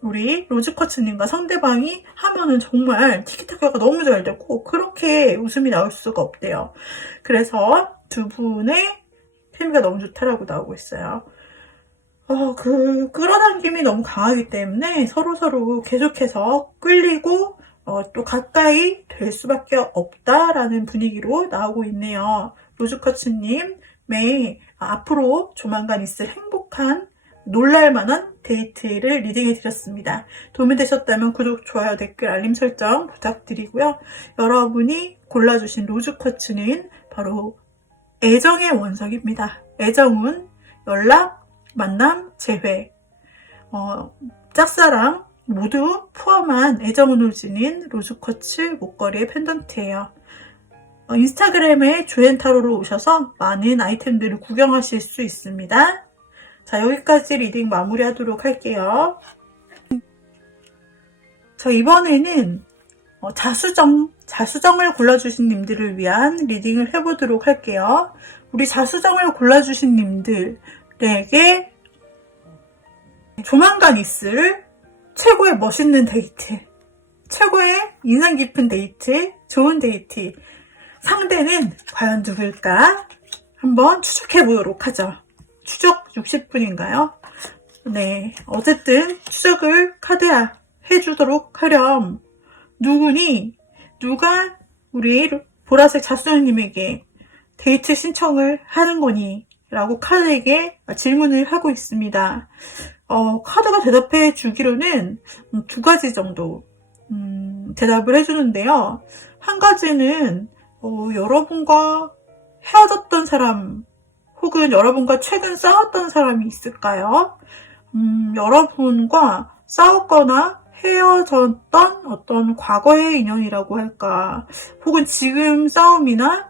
우리 로즈쿼츠님과 상대방이 하면은 정말 티키타카가 너무 잘 되고 그렇게 웃음이 나올 수가 없대요. 그래서 두 분의 케미가 너무 좋다라고 나오고 있어요. 그 끌어당김이 너무 강하기 때문에 서로 계속해서 끌리고 또 가까이 될 수밖에 없다라는 분위기로 나오고 있네요. 로즈커츠님, 앞으로 조만간 있을 행복한 놀랄만한 데이트를 리딩해 드렸습니다. 도움이 되셨다면 구독, 좋아요, 댓글, 알림 설정 부탁드리고요. 여러분이 골라주신 로즈쿼츠는 바로 애정의 원석입니다. 애정은 연락, 만남, 재회, 짝사랑 모두 포함한 애정운을 지닌 로즈쿼츠 목걸이의 펜던트예요. 인스타그램에 조앤타로로 오셔서 많은 아이템들을 구경하실 수 있습니다. 자, 여기까지 리딩 마무리하도록 할게요. 자, 이번에는 자수정을 골라주신 님들을 위한 리딩을 해보도록 할게요. 우리 자수정을 골라주신 님들에게 조만간 있을 최고의 멋있는 데이트, 최고의 인상 깊은 데이트, 좋은 데이트, 상대는 과연 누굴까? 한번 추적해보도록 하죠. 추적 60분인가요? 네, 어쨌든 추적을 카드야 해주도록 하렴. 누가 우리 보라색 자수정님에게 데이트 신청을 하는 거니? 라고 카드에게 질문을 하고 있습니다. 카드가 대답해 주기로는 두 가지 정도 대답을 해주는데요. 한 가지는 여러분과 헤어졌던 사람, 혹은 여러분과 최근 싸웠던 사람이 있을까요? 여러분과 싸웠거나 헤어졌던 어떤 과거의 인연이라고 할까, 혹은 지금 싸움이나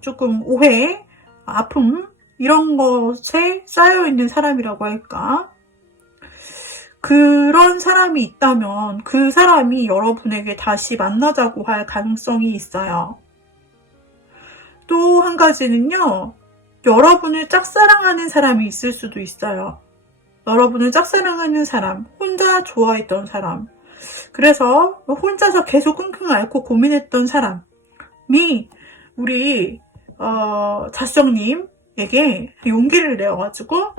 조금 오해, 아픔, 이런 것에 쌓여있는 사람이라고 할까? 그런 사람이 있다면 그 사람이 여러분에게 다시 만나자고 할 가능성이 있어요. 또 한 가지는요, 여러분을 짝사랑하는 사람이 있을 수도 있어요. 여러분을 짝사랑하는 사람, 혼자 좋아했던 사람, 그래서 혼자서 계속 끙끙 앓고 고민했던 사람이 우리 자수정님에게 용기를 내어가지고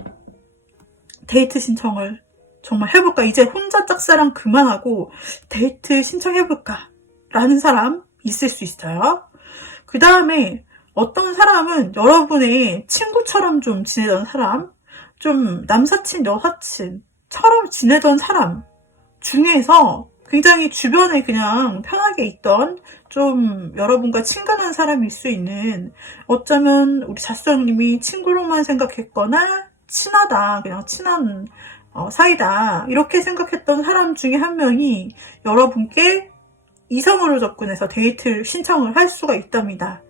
데이트 신청을 정말 해볼까, 이제 혼자 짝사랑 그만하고 데이트 신청해볼까 라는 사람 있을 수 있어요. 그 다음에 어떤 사람은 여러분의 친구처럼 좀 지내던 사람, 좀 남사친 여사친처럼 지내던 사람 중에서 굉장히 주변에 그냥 편하게 있던 좀 여러분과 친근한 사람일 수 있는, 어쩌면 우리 자수정님이 친구로만 생각했거나 친하다, 그냥 친한 사이다 이렇게 생각했던 사람 중에 한 명이 여러분께 이성으로 접근해서 데이트를 신청을 할 수가 있답니다.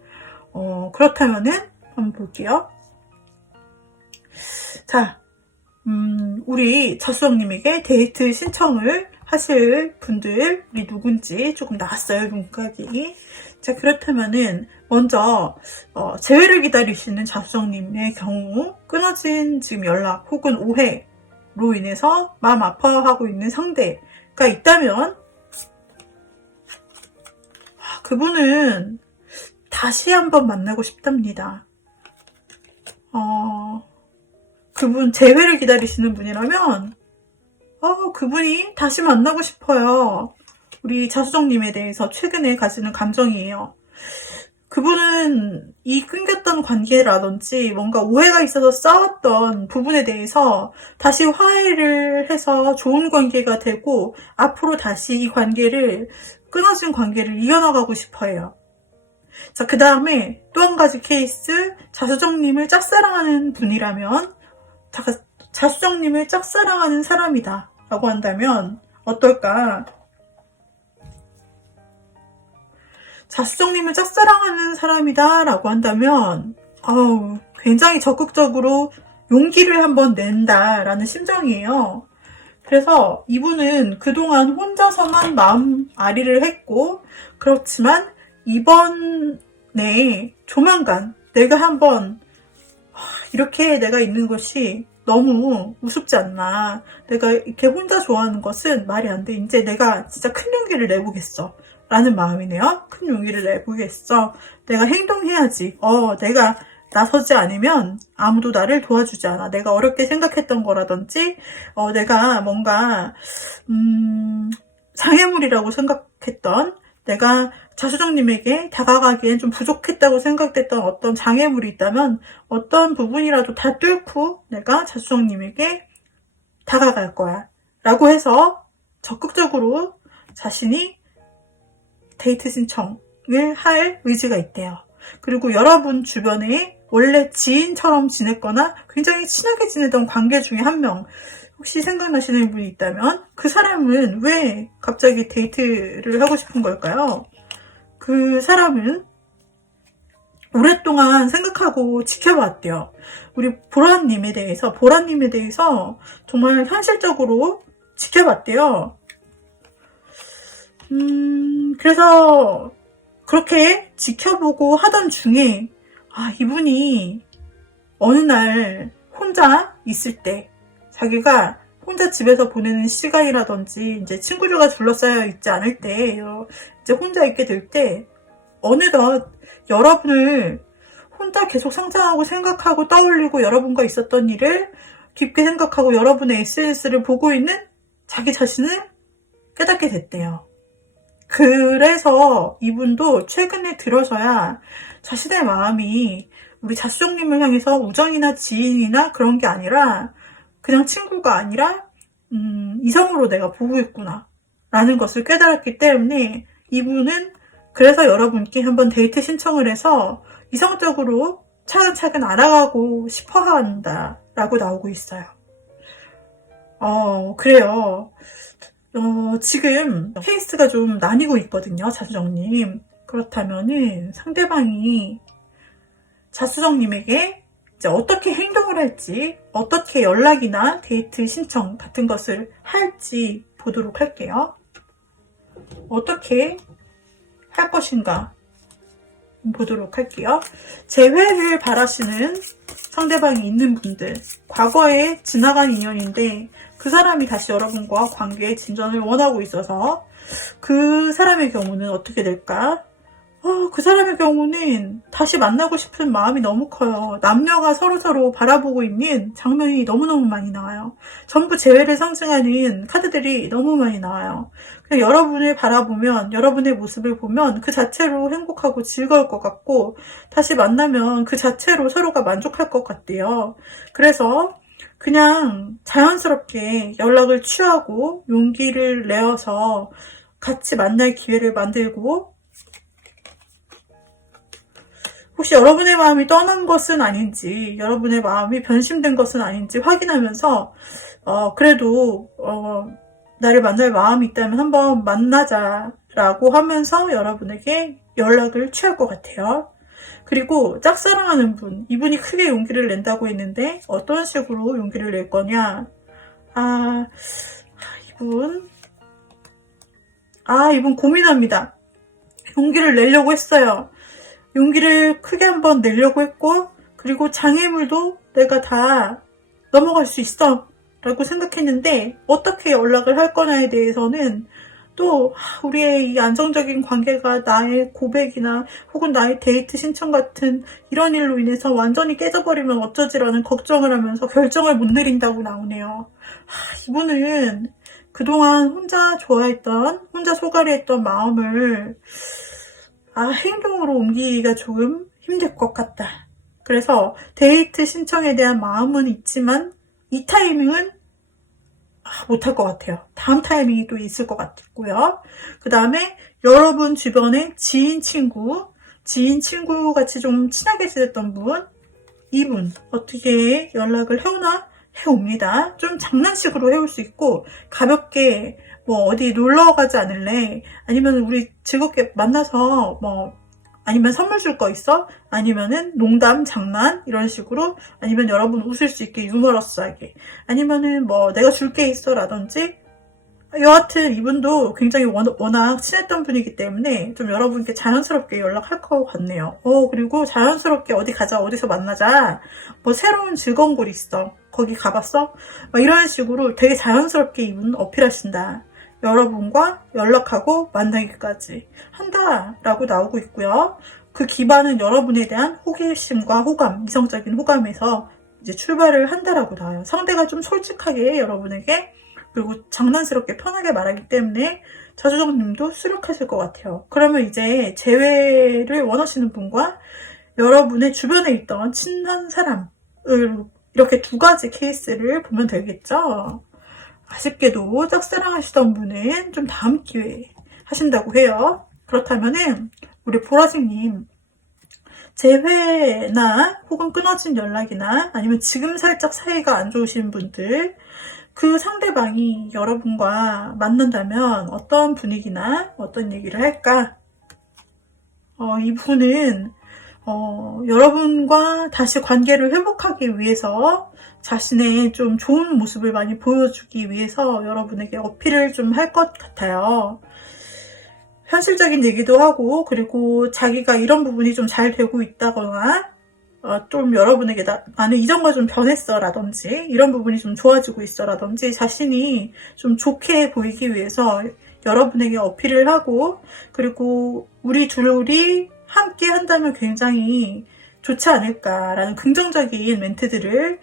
그렇다면은 한번 볼게요. 자, 우리 자수정님에게 데이트 신청을 하실 분들, 우리 누군지 조금 나왔어요, 눈각이. 자, 그렇다면은 먼저 재회를 기다리시는 자수정님의 경우 끊어진 지금 연락 혹은 오해로 인해서 마음 아파하고 있는 상대가 있다면 그분은 다시 한번 만나고 싶답니다. 그분 재회를 기다리시는 분이라면 그분이 다시 만나고 싶어요. 우리 자수정님에 대해서 최근에 가지는 감정이에요. 그분은 이 끊겼던 관계라든지 뭔가 오해가 있어서 싸웠던 부분에 대해서 다시 화해를 해서 좋은 관계가 되고 앞으로 다시 이 관계를, 끊어진 관계를 이어나가고 싶어요. 자, 그 다음에 또 한 가지 케이스, 자수정님을 짝사랑하는 분이라면, 자수정님을 짝사랑하는 사람이다 라고 한다면 어떨까? 자수정님을 짝사랑하는 사람이다 라고 한다면 굉장히 적극적으로 용기를 한번 낸다라는 심정이에요. 그래서 이분은 그동안 혼자서만 마음 아리를 했고, 그렇지만 이번에 조만간 내가 한번 이렇게 내가 있는 것이 너무 우습지 않나, 내가 이렇게 혼자 좋아하는 것은 말이 안 돼, 이제 내가 진짜 큰 용기를 내보겠어 라는 마음이네요. 큰 용기를 내보겠어, 내가 행동해야지, 내가 나서지 않으면 아무도 나를 도와주지 않아, 내가 어렵게 생각했던 거라든지 내가 뭔가 장애물이라고 생각했던, 내가 자수정님에게 다가가기엔 좀 부족했다고 생각됐던 어떤 장애물이 있다면 어떤 부분이라도 다 뚫고 내가 자수정님에게 다가갈 거야 라고 해서 적극적으로 자신이 데이트 신청을 할 의지가 있대요. 그리고 여러분 주변에 원래 지인처럼 지냈거나 굉장히 친하게 지내던 관계 중에 한 명, 혹시 생각나시는 분이 있다면 그 사람은 왜 갑자기 데이트를 하고 싶은 걸까요? 그 사람은 오랫동안 생각하고 지켜봤대요. 우리 보라님에 대해서 정말 현실적으로 지켜봤대요. 그래서 그렇게 지켜보고 하던 중에 이분이 어느 날 혼자 있을 때, 자기가 혼자 집에서 보내는 시간이라든지 이제 친구들과 둘러싸여 있지 않을 때, 이제 혼자 있게 될 때 어느덧 여러분을 혼자 계속 상상하고 생각하고 떠올리고 여러분과 있었던 일을 깊게 생각하고 여러분의 SNS를 보고 있는 자기 자신을 깨닫게 됐대요. 그래서 이분도 최근에 들어서야 자신의 마음이 우리 자수정님을 향해서 우정이나 지인이나 그런 게 아니라 그냥 친구가 아니라 이성으로 내가 보고 있구나 라는 것을 깨달았기 때문에 이분은 그래서 여러분께 한번 데이트 신청을 해서 이성적으로 차근차근 알아가고 싶어 한다 라고 나오고 있어요. 그래요. 지금 케이스가 좀 나뉘고 있거든요, 자수정님. 그렇다면은 상대방이 자수정님에게 이제 어떻게 행동을 할지, 어떻게 연락이나 데이트 신청 같은 것을 할지 보도록 할게요. 어떻게 할 것인가 보도록 할게요. 재회를 바라시는 상대방이 있는 분들, 과거에 지나간 인연인데 그 사람이 다시 여러분과 관계의 진전을 원하고 있어서 그 사람의 경우는 어떻게 될까? 그 사람의 경우는 다시 만나고 싶은 마음이 너무 커요. 남녀가 서로서로 바라보고 있는 장면이 너무너무 많이 나와요. 전부 재회를 상징하는 카드들이 너무 많이 나와요. 그냥 여러분을 바라보면, 여러분의 모습을 보면 그 자체로 행복하고 즐거울 것 같고, 다시 만나면 그 자체로 서로가 만족할 것 같대요. 그래서 그냥 자연스럽게 연락을 취하고 용기를 내어서 같이 만날 기회를 만들고, 혹시 여러분의 마음이 떠난 것은 아닌지, 여러분의 마음이 변심된 것은 아닌지 확인하면서 그래도 나를 만날 마음이 있다면 한번 만나자라고 하면서 여러분에게 연락을 취할 것 같아요. 그리고 짝사랑하는 분, 이분이 크게 용기를 낸다고 했는데 어떤 식으로 용기를 낼 거냐? 이분 고민합니다. 용기를 내려고 했어요. 용기를 크게 한번 내려고 했고, 그리고 장애물도 내가 다 넘어갈 수 있어 라고 생각했는데 어떻게 연락을 할 거냐에 대해서는 또 우리의 이 안정적인 관계가 나의 고백이나 혹은 나의 데이트 신청 같은 이런 일로 인해서 완전히 깨져버리면 어쩌지라는 걱정을 하면서 결정을 못 내린다고 나오네요. 이분은 그동안 혼자 좋아했던, 혼자 소갈이했던 마음을 행동으로 옮기기가 조금 힘들 것 같다. 그래서 데이트 신청에 대한 마음은 있지만 이 타이밍은 못할 것 같아요. 다음 타이밍이 또 있을 것 같고요. 그 다음에 여러분 주변에 지인, 친구 같이 좀 친하게 지냈던 분, 이분 어떻게 연락을 해오나? 해옵니다. 좀 장난식으로 해올 수 있고 가볍게 어디 놀러 가지 않을래? 아니면 우리 즐겁게 만나서 아니면 선물 줄 거 있어? 아니면은 농담, 장난 이런 식으로, 아니면 여러분 웃을 수 있게 유머러스하게, 아니면은 내가 줄 게 있어 라든지. 여하튼 이분도 굉장히 워낙 친했던 분이기 때문에 좀 여러분께 자연스럽게 연락할 것 같네요. 그리고 자연스럽게 어디 가자, 어디서 만나자, 새로운 즐거운 곳 있어, 거기 가봤어? 이런 식으로 되게 자연스럽게 이분 어필하신다. 여러분과 연락하고 만나기까지 한다라고 나오고 있고요. 그 기반은 여러분에 대한 호기심과 호감, 이성적인 호감에서 이제 출발을 한다라고 나와요. 상대가 좀 솔직하게 여러분에게, 그리고 장난스럽게 편하게 말하기 때문에 자주정님도 수락하실 것 같아요. 그러면 이제 재회를 원하시는 분과 여러분의 주변에 있던 친한 사람을 이렇게 두 가지 케이스를 보면 되겠죠. 아쉽게도 짝사랑하시던 분은 좀 다음 기회에 하신다고 해요. 그렇다면은 우리 보라색님, 재회나 혹은 끊어진 연락이나 아니면 지금 살짝 사이가 안 좋으신 분들, 그 상대방이 여러분과 만난다면 어떤 분위기나 어떤 얘기를 할까? 이분은 여러분과 다시 관계를 회복하기 위해서 자신의 좀 좋은 모습을 많이 보여주기 위해서 여러분에게 어필을 좀 할 것 같아요. 현실적인 얘기도 하고, 그리고 자기가 이런 부분이 좀 잘 되고 있다거나 좀 여러분에게 나는 이전과 좀 변했어 라든지, 이런 부분이 좀 좋아지고 있어 라든지, 자신이 좀 좋게 보이기 위해서 여러분에게 어필을 하고, 그리고 우리 둘이 함께 한다면 굉장히 좋지 않을까라는 긍정적인 멘트들을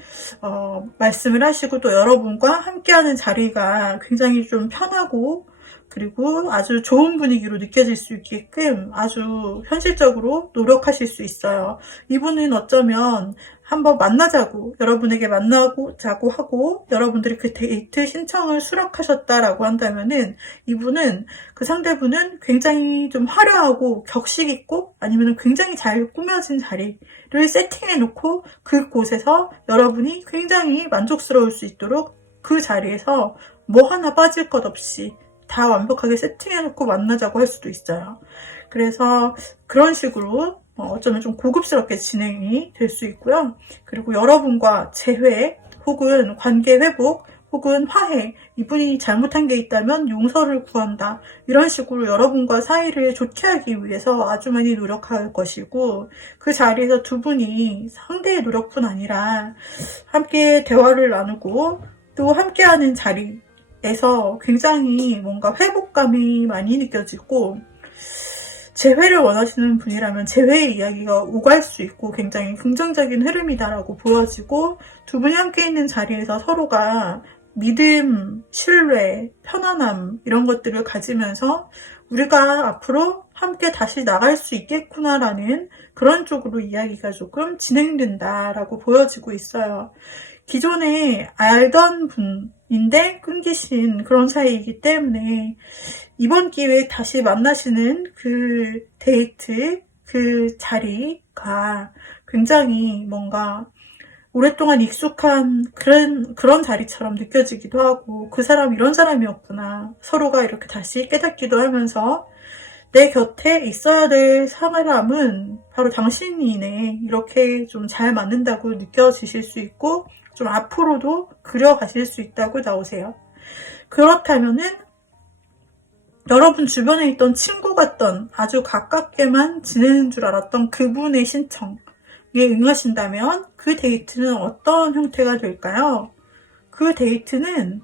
말씀을 하시고, 또 여러분과 함께하는 자리가 굉장히 좀 편하고 그리고 아주 좋은 분위기로 느껴질 수 있게끔 아주 현실적으로 노력하실 수 있어요. 이분은 어쩌면 한번 만나자고, 여러분에게 만나자고 하고 여러분들이 그 데이트 신청을 수락하셨다라고 한다면은, 이분은, 그 상대분은 굉장히 좀 화려하고 격식 있고 아니면 굉장히 잘 꾸며진 자리를 세팅해 놓고 그곳에서 여러분이 굉장히 만족스러울 수 있도록 그 자리에서 뭐 하나 빠질 것 없이 다 완벽하게 세팅해 놓고 만나자고 할 수도 있어요. 그래서 그런 식으로 어쩌면 좀 고급스럽게 진행이 될 수 있고요. 그리고 여러분과 재회 혹은 관계 회복 혹은 화해, 이분이 잘못한 게 있다면 용서를 구한다, 이런 식으로 여러분과 사이를 좋게 하기 위해서 아주 많이 노력할 것이고, 그 자리에서 두 분이 상대의 노력뿐 아니라 함께 대화를 나누고 또 함께하는 자리에서 굉장히 뭔가 회복감이 많이 느껴지고, 재회를 원하시는 분이라면 재회의 이야기가 오갈 수 있고 굉장히 긍정적인 흐름이다라고 보여지고, 두 분이 함께 있는 자리에서 서로가 믿음, 신뢰, 편안함 이런 것들을 가지면서 우리가 앞으로 함께 다시 나갈 수 있겠구나라는 그런 쪽으로 이야기가 조금 진행된다라고 보여지고 있어요. 기존에 알던 분인데 끊기신 그런 사이이기 때문에 이번 기회에 다시 만나시는 그 데이트, 그 자리가 굉장히 뭔가 오랫동안 익숙한 그런 자리처럼 느껴지기도 하고, 그 사람 이런 사람이었구나, 서로가 이렇게 다시 깨닫기도 하면서 내 곁에 있어야 될 사람은 바로 당신이네, 이렇게 좀 잘 맞는다고 느껴지실 수 있고, 좀 앞으로도 그려가실 수 있다고 나오세요. 그렇다면은 여러분 주변에 있던 친구 같던, 아주 가깝게만 지내는 줄 알았던 그분의 신청에 응하신다면 그 데이트는 어떤 형태가 될까요? 그 데이트는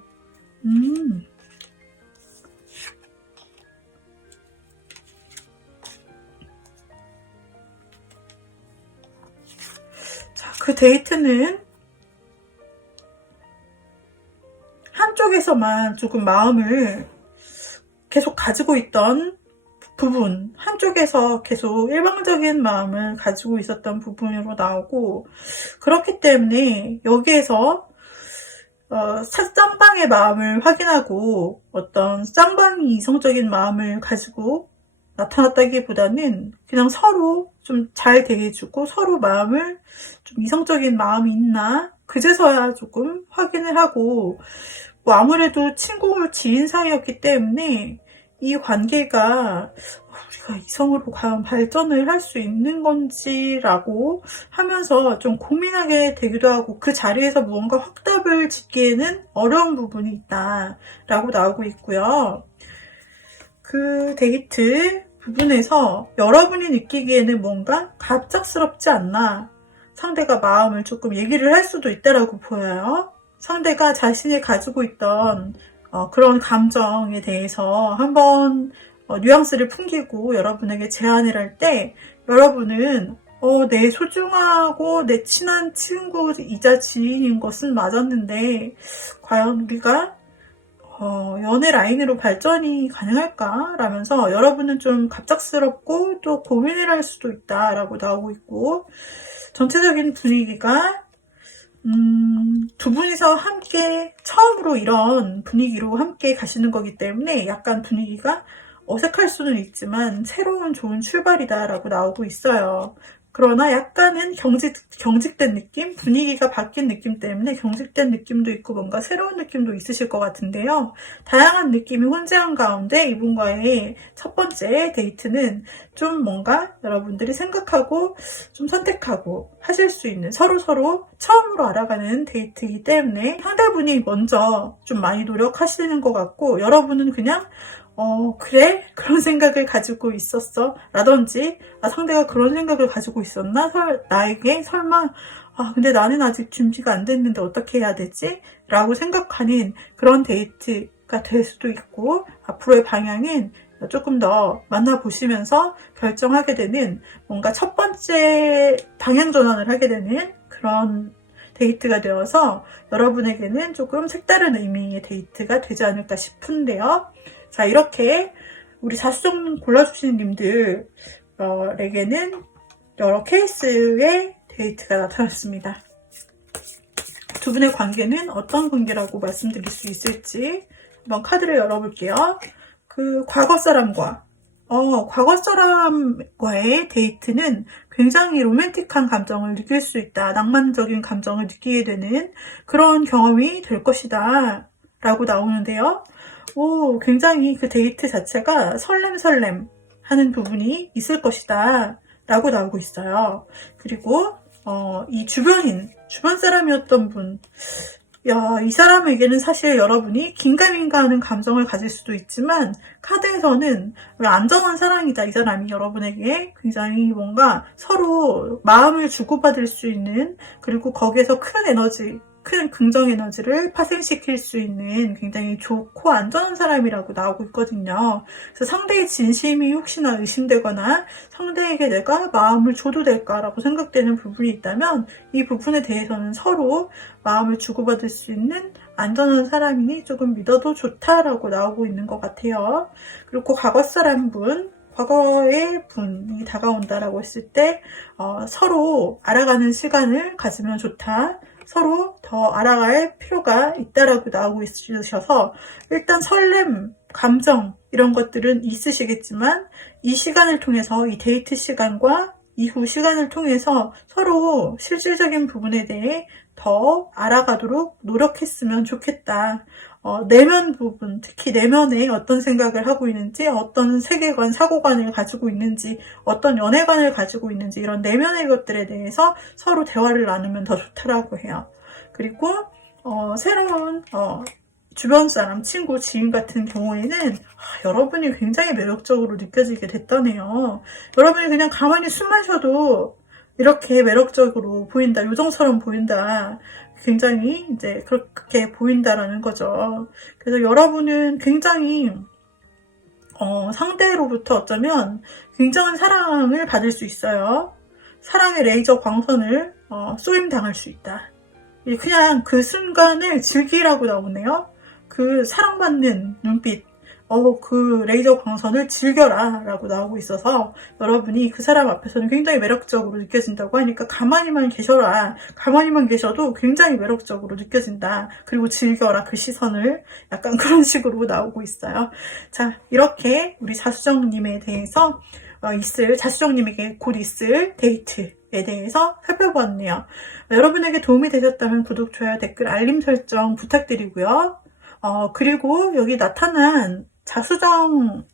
자, 그 데이트는 한쪽에서만 조금 마음을 계속 가지고 있던 부분, 한쪽에서 계속 일방적인 마음을 가지고 있었던 부분으로 나오고, 그렇기 때문에 여기에서 쌍방의 마음을 확인하고 어떤 쌍방이 이성적인 마음을 가지고 나타났다기보다는 그냥 서로 좀 잘 대해주고 서로 마음을 좀 이성적인 마음이 있나 그제서야 조금 확인을 하고, 뭐 아무래도 친구 지인 사이였기 때문에 이 관계가 우리가 이성으로 과연 발전을 할 수 있는 건지라고 하면서 좀 고민하게 되기도 하고, 그 자리에서 무언가 확답을 짓기에는 어려운 부분이 있다라고 나오고 있고요. 그 데이트 부분에서 여러분이 느끼기에는 뭔가 갑작스럽지 않나, 상대가 마음을 조금 얘기를 할 수도 있다라고 보여요. 상대가 자신이 가지고 있던 그런 감정에 대해서 한번 뉘앙스를 풍기고 여러분에게 제안을 할 때, 여러분은 내 소중하고 내 친한 친구이자 지인인 것은 맞았는데 과연 우리가 연애 라인으로 발전이 가능할까? 라면서 여러분은 좀 갑작스럽고 또 고민을 할 수도 있다라고 나오고 있고, 전체적인 분위기가 두 분이서 함께 처음으로 이런 분위기로 함께 가시는 거기 때문에 약간 분위기가 어색할 수는 있지만 새로운 좋은 출발이다라고 나오고 있어요. 그러나 약간은 경직된 느낌? 분위기가 바뀐 느낌 때문에 경직된 느낌도 있고 뭔가 새로운 느낌도 있으실 것 같은데요. 다양한 느낌이 혼재한 가운데 이분과의 첫 번째 데이트는 좀 뭔가 여러분들이 생각하고 좀 선택하고 하실 수 있는, 서로서로 처음으로 알아가는 데이트이기 때문에 상대분이 먼저 좀 많이 노력하시는 것 같고, 여러분은 그냥 그래? 그런 생각을 가지고 있었어? 라든지, 상대가 그런 생각을 가지고 있었나? 나에게? 설마, 근데 나는 아직 준비가 안 됐는데 어떻게 해야 되지? 라고 생각하는 그런 데이트가 될 수도 있고, 앞으로의 방향은 조금 더 만나보시면서 결정하게 되는, 뭔가 첫 번째 방향 전환을 하게 되는 그런 데이트가 되어서 여러분에게는 조금 색다른 의미의 데이트가 되지 않을까 싶은데요. 자, 이렇게 우리 자수성 골라주시는 님들에게는 여러 케이스의 데이트가 나타났습니다. 두 분의 관계는 어떤 관계라고 말씀드릴 수 있을지 한번 카드를 열어볼게요. 그 과거 사람과의 데이트는 굉장히 로맨틱한 감정을 느낄 수 있다, 낭만적인 감정을 느끼게 되는 그런 경험이 될 것이다 라고 나오는데요. 굉장히 그 데이트 자체가 설렘 하는 부분이 있을 것이다 라고 나오고 있어요. 그리고 이 주변 사람이었던 분, 이 사람에게는 사실 여러분이 긴가민가 하는 감정을 가질 수도 있지만, 카드에서는 안전한 사랑이다. 이 사람이 여러분에게 굉장히 뭔가 서로 마음을 주고받을 수 있는, 그리고 거기에서 큰 긍정 에너지를 파생시킬 수 있는 굉장히 좋고 안전한 사람이라고 나오고 있거든요. 그래서 상대의 진심이 혹시나 의심되거나 상대에게 내가 마음을 줘도 될까라고 생각되는 부분이 있다면, 이 부분에 대해서는 서로 마음을 주고받을 수 있는 안전한 사람이니 조금 믿어도 좋다라고 나오고 있는 것 같아요. 그리고 과거의 분이 다가온다라고 했을 때 서로 알아가는 시간을 가지면 좋다. 서로 더 알아갈 필요가 있다라고 나오고 있으셔서, 일단 설렘, 감정 이런 것들은 있으시겠지만, 이 시간을 통해서, 이 데이트 시간과 이후 시간을 통해서 서로 실질적인 부분에 대해 더 알아가도록 노력했으면 좋겠다. 내면 부분, 특히 내면에 어떤 생각을 하고 있는지, 어떤 세계관, 사고관을 가지고 있는지, 어떤 연애관을 가지고 있는지, 이런 내면의 것들에 대해서 서로 대화를 나누면 더 좋다라고 해요. 그리고 새로운 주변 사람, 친구, 지인 같은 경우에는 여러분이 굉장히 매력적으로 느껴지게 됐다네요. 여러분이 그냥 가만히 숨만 쉬어도 이렇게 매력적으로 보인다, 요정처럼 보인다, 굉장히 이제 그렇게 보인다라는 거죠. 그래서 여러분은 굉장히 상대로부터 어쩌면 굉장한 사랑을 받을 수 있어요. 사랑의 레이저 광선을 쏘임 당할 수 있다. 그냥 그 순간을 즐기라고 나오네요. 그 사랑받는 눈빛, 그 레이저 광선을 즐겨라 라고 나오고 있어서, 여러분이 그 사람 앞에서는 굉장히 매력적으로 느껴진다고 하니까 가만히만 계셔라. 가만히만 계셔도 굉장히 매력적으로 느껴진다. 그리고 즐겨라, 그 시선을. 약간 그런 식으로 나오고 있어요. 자, 이렇게 우리 자수정님에 대해서 자수정님에게 곧 있을 데이트에 대해서 살펴보았네요. 여러분에게 도움이 되셨다면 구독, 좋아요, 댓글, 알림 설정 부탁드리고요. 그리고 여기 나타난 자수정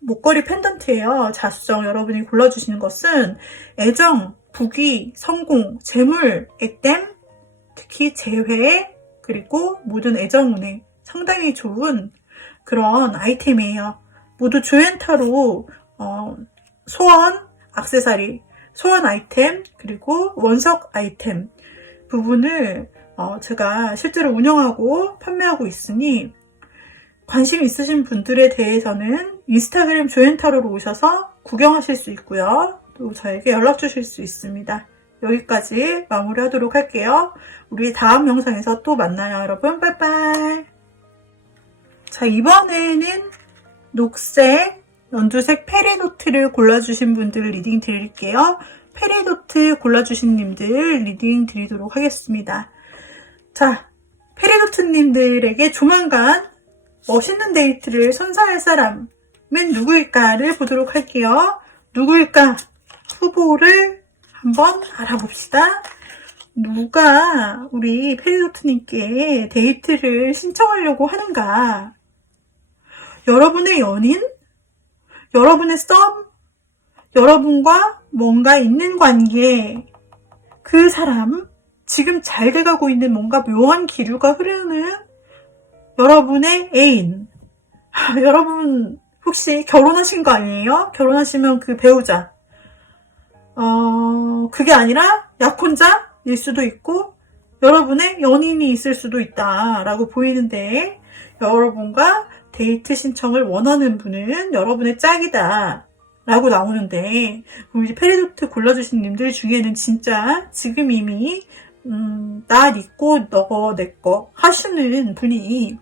목걸이 펜던트예요. 자수정 여러분이 골라주시는 것은 애정, 부귀, 성공, 재물, 액땜, 특히 재회, 그리고 모든 애정운에 상당히 좋은 그런 아이템이에요. 모두 조앤타로 소원, 액세서리, 소원 아이템, 그리고 원석 아이템 부분을 제가 실제로 운영하고 판매하고 있으니, 관심 있으신 분들에 대해서는 인스타그램 조앤타로로 오셔서 구경하실 수 있고요. 또 저에게 연락 주실 수 있습니다. 여기까지 마무리하도록 할게요. 우리 다음 영상에서 또 만나요, 여러분. 빠이빠이. 자, 이번에는 녹색 연두색 페리도트를 골라주신 분들 리딩 드릴게요. 페리도트 골라주신 님들 리딩 드리도록 하겠습니다. 자, 페리도트님들에게 조만간 멋있는 데이트를 선사할 사람은 누구일까를 보도록 할게요. 누구일까? 후보를 한번 알아봅시다. 누가 우리 페리도트님께 데이트를 신청하려고 하는가? 여러분의 연인? 여러분의 썸? 여러분과 뭔가 있는 관계? 그 사람? 지금 잘 돼가고 있는 뭔가 묘한 기류가 흐르는 여러분의 애인. 여러분 혹시 결혼하신 거 아니에요? 결혼하시면 그 배우자. 그게 아니라 약혼자일 수도 있고 여러분의 연인이 있을 수도 있다라고 보이는데, 여러분과 데이트 신청을 원하는 분은 여러분의 짝이다 라고 나오는데, 우리 페리도트 골라주신 님들 중에는 진짜 지금 이미 나 니꺼 너 내꺼 하시는 분이,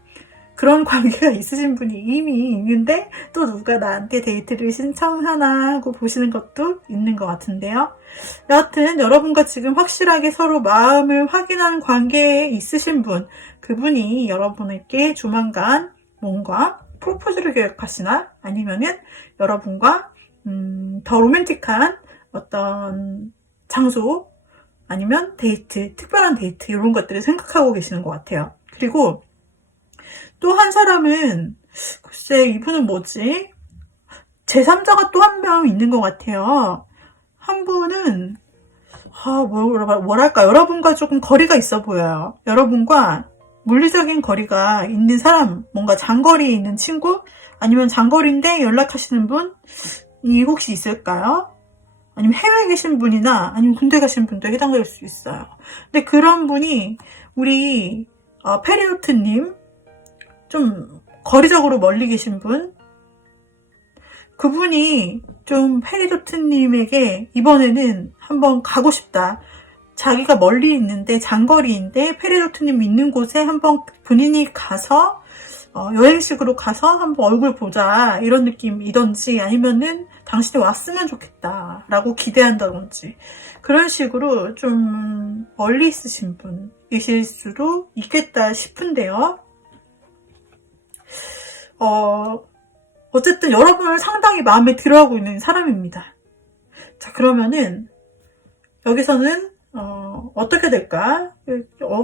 그런 관계가 있으신 분이 이미 있는데 또 누가 나한테 데이트를 신청하나 하고 보시는 것도 있는 것 같은데요. 여하튼 여러분과 지금 확실하게 서로 마음을 확인하는 관계에 있으신 분, 그분이 여러분에게 조만간 뭔가 프로포즈를 계획하시나, 아니면은 여러분과 더 로맨틱한 어떤 장소, 아니면 데이트, 특별한 데이트, 이런 것들을 생각하고 계시는 것 같아요. 그리고 또 한 사람은, 글쎄 이분은 뭐지? 제3자가 또 한 명 있는 것 같아요. 한 분은 뭐랄까, 여러분과 조금 거리가 있어 보여요. 여러분과 물리적인 거리가 있는 사람, 뭔가 장거리에 있는 친구, 아니면 장거리인데 연락하시는 분이 혹시 있을까요? 아니면 해외에 계신 분이나 아니면 군대 가신 분도 해당될 수 있어요. 근데 그런 분이 우리 페리오트님, 좀 거리적으로 멀리 계신 분, 그분이 좀 페리오트님에게 이번에는 한번 가고 싶다. 자기가 멀리 있는데 장거리인데 페리오트님 있는 곳에 한번 본인이 가서 여행식으로 가서 한번 얼굴 보자, 이런 느낌이던지, 아니면은 당신이 왔으면 좋겠다 라고 기대한다든지, 그런 식으로 좀 멀리 있으신 분이실 수도 있겠다 싶은데요. 어쨌든 여러분을 상당히 마음에 들어하고 있는 사람입니다. 자, 그러면은 여기서는 어떻게 될까?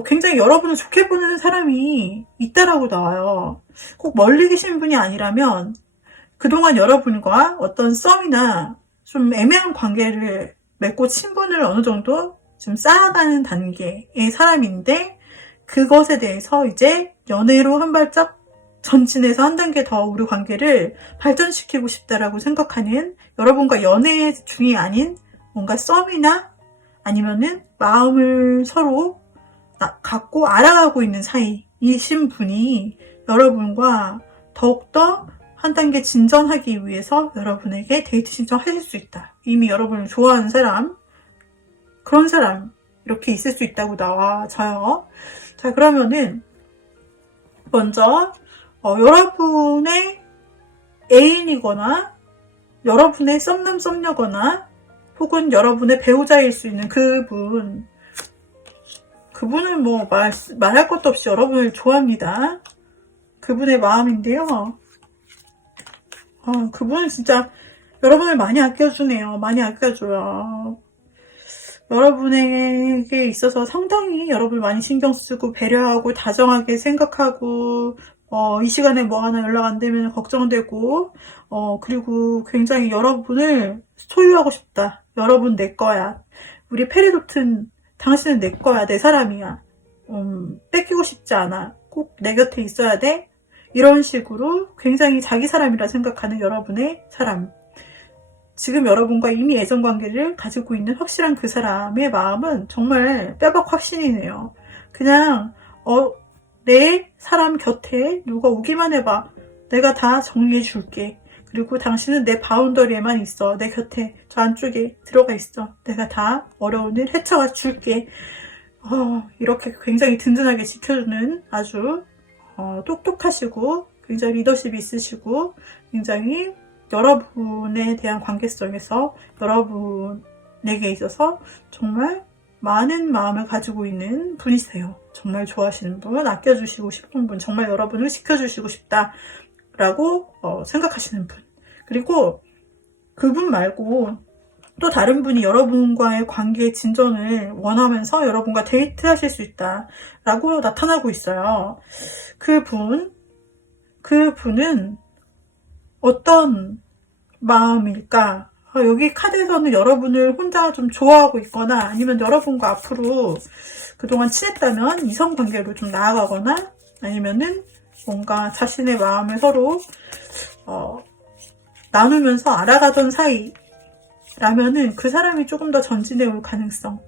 굉장히 여러분을 좋게 보는 사람이 있다라고 나와요. 꼭 멀리 계신 분이 아니라면 그동안 여러분과 어떤 썸이나 좀 애매한 관계를 맺고 친분을 어느 정도 좀 쌓아가는 단계의 사람인데, 그것에 대해서 이제 연애로 한 발짝 전진해서 한 단계 더 우리 관계를 발전시키고 싶다라고 생각하는, 여러분과 연애 중이 아닌 뭔가 썸이나 아니면은 마음을 서로 갖고 알아가고 있는 사이이신 분이 여러분과 더욱더 한 단계 진전하기 위해서 여러분에게 데이트 신청하실 수 있다. 이미 여러분을 좋아하는 사람, 그런 사람 이렇게 있을 수 있다고 나와져요. 자, 그러면은 먼저 여러분의 애인이거나 여러분의 썸남 썸녀거나 혹은 여러분의 배우자일 수 있는 그분은 뭐 말할 것도 없이 여러분을 좋아합니다. 그분의 마음인데요. 그분은 진짜 여러분을 많이 아껴주네요. 많이 아껴줘요. 여러분에게 있어서 상당히 여러분을 많이 신경 쓰고 배려하고 다정하게 생각하고, 이 시간에 뭐 하나 연락 안 되면 걱정되고, 그리고 굉장히 여러분을 소유하고 싶다. 여러분 내 거야. 우리 페리도튼, 당신은 내 거야. 내 사람이야. 뺏기고 싶지 않아. 꼭 내 곁에 있어야 돼. 이런 식으로 굉장히 자기 사람이라 생각하는 여러분의 사람. 지금 여러분과 이미 애정관계를 가지고 있는 확실한 그 사람의 마음은 정말 빼박 확신이네요. 그냥 내 사람 곁에 누가 오기만 해봐. 내가 다 정리해 줄게. 그리고 당신은 내 바운더리에만 있어. 내 곁에 저 안쪽에 들어가 있어. 내가 다 어려운 일 헤쳐가 줄게. 이렇게 굉장히 든든하게 지켜주는 아주 똑똑하시고 굉장히 리더십이 있으시고 굉장히 여러분에 대한 관계성에서 여러분에게 있어서 정말 많은 마음을 가지고 있는 분이세요. 정말 좋아하시는 분, 아껴주시고 싶은 분, 정말 여러분을 지켜주시고 싶다라고 생각하시는 분. 그리고 그분 말고 또 다른 분이 여러분과의 관계의 진전을 원하면서 여러분과 데이트하실 수 있다라고 나타나고 있어요. 그분은 어떤 마음일까? 여기 카드에서는 여러분을 혼자 좀 좋아하고 있거나 아니면 여러분과 앞으로 그동안 친했다면 이성관계로 좀 나아가거나 아니면은 뭔가 자신의 마음을 서로 나누면서 알아가던 사이라면은 그 사람이 조금 더 전진해 올 가능성,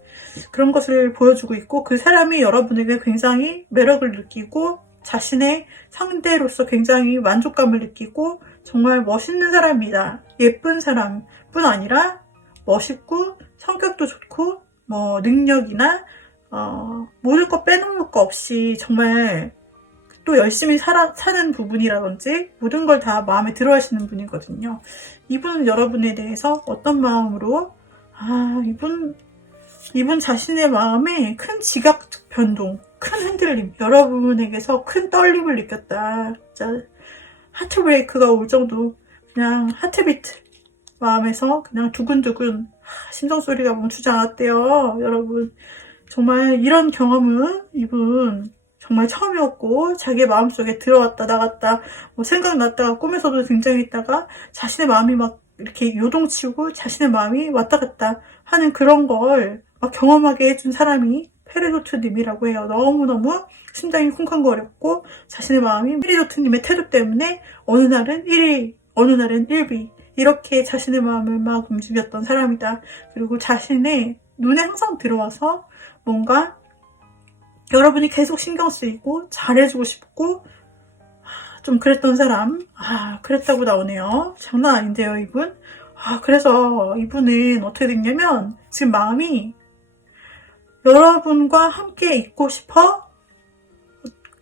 그런 것을 보여주고 있고, 그 사람이 여러분에게 굉장히 매력을 느끼고 자신의 상대로서 굉장히 만족감을 느끼고 정말 멋있는 사람이다. 예쁜 사람뿐 아니라 멋있고 성격도 좋고 뭐 능력이나 모든 거 빼놓을 거 없이 정말 또 열심히 사는 부분이라든지 모든 걸 다 마음에 들어 하시는 분이거든요. 이분은 여러분에 대해서 어떤 마음으로 이분 자신의 마음에 큰 지각적 변동, 큰 흔들림, 여러분에게서 큰 떨림을 느꼈다. 진짜 하트 브레이크가 올 정도, 그냥 하트비트 마음에서 그냥 두근두근 심장소리가 멈추지 않았대요. 여러분 정말 이런 경험은 이분 정말 처음이었고, 자기의 마음속에 들어왔다 나갔다 생각났다가 꿈에서도 등장했다가 자신의 마음이 막 이렇게 요동치고 자신의 마음이 왔다 갔다 하는 그런 걸 막 경험하게 해준 사람이 페리도트님이라고 해요. 너무너무 심장이 쿵쾅거렸고 자신의 마음이 페리도트님의 태도 때문에 어느 날은 1위, 어느 날은 1위 이렇게 자신의 마음을 막 움직였던 사람이다. 그리고 자신의 눈에 항상 들어와서 뭔가 여러분이 계속 신경 쓰이고 잘해주고 싶고 좀 그랬던 사람. 그랬다고 나오네요. 장난 아닌데요, 이분. 그래서 이분은 어떻게 됐냐면 지금 마음이 여러분과 함께 있고 싶어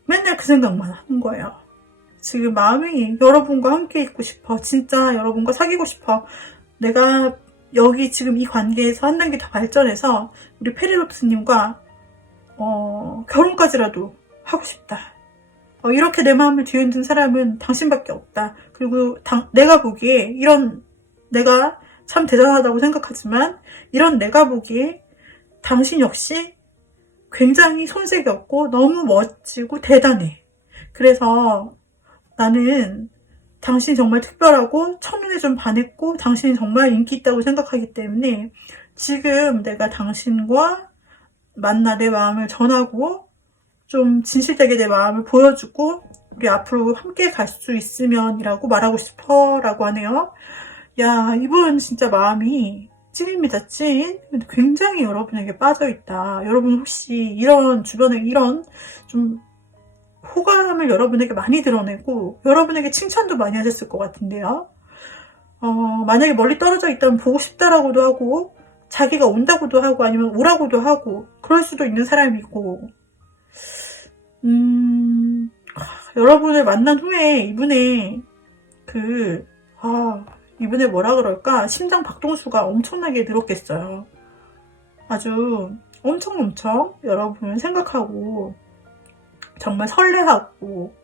맨날 그 생각만 하는 거예요. 지금 마음이 여러분과 함께 있고 싶어. 진짜 여러분과 사귀고 싶어. 내가 여기 지금 이 관계에서 한 단계 더 발전해서 우리 페리로트님과 결혼까지라도 하고 싶다. 이렇게 내 마음을 뒤흔든 사람은 당신밖에 없다. 그리고 내가 보기에 내가 참 대단하다고 생각하지만 이런 내가 보기에 당신 역시 굉장히 손색이 없고 너무 멋지고 대단해. 그래서 나는 당신이 정말 특별하고 첫눈에 좀 반했고 당신이 정말 인기 있다고 생각하기 때문에 지금 내가 당신과 만나 내 마음을 전하고 좀 진실되게 내 마음을 보여주고 우리 앞으로 함께 갈 수 있으면 이라고 말하고 싶어 라고 하네요. 야, 이분 진짜 마음이 찐입니다, 찐. 굉장히 여러분에게 빠져있다. 여러분 혹시 주변에 이런 좀 호감을 여러분에게 많이 드러내고 여러분에게 칭찬도 많이 하셨을 것 같은데요. 만약에 멀리 떨어져 있다면 보고 싶다라고도 하고 자기가 온다고도 하고 아니면 오라고도 하고 그럴 수도 있는 사람이고 여러분을 만난 후에 이분의 뭐라 그럴까 심장 박동수가 엄청나게 늘었겠어요. 아주 엄청 여러분을 생각하고 정말 설레하고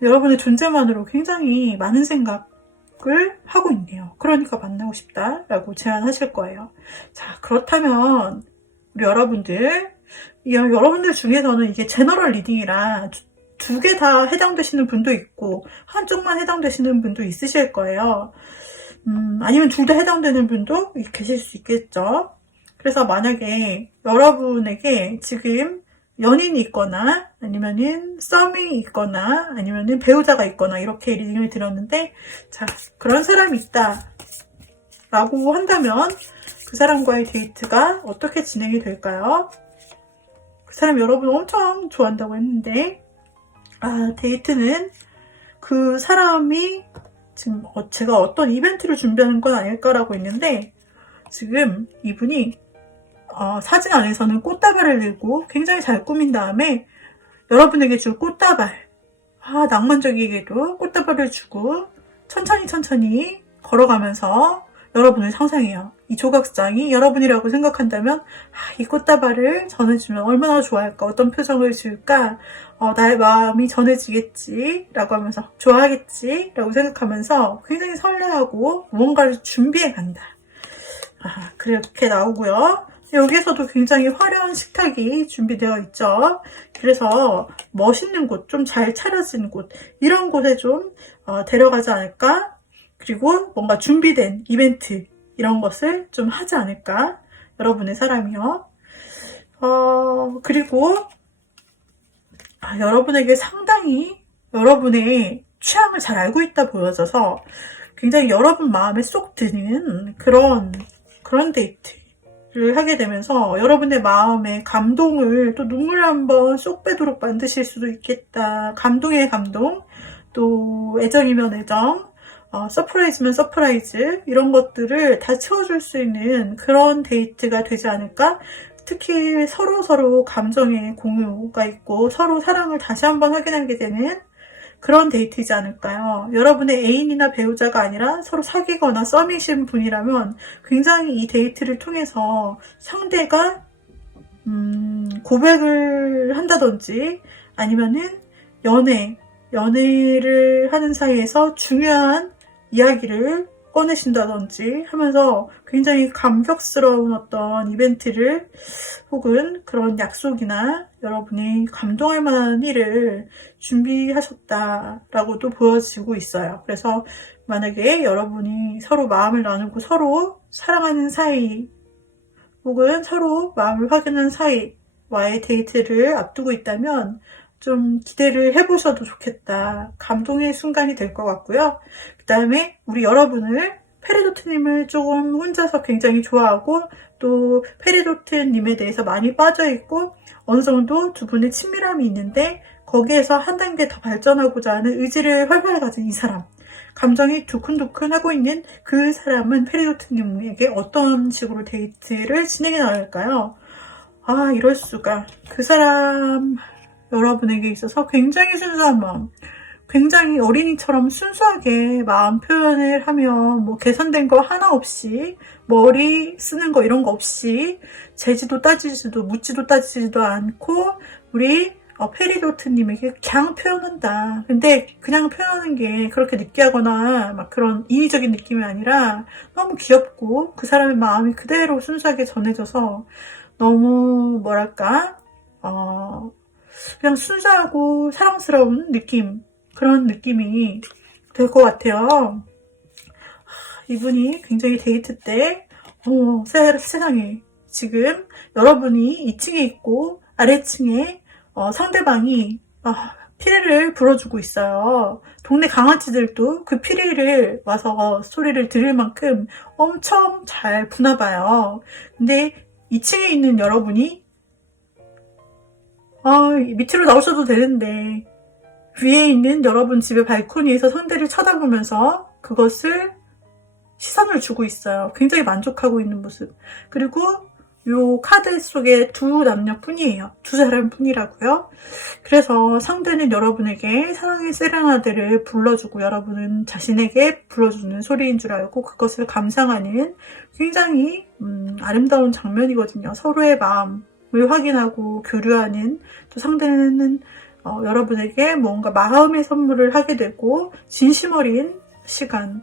여러분의 존재만으로 굉장히 많은 생각을 하고 있네요. 그러니까 만나고 싶다라고 제안하실 거예요. 자, 그렇다면 우리 여러분들 중에서는 이게 제너럴 리딩이라 두 개 다 해당되시는 분도 있고 한쪽만 해당되시는 분도 있으실 거예요. 아니면 둘 다 해당되는 분도 계실 수 있겠죠. 그래서 만약에 여러분에게 지금 연인이 있거나 아니면은 썸이 있거나 아니면은 배우자가 있거나 이렇게 리딩을 드렸는데 자, 그런 사람이 있다 라고 한다면 그 사람과의 데이트가 어떻게 진행이 될까요? 그 사람 여러분 엄청 좋아한다고 했는데 데이트는 그 사람이 지금 제가 어떤 이벤트를 준비하는 건 아닐까라고 했는데 지금 이분이 사진 안에서는 꽃다발을 들고 굉장히 잘 꾸민 다음에 여러분에게 줄 꽃다발 낭만적이게도 꽃다발을 주고 천천히 걸어가면서 여러분을 상상해요. 이 조각상이 여러분이라고 생각한다면 이 꽃다발을 전해주면 얼마나 좋아할까, 어떤 표정을 지을까, 나의 마음이 전해지겠지 라고 하면서 좋아하겠지 라고 생각하면서 굉장히 설레하고 무언가를 준비해 간다. 그렇게 나오고요. 여기에서도 굉장히 화려한 식탁이 준비되어 있죠. 그래서 멋있는 곳, 좀 잘 차려진 곳, 이런 곳에 좀 데려가지 않을까. 그리고 뭔가 준비된 이벤트 이런 것을 좀 하지 않을까. 여러분의 사람이요. 그리고 여러분에게 상당히 여러분의 취향을 잘 알고 있다 보여져서 굉장히 여러분 마음에 쏙 드는 그런 데이트를 하게 되면서 여러분의 마음에 감동을 또 눈물 한번 쏙 빼도록 만드실 수도 있겠다. 감동의 감동, 또 애정이면 애정, 서프라이즈면 서프라이즈, 이런 것들을 다 채워줄 수 있는 그런 데이트가 되지 않을까? 특히 서로 감정의 공유가 있고 서로 사랑을 다시 한번 확인하게 되는 그런 데이트이지 않을까요? 여러분의 애인이나 배우자가 아니라 서로 사귀거나 썸이신 분이라면 굉장히 이 데이트를 통해서 상대가 고백을 한다든지 아니면은 연애를 하는 사이에서 중요한 이야기를 꺼내신다든지 하면서 굉장히 감격스러운 어떤 이벤트를 혹은 그런 약속이나 여러분이 감동할 만한 일을 준비하셨다라고도 보여지고 있어요. 그래서 만약에 여러분이 서로 마음을 나누고 서로 사랑하는 사이 혹은 서로 마음을 확인하는 사이와의 데이트를 앞두고 있다면 좀 기대를 해보셔도 좋겠다. 감동의 순간이 될 것 같고요. 그 다음에 우리 여러분을 페리도트님을 조금 혼자서 굉장히 좋아하고 또 페리도트님에 대해서 많이 빠져있고 어느 정도 두 분의 친밀함이 있는데 거기에서 한 단계 더 발전하고자 하는 의지를 활발히 가진 이 사람, 감정이 두근두근 하고 있는 그 사람은 페리도트님에게 어떤 식으로 데이트를 진행해 나갈까요? 아, 이럴 수가. 그 사람 여러분에게 있어서 굉장히 순수한 마음, 굉장히 어린이처럼 순수하게 마음 표현을 하면 뭐 개선된 거 하나 없이 머리 쓰는 거 이런 거 없이 재지도 따지지도 묻지도 따지지도 않고 우리 페리도트님에게 그냥 표현한다. 근데 그냥 표현하는 게 그렇게 느끼하거나 막 그런 인위적인 느낌이 아니라 너무 귀엽고 그 사람의 마음이 그대로 순수하게 전해져서 너무 뭐랄까 그냥 순수하고 사랑스러운 느낌, 그런 느낌이 될 것 같아요. 이분이 굉장히 데이트 때 세상에 지금 여러분이 2층에 있고 아래층에 상대방이 피리를 불어주고 있어요. 동네 강아지들도 그 피리를 와서 소리를 들을 만큼 엄청 잘 부나 봐요. 근데 2층에 있는 여러분이 밑으로 나오셔도 되는데 위에 있는 여러분 집의 발코니에서 상대를 쳐다보면서 그것을 시선을 주고 있어요. 굉장히 만족하고 있는 모습. 그리고 요 카드 속에 두 남녀뿐이에요. 두 사람뿐이라고요. 그래서 상대는 여러분에게 사랑의 세레나데를 불러주고 여러분은 자신에게 불러주는 소리인 줄 알고 그것을 감상하는 굉장히 아름다운 장면이거든요. 서로의 마음을 확인하고 교류하는, 또 상대는 여러분에게 뭔가 마음의 선물을 하게 되고 진심 어린 시간,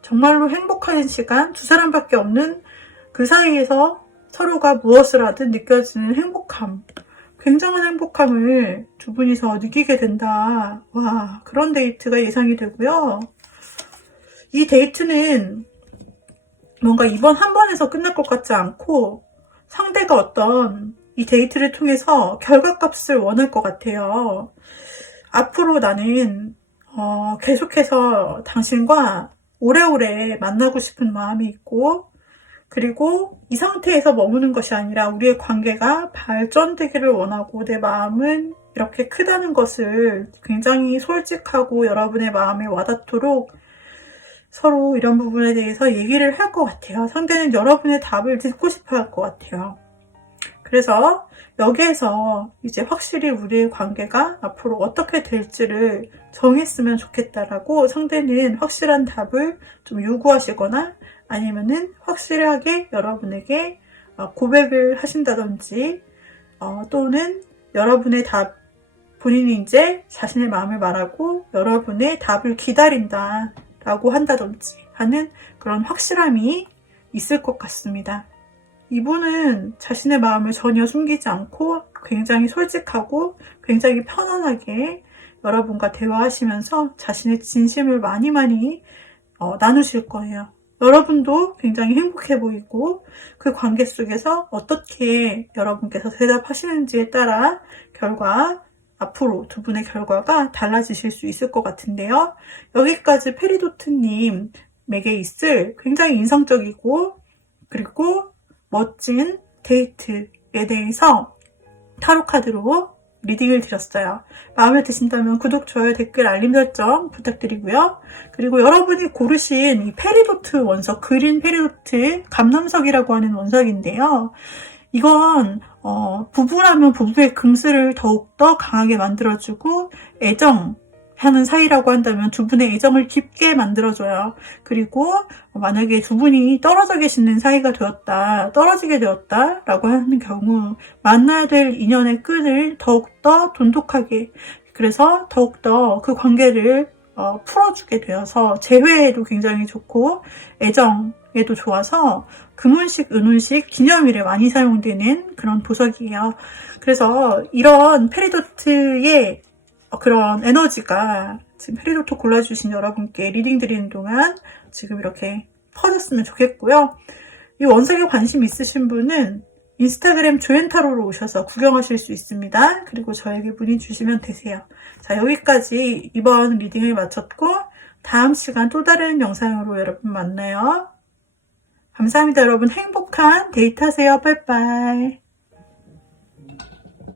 정말로 행복한 시간, 두 사람밖에 없는 그 사이에서 서로가 무엇을 하든 느껴지는 행복함, 굉장한 행복함을 두 분이서 느끼게 된다. 와, 그런 데이트가 예상이 되고요. 이 데이트는 뭔가 이번 한 번에서 끝날 것 같지 않고 상대가 어떤 이 데이트를 통해서 결과값을 원할 것 같아요. 앞으로 나는 계속해서 당신과 오래오래 만나고 싶은 마음이 있고, 그리고 이 상태에서 머무는 것이 아니라 우리의 관계가 발전되기를 원하고 내 마음은 이렇게 크다는 것을 굉장히 솔직하고 여러분의 마음에 와닿도록 서로 이런 부분에 대해서 얘기를 할 것 같아요. 상대는 여러분의 답을 듣고 싶어 할 것 같아요. 그래서 여기에서 이제 확실히 우리의 관계가 앞으로 어떻게 될지를 정했으면 좋겠다라고 상대는 확실한 답을 좀 요구하시거나 아니면은 확실하게 여러분에게 고백을 하신다든지 또는 여러분의 답, 본인이 이제 자신의 마음을 말하고 여러분의 답을 기다린다 라고 한다든지 하는 그런 확실함이 있을 것 같습니다. 이분은 자신의 마음을 전혀 숨기지 않고 굉장히 솔직하고 굉장히 편안하게 여러분과 대화하시면서 자신의 진심을 많이 나누실 거예요. 여러분도 굉장히 행복해 보이고 그 관계 속에서 어떻게 여러분께서 대답하시는지에 따라 앞으로 두 분의 결과가 달라지실 수 있을 것 같은데요. 여기까지 페리도트님에게 있을 굉장히 인상적이고 그리고 멋진 데이트에 대해서 타로카드로 리딩을 드렸어요. 마음에 드신다면 구독, 좋아요, 댓글, 알림 설정 부탁드리고요. 그리고 여러분이 고르신 이 페리도트 원석, 그린 페리도트 감남석이라고 하는 원석인데요. 이건 부부라면 부부의 금슬을 더욱더 강하게 만들어주고 애정하는 사이라고 한다면 두 분의 애정을 깊게 만들어줘요. 그리고 만약에 두 분이 떨어져 계시는 사이가 떨어지게 되었다 라고 하는 경우 만나야 될 인연의 끈을 더욱더 돈독하게, 그래서 더욱더 그 관계를 풀어주게 되어서 재회에도 굉장히 좋고 애정에도 좋아서 금운식, 은운식, 기념일에 많이 사용되는 그런 보석이에요. 그래서 이런 페리도트의 그런 에너지가 지금 페리로토 골라주신 여러분께 리딩 드리는 동안 지금 이렇게 퍼졌으면 좋겠고요. 이 원석에 관심 있으신 분은 인스타그램 조앤타로로 오셔서 구경하실 수 있습니다. 그리고 저에게 문의 주시면 되세요. 자, 여기까지 이번 리딩을 마쳤고 다음 시간 또 다른 영상으로 여러분 만나요. 감사합니다. 여러분 행복한 데이트 하세요. 빠이빠이.